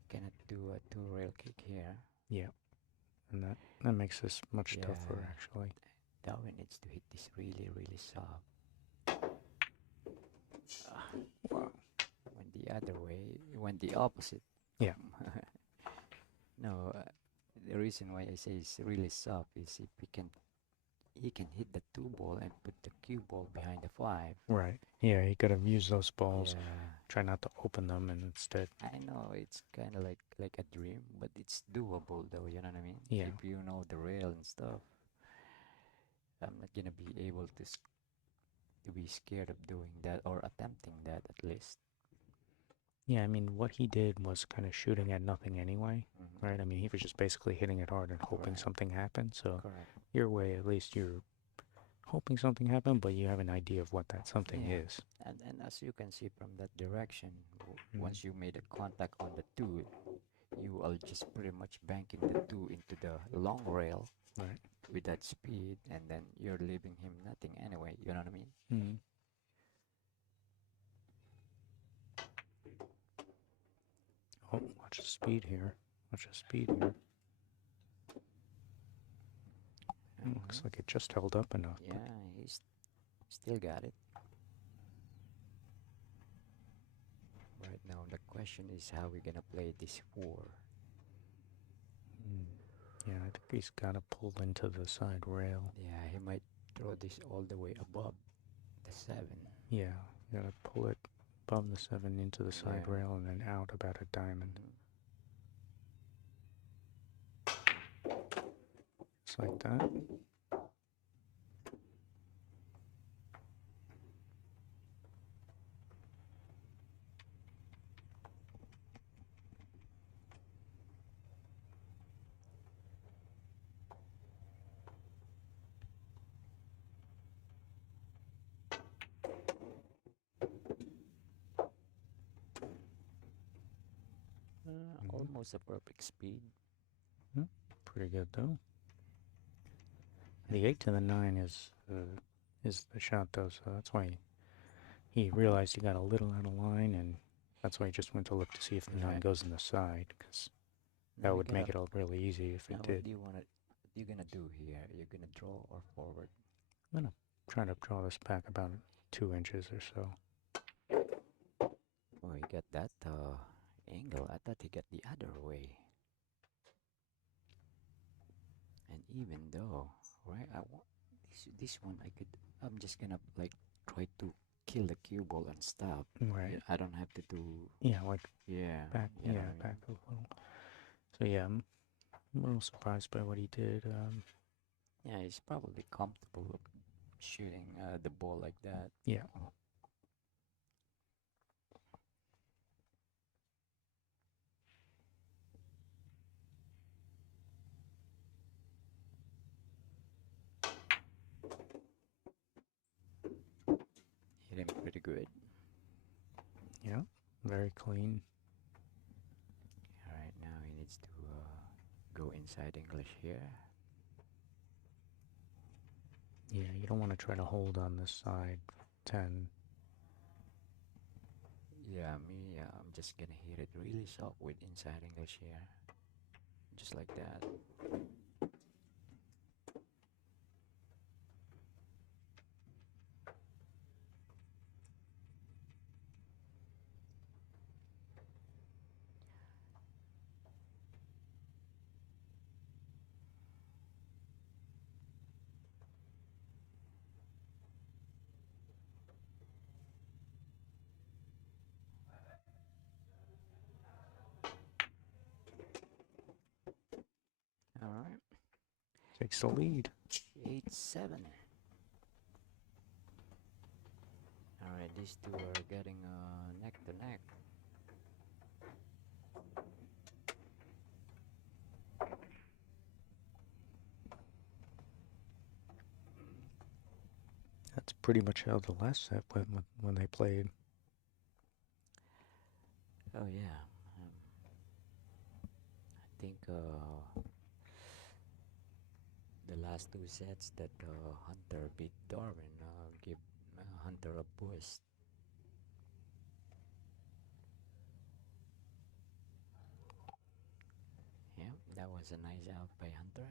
Cannot do a 2 rail kick here. Yeah, and that makes this much tougher actually. Darwin needs to hit this really, really soft. Wow. Went the other way. Went the opposite. Yeah. No, the reason why I say it's really soft is if he can hit the 2 ball and put the cue ball behind the 5. Right. Yeah, he could have used those balls. Yeah. Try not to open them, and instead. I know it's kind of like a dream, but it's doable though. You know what I mean? Yeah. If you know the rail and stuff, I'm not gonna be able to be scared of doing that or attempting that at least. Yeah, I mean, what he did was kind of shooting at nothing anyway, Mm-hmm. right? I mean, he was just basically hitting it hard and hoping something happened. So Correct. your way, at least you're hoping something happened, but you have an idea of what that something Yeah. is. And as you can see from that direction, once you made a contact on the 2, you are just pretty much banking the 2 into the long rail, right, with that speed, and then you're leaving him nothing anyway. You know what I mean? Mm-hmm. Oh, watch the speed here. Watch the speed here. Looks like it just held up enough. Yeah, he's still got it. Right now, the question is how we're gonna play this 4. Yeah, I think he's got to pull into the side rail. Yeah, he might throw this all the way above the 7. Yeah, you gotta pull it above the 7 into the side Yeah. rail and then out about a diamond. Just like that. Almost a perfect speed. Pretty good though. The 8 to the 9 is the shot though, so that's why he realized he got a little out of line, and that's why he just went to look to see if the 9 goes in the side, because that would make it all really easy if it did. What you gonna do here? You're gonna draw or forward? I'm gonna try to draw this back about 2 inches or so. Oh, he got that angle. I thought he got the other way. And even though, right, I want this one, I'm just gonna like try to kill the cue ball and stop. Right. I don't have to do. Yeah, like Back. back a little. So yeah, I'm a little surprised by what he did. Yeah, he's probably comfortable shooting the ball like that. Yeah. Hit him pretty good. Yeah, very clean. Alright, now he needs to go inside English here. Yeah, you don't want to try to hold on this side 10. Yeah, I'm just gonna hit it really soft with inside English here. Just like that. takes the lead. 8-7. Alright, these two are getting neck to neck. That's pretty much how the last set went when they played. Oh yeah. I think the last two sets that Hunter beat Darwin give Hunter a boost. Yeah, that was a nice out by Hunter.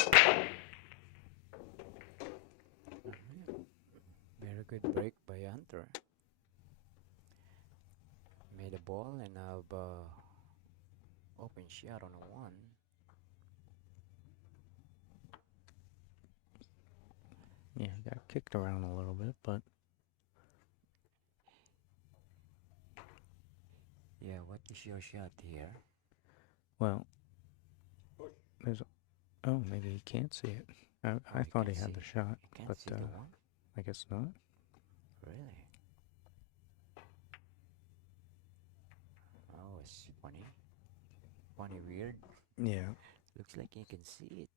Alright. Very good break by Hunter. Made a ball and have open shot on a one. Yeah, got kicked around a little bit, but Yeah, what is your shot here? well, there's. Oh, maybe he can't see it. I You thought can he had the see- shot, You can't but see the one? I guess not. Really? Oh, it's funny. Funny weird. Yeah. Looks like you can see it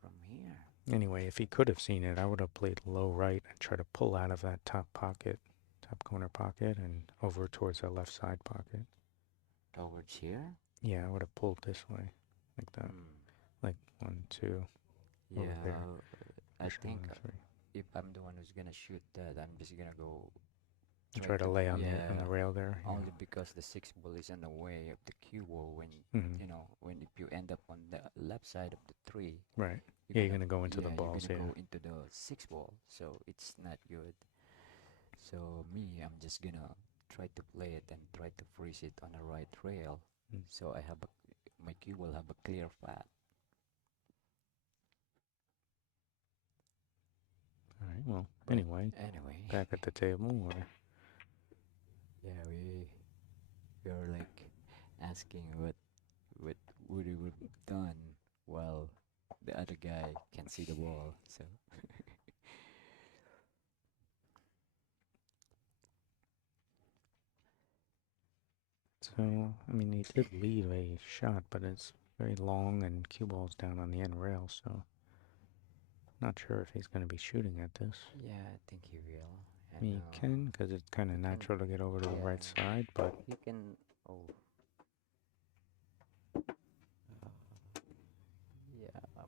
from here. Anyway, if he could have seen it, I would have played low right and try to pull out of that top corner pocket, and over towards the left side pocket. Towards here? Yeah, I would have pulled this way, like that, like 1, 2. Yeah, Over there. I Push think another 3. if I'm the one who's gonna shoot that, I'm just gonna go Try to lay on yeah, the rail there. only because the six ball is in the way of the cue ball. When Mhm. you know, when if you end up on the left side of the tree, Right. Yeah, you're gonna go into the balls. You're gonna Yeah. go into the six ball, so it's not good. So me, I'm just gonna try to play it and try to freeze it on the right rail. Mm. So I have my cue will have a clear path. All right. Well, But anyway, anyway, back at the table. yeah, we are like asking what would he would have done while the other guy can see the ball. So So, I mean, he did leave a shot, but it's very long and cue ball's down on the end rail, so not sure if he's going to be shooting at this. yeah, I think he will. I mean, he can, because it's kind of he can- natural to get over to the yeah. right side, but He can. Oh. Yeah.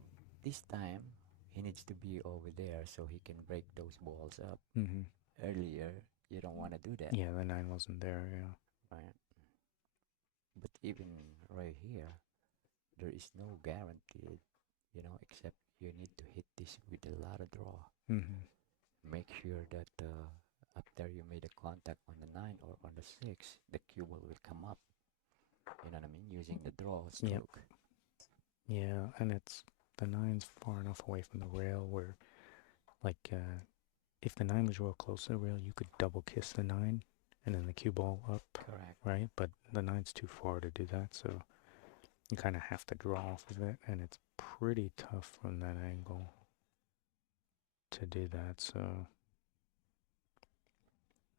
This time he needs to be over there so he can break those balls up. mhm. Earlier, you don't want to do that. Yeah, the 9 wasn't there, yeah. Right. But even right here, there is no guaranteed, except you need to hit this with a lot of draw. Mhm. Make sure that after you made a contact on the 9 or on the 6, the cue ball will come up. You know what I mean? Using the draw stroke. Yeah, and the 9's far enough away from the rail where, like, if the 9 was real close to the rail, you could double kiss the 9 and then the cue ball up. Correct. Right? But the 9's too far to do that, so you kind of have to draw off of it, and it's pretty tough from that angle to do that, so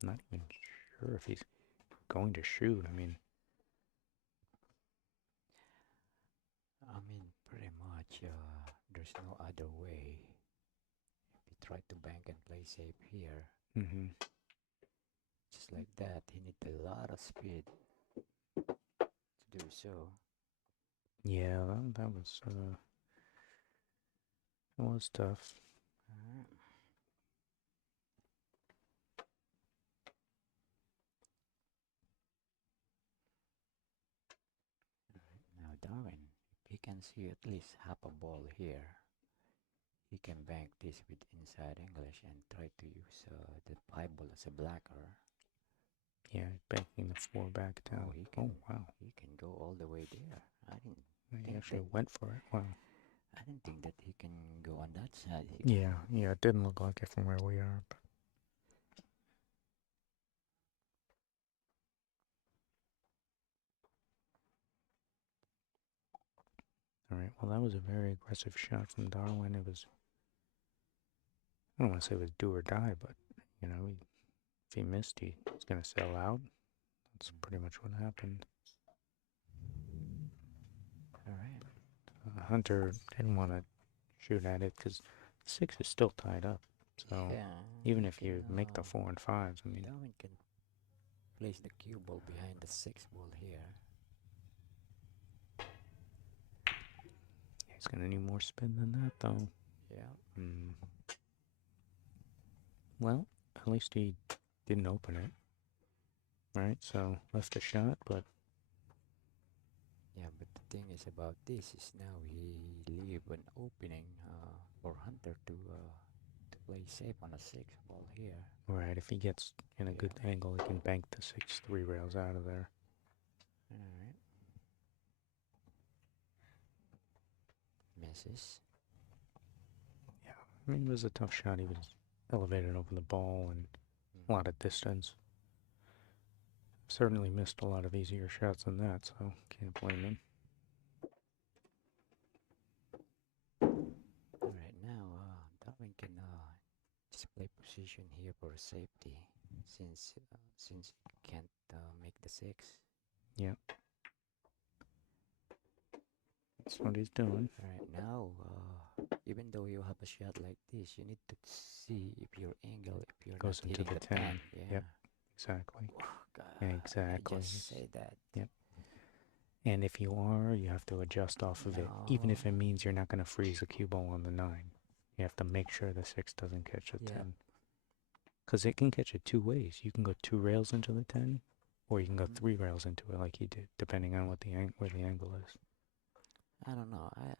not even sure if he's going to shoot. I mean, Pretty much, there's no other way. If he tried to bank and play safe here, mhm. just like that, he needs a lot of speed to do so. Yeah, that was tough. Now Darwin, if he can see at least half a ball here, he can bank this with inside English and try to use the Bible as a blocker. Yeah, banking the 4 back down. Oh, he can. Oh, wow. He can go all the way there. I didn't He think actually that. went for it. Wow. I didn't think that he can go on that side. Yeah, it didn't look like it from where we are. But all right, well, that was a very aggressive shot from Darwin. It was, I don't want to say it was do or die, but, if he missed, he's going to sell out. That's pretty much what happened. All right. Hunter didn't want to shoot at it because 6 is still tied up. So Yeah, even he if you can, make the 4 and 5s, I mean, Darwin can place the cue ball behind the 6 ball here. he's going to need more spin than that, though. Yeah. Well, at least he didn't open it. Right, so left a shot, but Yeah, but the thing is about this is now he leave an opening for Hunter to play safe on a 6 ball here. right, if he gets in a Yeah. good angle, he can bank the 6 3 rails out of there. All right. Misses. Yeah, I mean, it was a tough shot. He was elevated over the ball and a lot of distance. Certainly missed a lot of easier shots than that, so can't blame him. All right, now Darwin can display position here for safety since he can't make the 6. Yeah. That's what he's doing. All right, now even though you have a shot like this, you need to see if your angle, if you're Goes not into hitting the the 10. 10. Yeah. Yep. Exactly. God, Exactly. I just say that. Yep. And if you are, you have to adjust off of it, even if it means you're not going to freeze a cue ball on the 9. You have to make sure the 6 doesn't catch the 10. Because it can catch it 2 ways. You can go 2 rails into the 10, or you can go 3 rails into it like he did, depending on what where the angle is. I don't know. I'm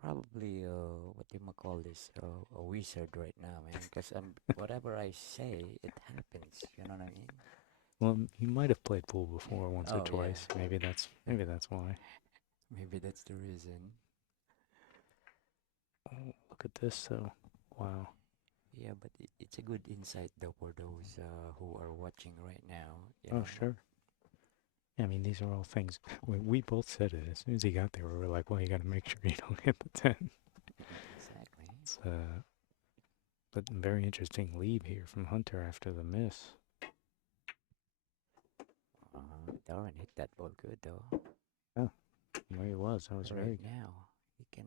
probably what do you call this? A wizard right now, man. Because whatever I say, it happens. You know what I mean? Well, you might have played pool before once or Oh, yeah. twice. Maybe that's why. Maybe that's the reason. Oh, look at this though. Wow. Yeah, but it's a good insight though for those who are watching right now. You Oh, know? sure. I mean, these are all things. We both said it as soon as he got there. We were like, well, you got to make sure you don't hit the 10. Exactly. It's but very interesting lead here from Hunter after the miss. Darwin hit that ball good though. Oh, there he was. That was Right very good. now, he can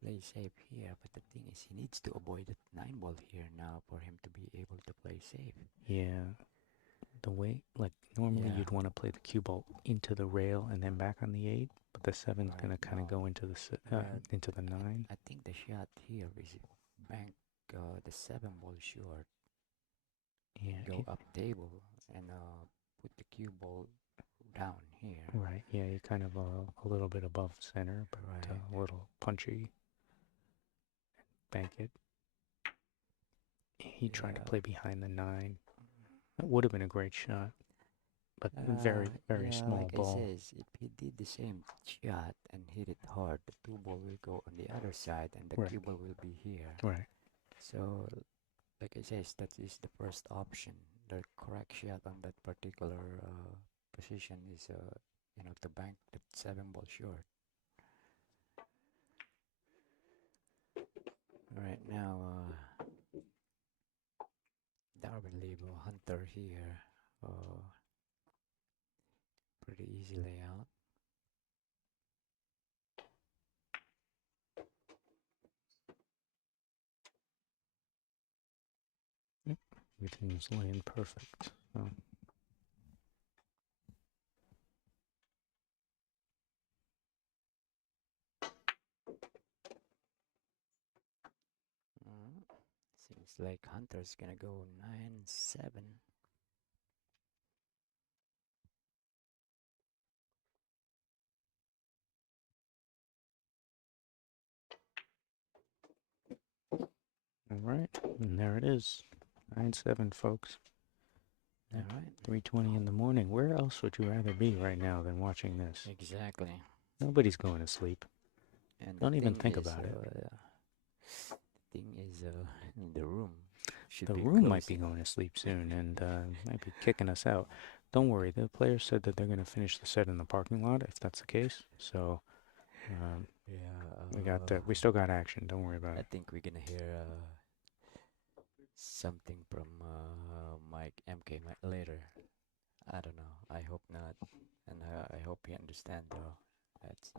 play safe here, but the thing is, he needs to avoid that 9 ball here now for him to be able to play safe. Yeah. The way, like, normally Yeah. you'd want to play the cue ball into the rail and then back on the 8, but the 7's Right, going to kind of no. go into the into the 9. I think the shot here is bank the 7 ball short, Yeah. go up table, and put the cue ball down here. Right. Yeah, you kind of a little bit above center, but Right. a little punchy. Bank it. He tried to Yeah. play behind the 9. That would have been a great shot, but very, very yeah, small like ball. I says, if he did the same shot and hit it hard, the 2 ball will go on the other side and the Right. cue ball will be here. Right. So, like I says, that is the first option. The correct shot on that particular position is, to bank the 7 ball short. Right now, Darwin leave Hunter here. Pretty easy layout. Everything's laying perfect. So. Seems like Hunter's gonna go 9-7. All right, and there it is. 9-7, folks. All right. 3:20 in the morning. Where else would you rather be right now than watching this? Exactly. Nobody's going to sleep. And Don't the even thing think is, about it. the thing is, the room should The be room might be closing. going to sleep soon and might be kicking us out. Don't worry, the players said that they're going to finish the set in the parking lot if that's the case. So Yeah. we still got action. Don't worry about I it. think we're gonna hear something from Mike MK later. I don't know. I hope not, and I hope you understand though. That's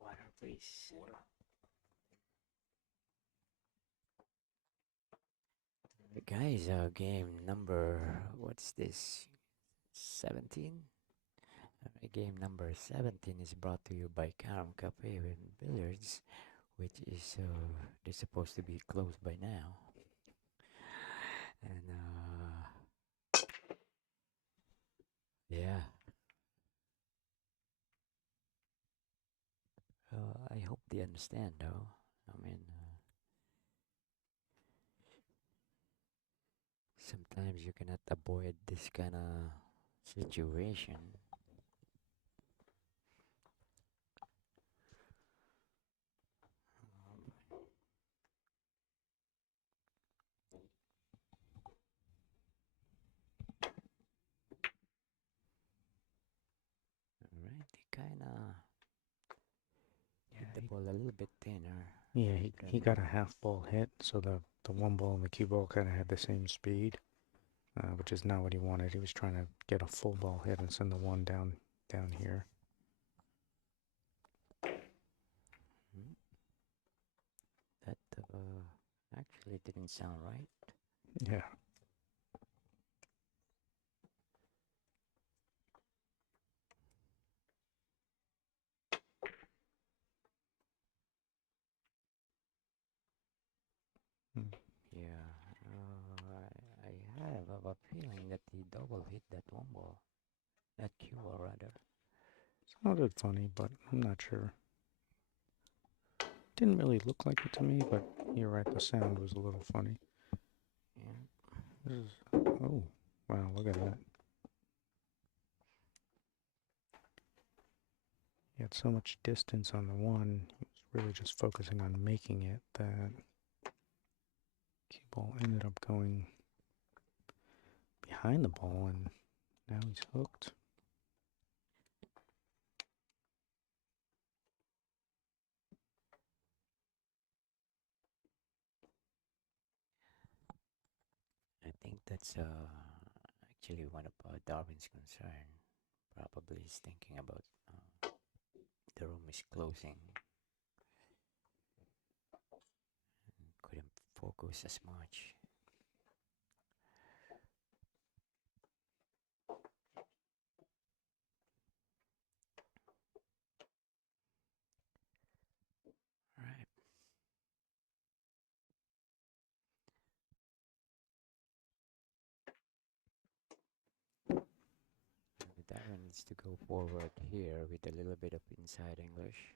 water, please. Guys, game number, what's this? 17? Game number 17 is brought to you by Carom Cafe and Billiards, which is they're supposed to be closed by now. And yeah, I hope they understand though. I mean, sometimes you cannot avoid this kind of situation. Alright, they kind of hit the ball a little bit thinner. Yeah, he got a half ball hit, so the one ball and the cue ball kind of had the same speed, which is not what he wanted. He was trying to get a full ball hit and send the one down here. That actually didn't sound right. Yeah. Mm. Yeah, I have a feeling that he double hit that one ball. That cue ball, rather. Sounded funny, but I'm not sure. Didn't really look like it to me, but you're right, the sound was a little funny. Yeah. Oh, wow, look at that. He had so much distance on the one, he was really just focusing on making it that cue ball ended up going behind the ball, and now he's hooked. I think that's actually one of Darwin's concern. Probably is thinking about the room is closing. Couldn't focus as much. Right. Darwin needs to go forward here with a little bit of inside English.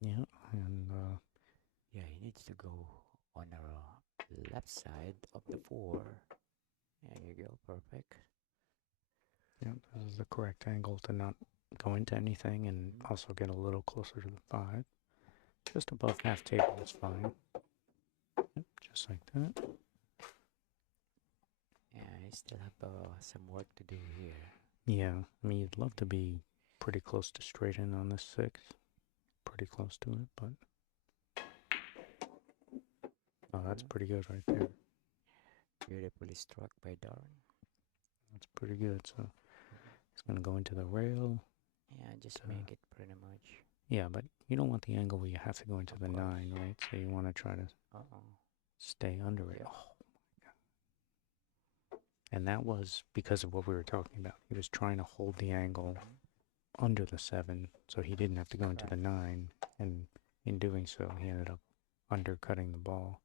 Yeah, and Yeah, he needs to go on our left side of the 4. There you go, perfect. yeah, this is the correct angle to not go into anything and also get a little closer to the 5. Just above half table is fine. Yep, just like that. Yeah, I still have some work to do here. Yeah, I mean, you'd love to be pretty close to straight in on this 6. Pretty close to it, but... Oh, that's pretty good right there. Beautifully struck by Darwin. That's pretty good, so... It's going to go into the rail. Yeah, just make it pretty much. Yeah, but you don't want the angle where you have to go into the 9, right? So you want to try to stay under it. Yep. Oh, my God. And that was because of what we were talking about. He was trying to hold the angle under the 7, so he didn't have to go into the 9. And in doing so, he ended up undercutting the ball.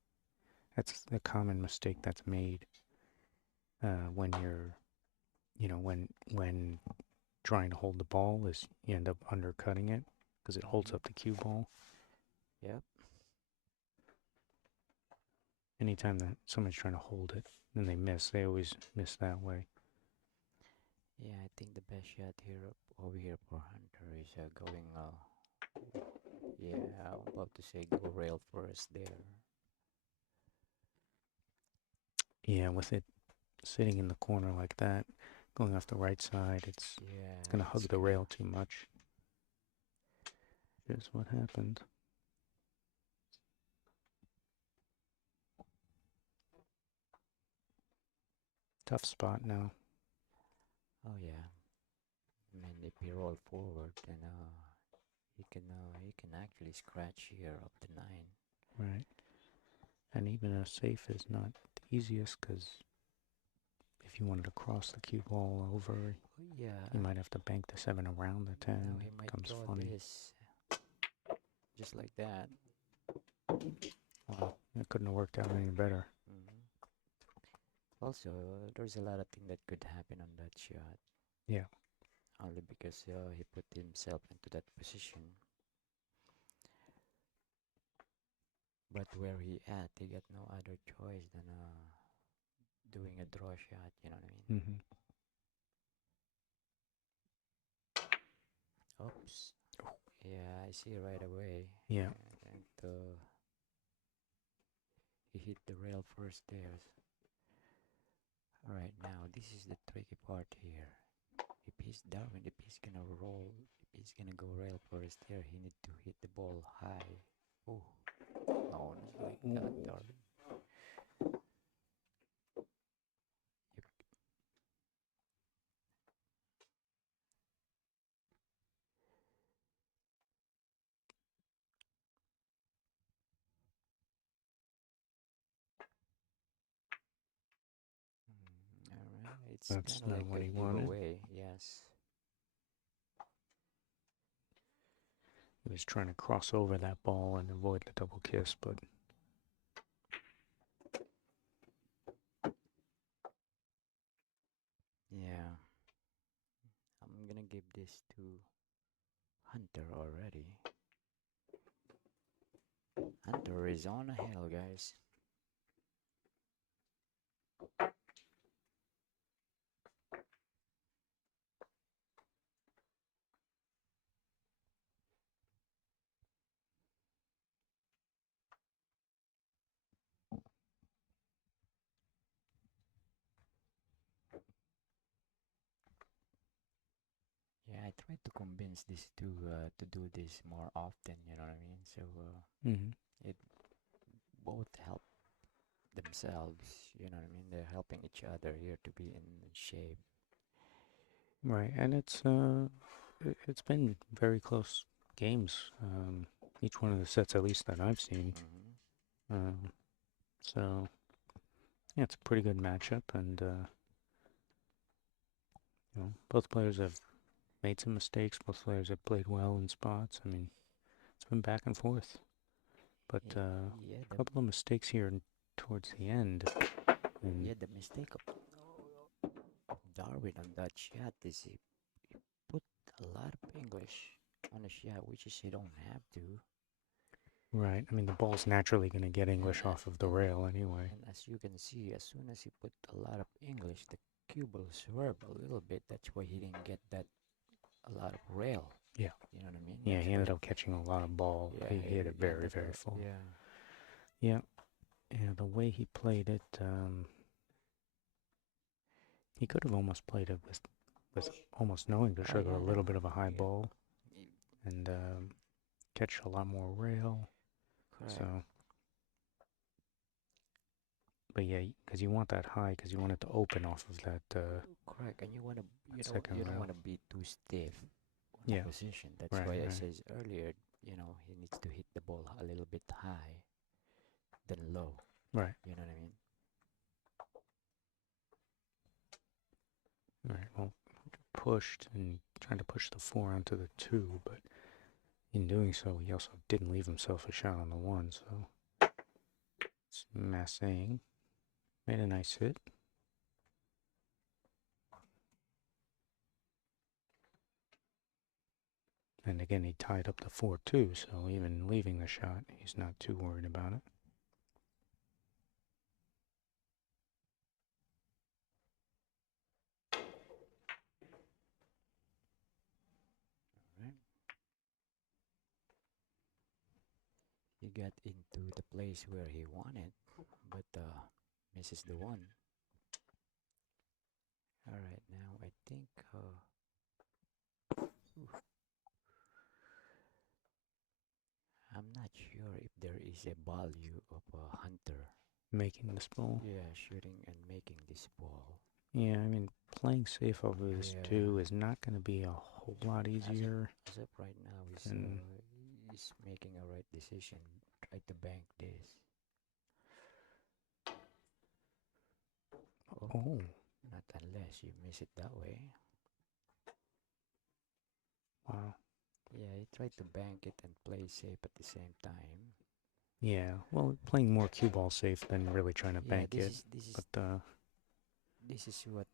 That's a common mistake that's made when you're you know, when trying to hold the ball is you end up undercutting it because it holds up the cue ball. Yep. Anytime that someone's trying to hold it and they miss, they always miss that way. Yeah, I think the best shot here over here for Hunter is going. Yeah, I'm about to say go rail first there. Yeah, with it sitting in the corner like that, going off the right side, it's Yeah, gonna hug it's the rail too much. Here's what happened. Tough spot now. Oh yeah. I mean, if you roll forward, then you can actually scratch here up to 9. Right. And even a safe is not the easiest because if you wanted to cross the cue ball over, Yeah. you might have to bank the 7 around the 10. Now he It might becomes draw funny. this, just like that. Wow, it couldn't have worked out any better. Also, there's a lot of things that could happen on that shot. Yeah. Only because he put himself into that position. But where he at, he got no other choice than doing a draw shot. You know what I mean? Mm-hmm. Oops. Yeah, I see right away. Yeah. And he hit the rail first there. Alright, now this is the tricky part here. If he's Darwin, if he's gonna roll, if he's gonna go rail first there, he need to hit the ball high. Oh, no, not like that, Darwin. Alright, it's That's kind of not like what a he wanted. giveaway, yes. He was trying to cross over that ball and avoid the double kiss, but Yeah, I'm gonna give this to Hunter already. Hunter is on a hill, guys. Yeah, I tried to convince these two to do this more often, you know what I mean? So mm-hmm. it both help themselves, you know what I mean? They're helping each other here to be in shape. Right, and it's been very close games. Each one of the sets, at least that I've seen. So yeah, it's a pretty good matchup, and you know, both players have made some mistakes. Both players have played well in spots. I mean, it's been back and forth, but Yeah, a couple of mistakes here towards the end. And the mistake of Darwin on that shot is he put a lot of English on a shot, which is he don't have to. right, I mean, the ball's naturally going to get English And, off of the rail anyway. and as you can see, as soon as he put a lot of English, the cue ball swerved a little bit. That's why he didn't get that a lot of rail. Yeah. You know what I mean? Yeah, That's he ended why, up catching a lot of ball. yeah, He hit it very, ended very up, full. yeah. Yeah. Yeah, the way he played it, he could have almost played it with almost knowing to Oh sugar yeah, a little no, bit of a high yeah. ball and catch a lot more rail. Correct. So, but yeah, because you want that high because you want it to open off of that Correct. And you want to, second you don't rail. want to be too stiff on Yeah. a position. That's Right, why I right. says earlier, he needs to hit the ball a little bit high than low. Right. You know what I mean? Right. Well, pushed and trying to push the 4 onto the 2, but in doing so, he also didn't leave himself a shot on the 1. So, it's Massing made a nice hit. And again, he tied up the 4-2, so even leaving the shot, he's not too worried about it. He got into the place where he wanted, but misses the one. All right, now I think I'm not sure if there is a value of a hunter. Making this ball. Yeah, shooting and making this ball. Yeah, I mean, playing safe over this Yeah. 2 is not going to be a whole lot easier. As of right now, he's making a right decision. Try to bank this. Oh, Not unless you miss it that way. wow. Yeah, he tried to bank it and play safe at the same time. Yeah, well, playing more cue ball safe than really trying to bank it. This is what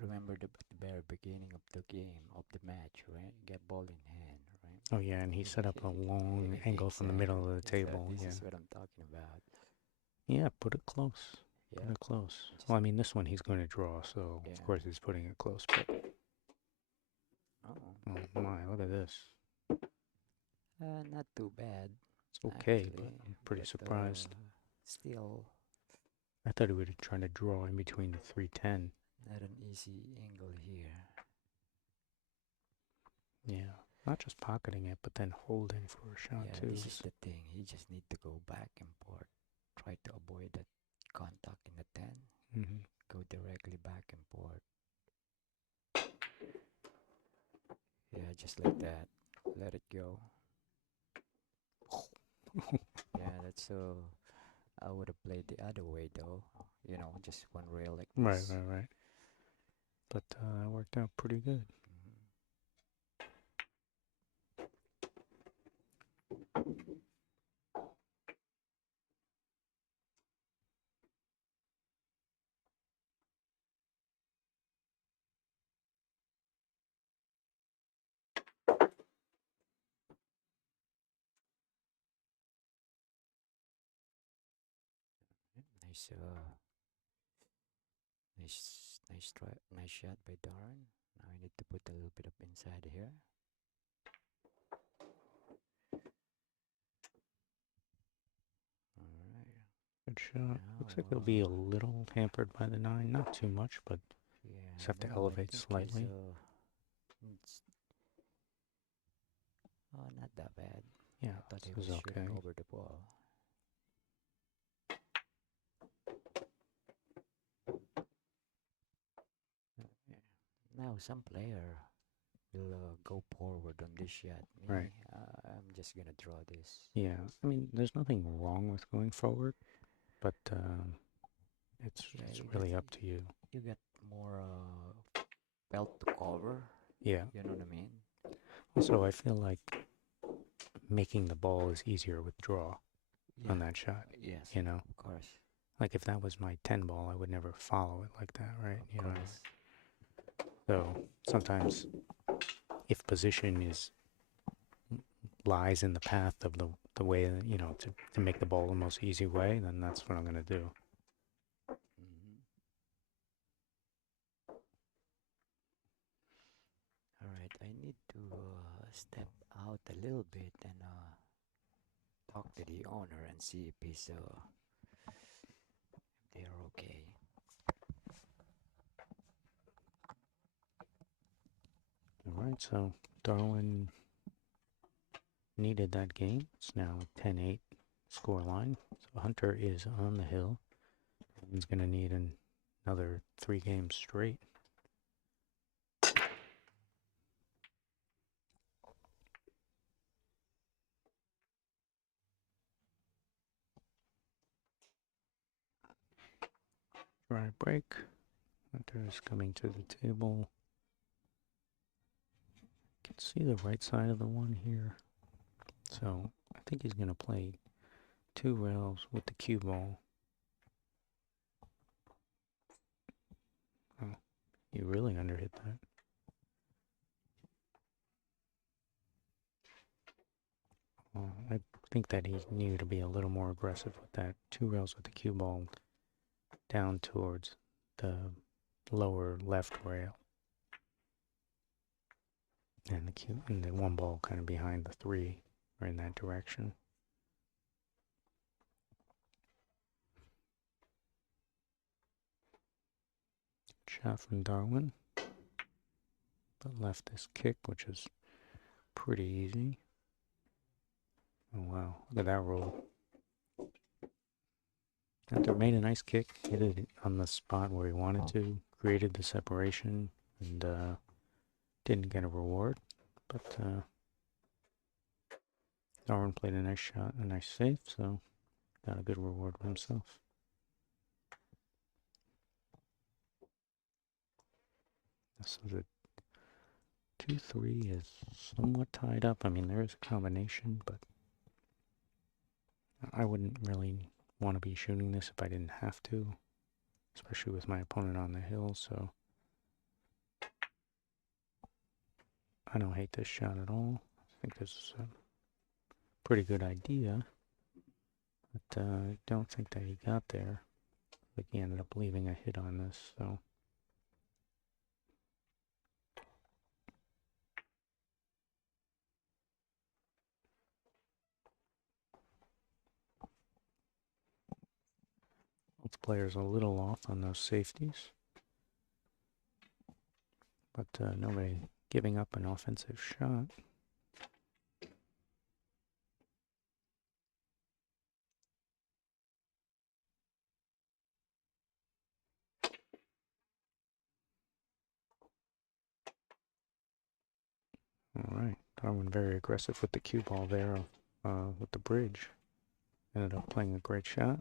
remember at the very beginning of the game, of the match, right? Get ball in hand, right? Oh yeah, and he set up a long angle from the middle of the table. This Yeah. is what I'm talking about. Yeah, put it close. Yeah. Put it close. Well, I mean, this one he's going to draw, so Yeah. of course he's putting it close. But Oh. oh my, look at this. Not too bad. It's okay, actually, but I'm pretty surprised. Still, I thought he would have tried to draw in between the 310. not an easy angle here. Yeah, not just pocketing it, but then holding for a shot too. This is the thing. He just need to go back and forth. Try to avoid that contact in the 10. Mm-hmm. Go directly back and forth. Yeah, just like that. Let it go. Yeah, that's I would have played the other way though. You know, just one rail like this. Right. But that worked out pretty good. Nice, nice try, nice shot by Darwin. Now I need to put a little bit of inside here. All right. Good shot. Looks like he'll be a little hampered by the 9. Not too much, but yeah, just have to elevate slightly. Not that bad. Yeah, I thought he this was is shooting okay. over the ball. Now some player will go forward on this shot. Me, Right. I'm just gonna draw this. Yeah, I mean, there's nothing wrong with going forward, but it's really up to you. You get more belt to cover. Yeah. You know what I mean? Also, I feel like making the ball is easier with draw on that shot. Yes. You know? Of course. Like if that was my 10 ball, I would never follow it like that, right? Of course. So sometimes if position lies in the path of the way, you know, to make the ball the most easy way, then that's what I'm going to do. All right, I need to step out a little bit and talk to the owner and see if he's they're okay. All right, so Darwin needed that game. It's now 10-8 scoreline. So Hunter is on the hill. He's going to need another 3 games straight. Dry break. Hunter is coming to the table. You can see the right side of the 1 here. So I think he's going to play 2 rails with the cue ball. Oh, you really underhit that. think that he needed to be a little more aggressive with that. 2 rails with the cue ball down towards the lower left rail. And the 1 ball kind of behind the 3 or in that direction. Shot from Darwin. But left this kick, which is pretty easy. Oh wow, look at that roll. Hunter made a nice kick, hit it on the spot where he wanted to, created the separation, and didn't get a reward. But Darwin played a nice shot, a nice save, so got a good reward for himself. So the 2-3 is somewhat tied up. I mean, there is a combination, but I wouldn't really want to be shooting this if I didn't have to, especially with my opponent on the hill, so I don't hate this shot at all. I think this is a pretty good idea, but I don't think that he got there. Like he ended up leaving a hit on this, so. Both players a little off on those safeties, but nobody giving up an offensive shot. Alright, Darwin very aggressive with the cue ball there with the bridge. Ended up playing a great shot.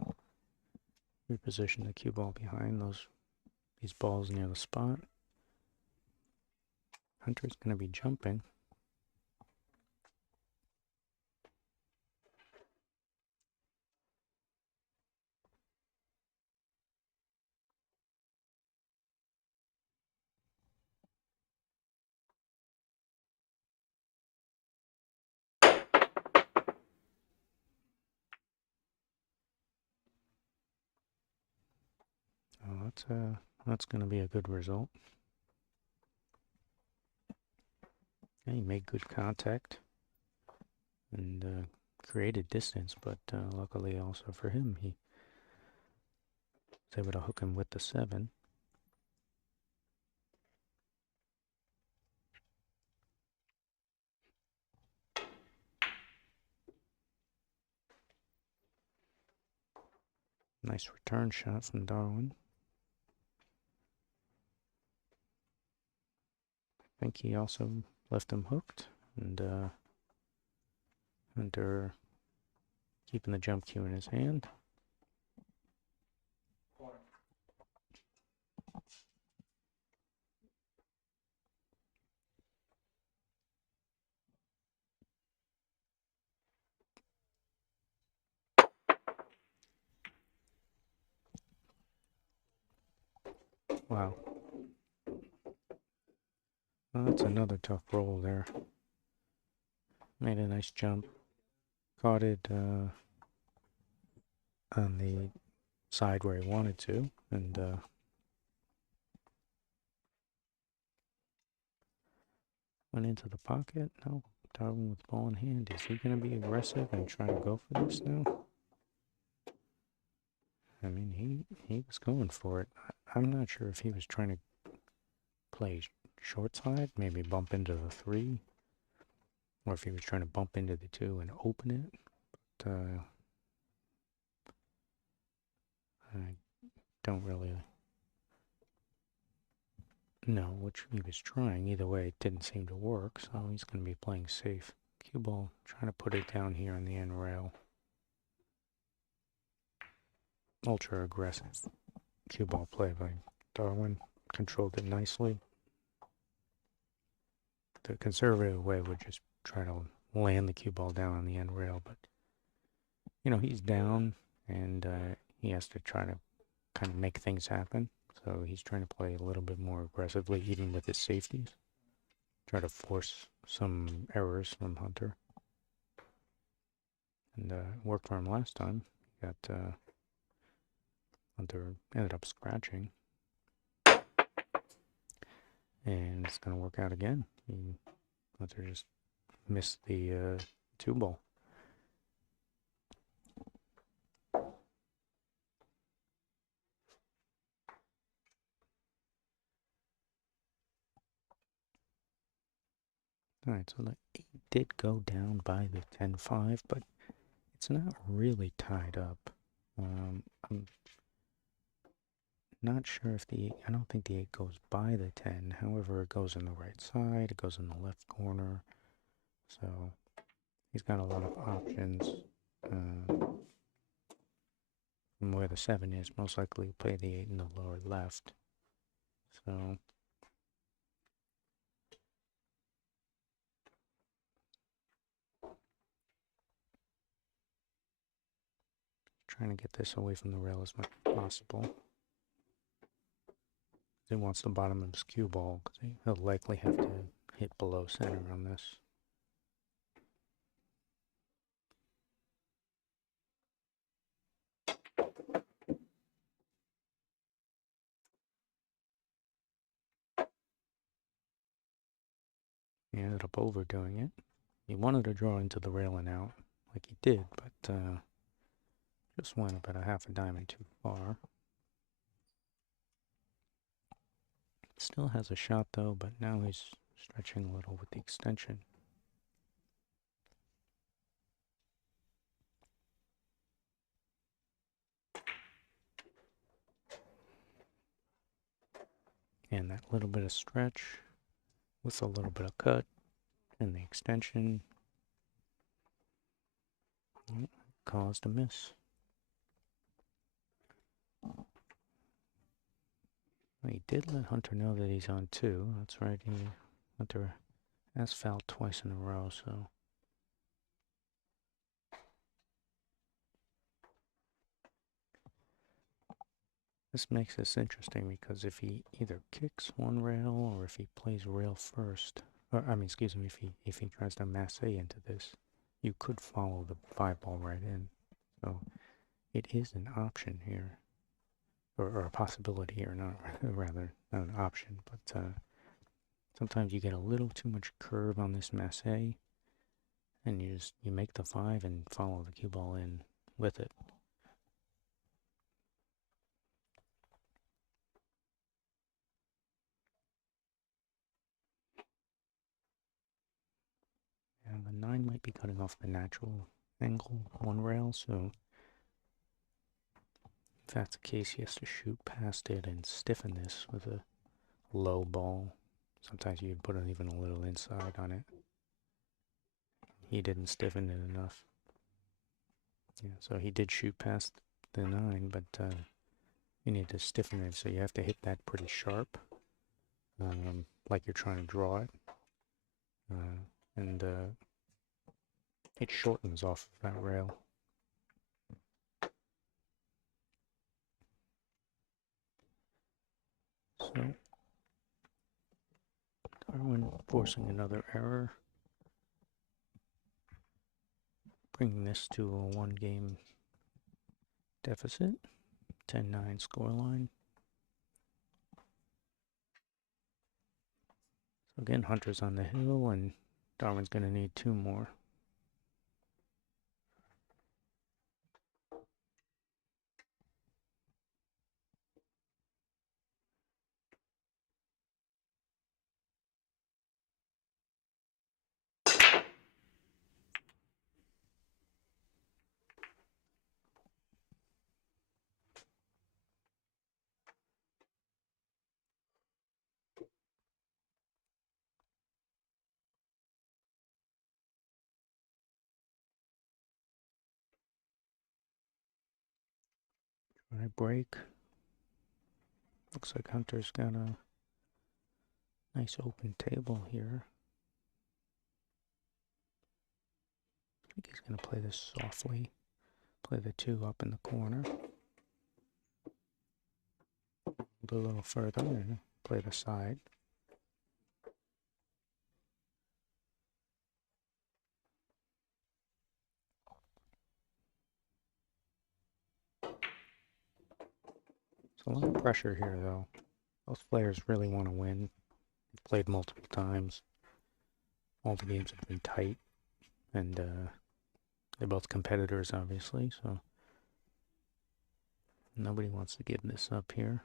Reposition the cue ball behind these balls near the spot. Hunter's going to be jumping. So that's going to be a good result. He made good contact and created distance, but luckily also for him, he was able to hook him with the 7. Nice return shot from Darwin. I think he also left him hooked, and Hunter keeping the jump cue in his hand. Wow. Well, that's another tough roll there. Made a nice jump. Caught it on the side where he wanted to, and went into the pocket. No, Darwin with ball in hand. Is he going to be aggressive and try to go for this now? I mean, he was going for it. I'm not sure if he was trying to play short side, maybe bump into the 3, or if he was trying to bump into the 2 and open it. But I don't really know which he was trying. Either way, it didn't seem to work, so he's going to be playing safe. Cue ball, trying to put it down here on the end rail. Ultra aggressive cue ball play by Darwin. Controlled it nicely. The conservative way would just try to land the cue ball down on the end rail, but you know, he's down and he has to try to kind of make things happen. So he's trying to play a little bit more aggressively, even with his safeties. Try to force some errors from Hunter. and worked for him last time. Got Hunter ended up scratching, and it's gonna work out again. Hunter just missed the 2 ball. Alright, so the 8 did go down by the 10-5, but it's not really tied up. I'm not sure if I don't think the 8 goes by the 10. However, it goes in the right side, it goes in the left corner. So he's got a lot of options. From where the 7 is, most likely play the 8 in the lower left. So trying to get this away from the rail as much as possible. He wants the bottom of his cue ball, because he'll likely have to hit below center on this. He ended up overdoing it. He wanted to draw into the rail and out, like he did, but just went about a half a diamond too far. Still has a shot though, but now he's stretching a little with the extension. And that little bit of stretch with a little bit of cut and the extension caused a miss. Well, he did let Hunter know that he's on 2. That's right. Hunter has fouled twice in a row, so this makes this interesting because if he either kicks one rail or if he plays rail first, or I mean, excuse me, if he tries to masse into this, you could follow the 5-ball right in. So it is an option here, or a possibility here, not rather not an option, but sometimes you get a little too much curve on this masse, and you make the 5 and follow the cue ball in with it. And the 9 might be cutting off the natural angle one rail, so if that's the case, he has to shoot past it and stiffen this with a low ball. Sometimes you put even a little inside on it. He didn't stiffen it enough. Yeah, so he did shoot past the 9, but you need to stiffen it, so you have to hit that pretty sharp, like you're trying to draw it. And it shortens off of that rail. So, Darwin forcing another error, bringing this to a 1-game deficit, 10-9 scoreline. So again, Hunter's on the hill, and Darwin's going to need 2 more. Try break. Looks like Hunter's got a nice open table here. I think he's going to play this softly. Play the 2 up in the corner. Go a little further and play the side. There's a lot of pressure here, though. Both players really want to win. They've played multiple times. All the games have been tight, and they're both competitors, obviously, so nobody wants to give this up here.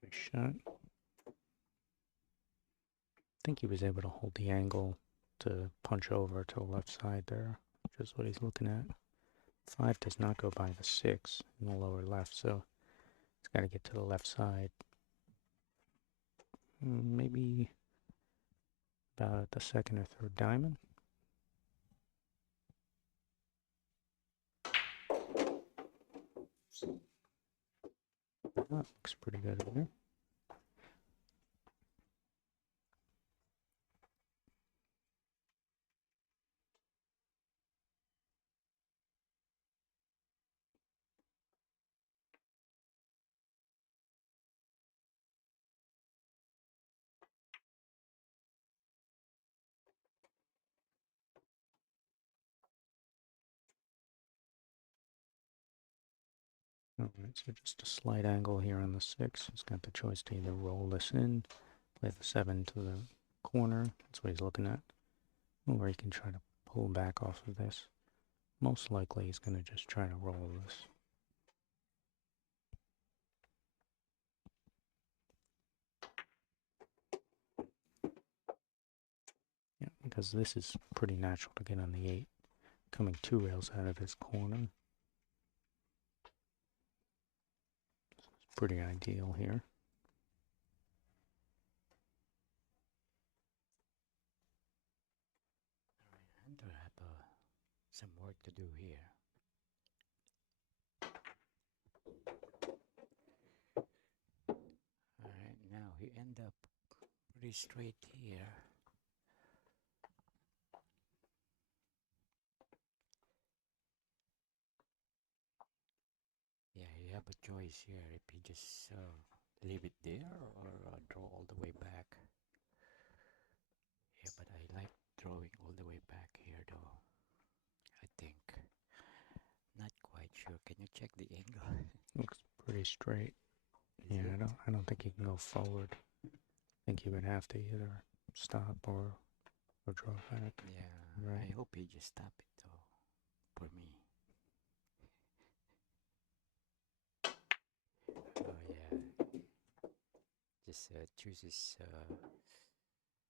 Good shot. I think he was able to hold the angle to punch over to the left side there, which is what he's looking at. 5 does not go by the 6 in the lower left, so he's got to get to the left side. Maybe about the second or third diamond. That looks pretty good in there. Alright, so just a slight angle here on the 6. He's got the choice to either roll this in, play the 7 to the corner, that's what he's looking at, or he can try to pull back off of this. Most likely he's going to just try to roll this. Yeah, because this is pretty natural to get on the 8, coming 2 rails out of this corner. It's pretty ideal here. Hunter have some work to do here. Alright, now he end up pretty straight here. Yeah, you have a choice here if he just leave it there or draw all the way back. Yeah, but I like drawing all the way back here though. I think. Not quite sure. Can you check the angle? Looks pretty straight. Is Yeah, it? I don't think he can go forward. I think he would have to either stop or draw back. Yeah, Right. I hope he just stop it though, for me. Oh yeah, just chooses.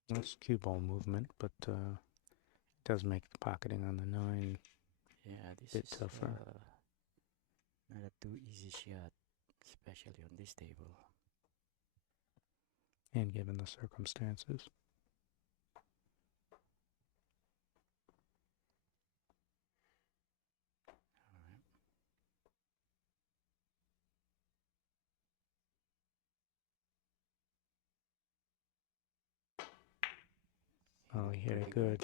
That's cue ball movement, but does make the pocketing on the 9 Yeah, a this bit is tougher. not a too easy shot, especially on this table. And given the circumstances. Oh, he hit it good.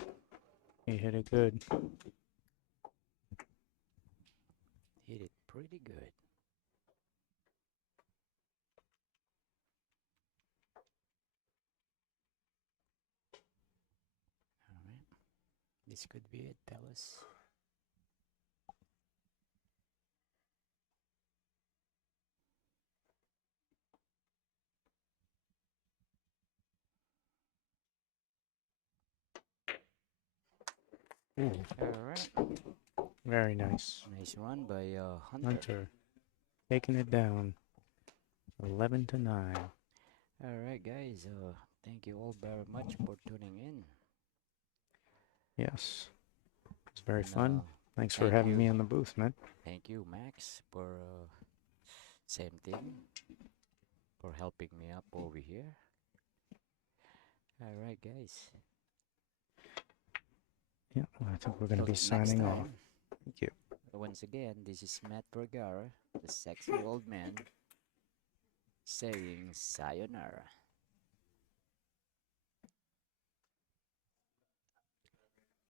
He hit it good. Hit it pretty good. Alright, this could be it, fellas. Ooh, Alright, very nice. nice run by Hunter. Hunter taking it down 11 to 9. Alright, guys, thank you all very much for tuning in. Yes. It's very And, fun. Thanks for thank having you. me in the booth, man. Thank you, Max, for same thing, for helping me up over here. Alright, guys. Yeah, well, I think we're going to be Till next signing off. time. Thank you. Once again, this is Matt Vergara, the sexy old man, saying sayonara.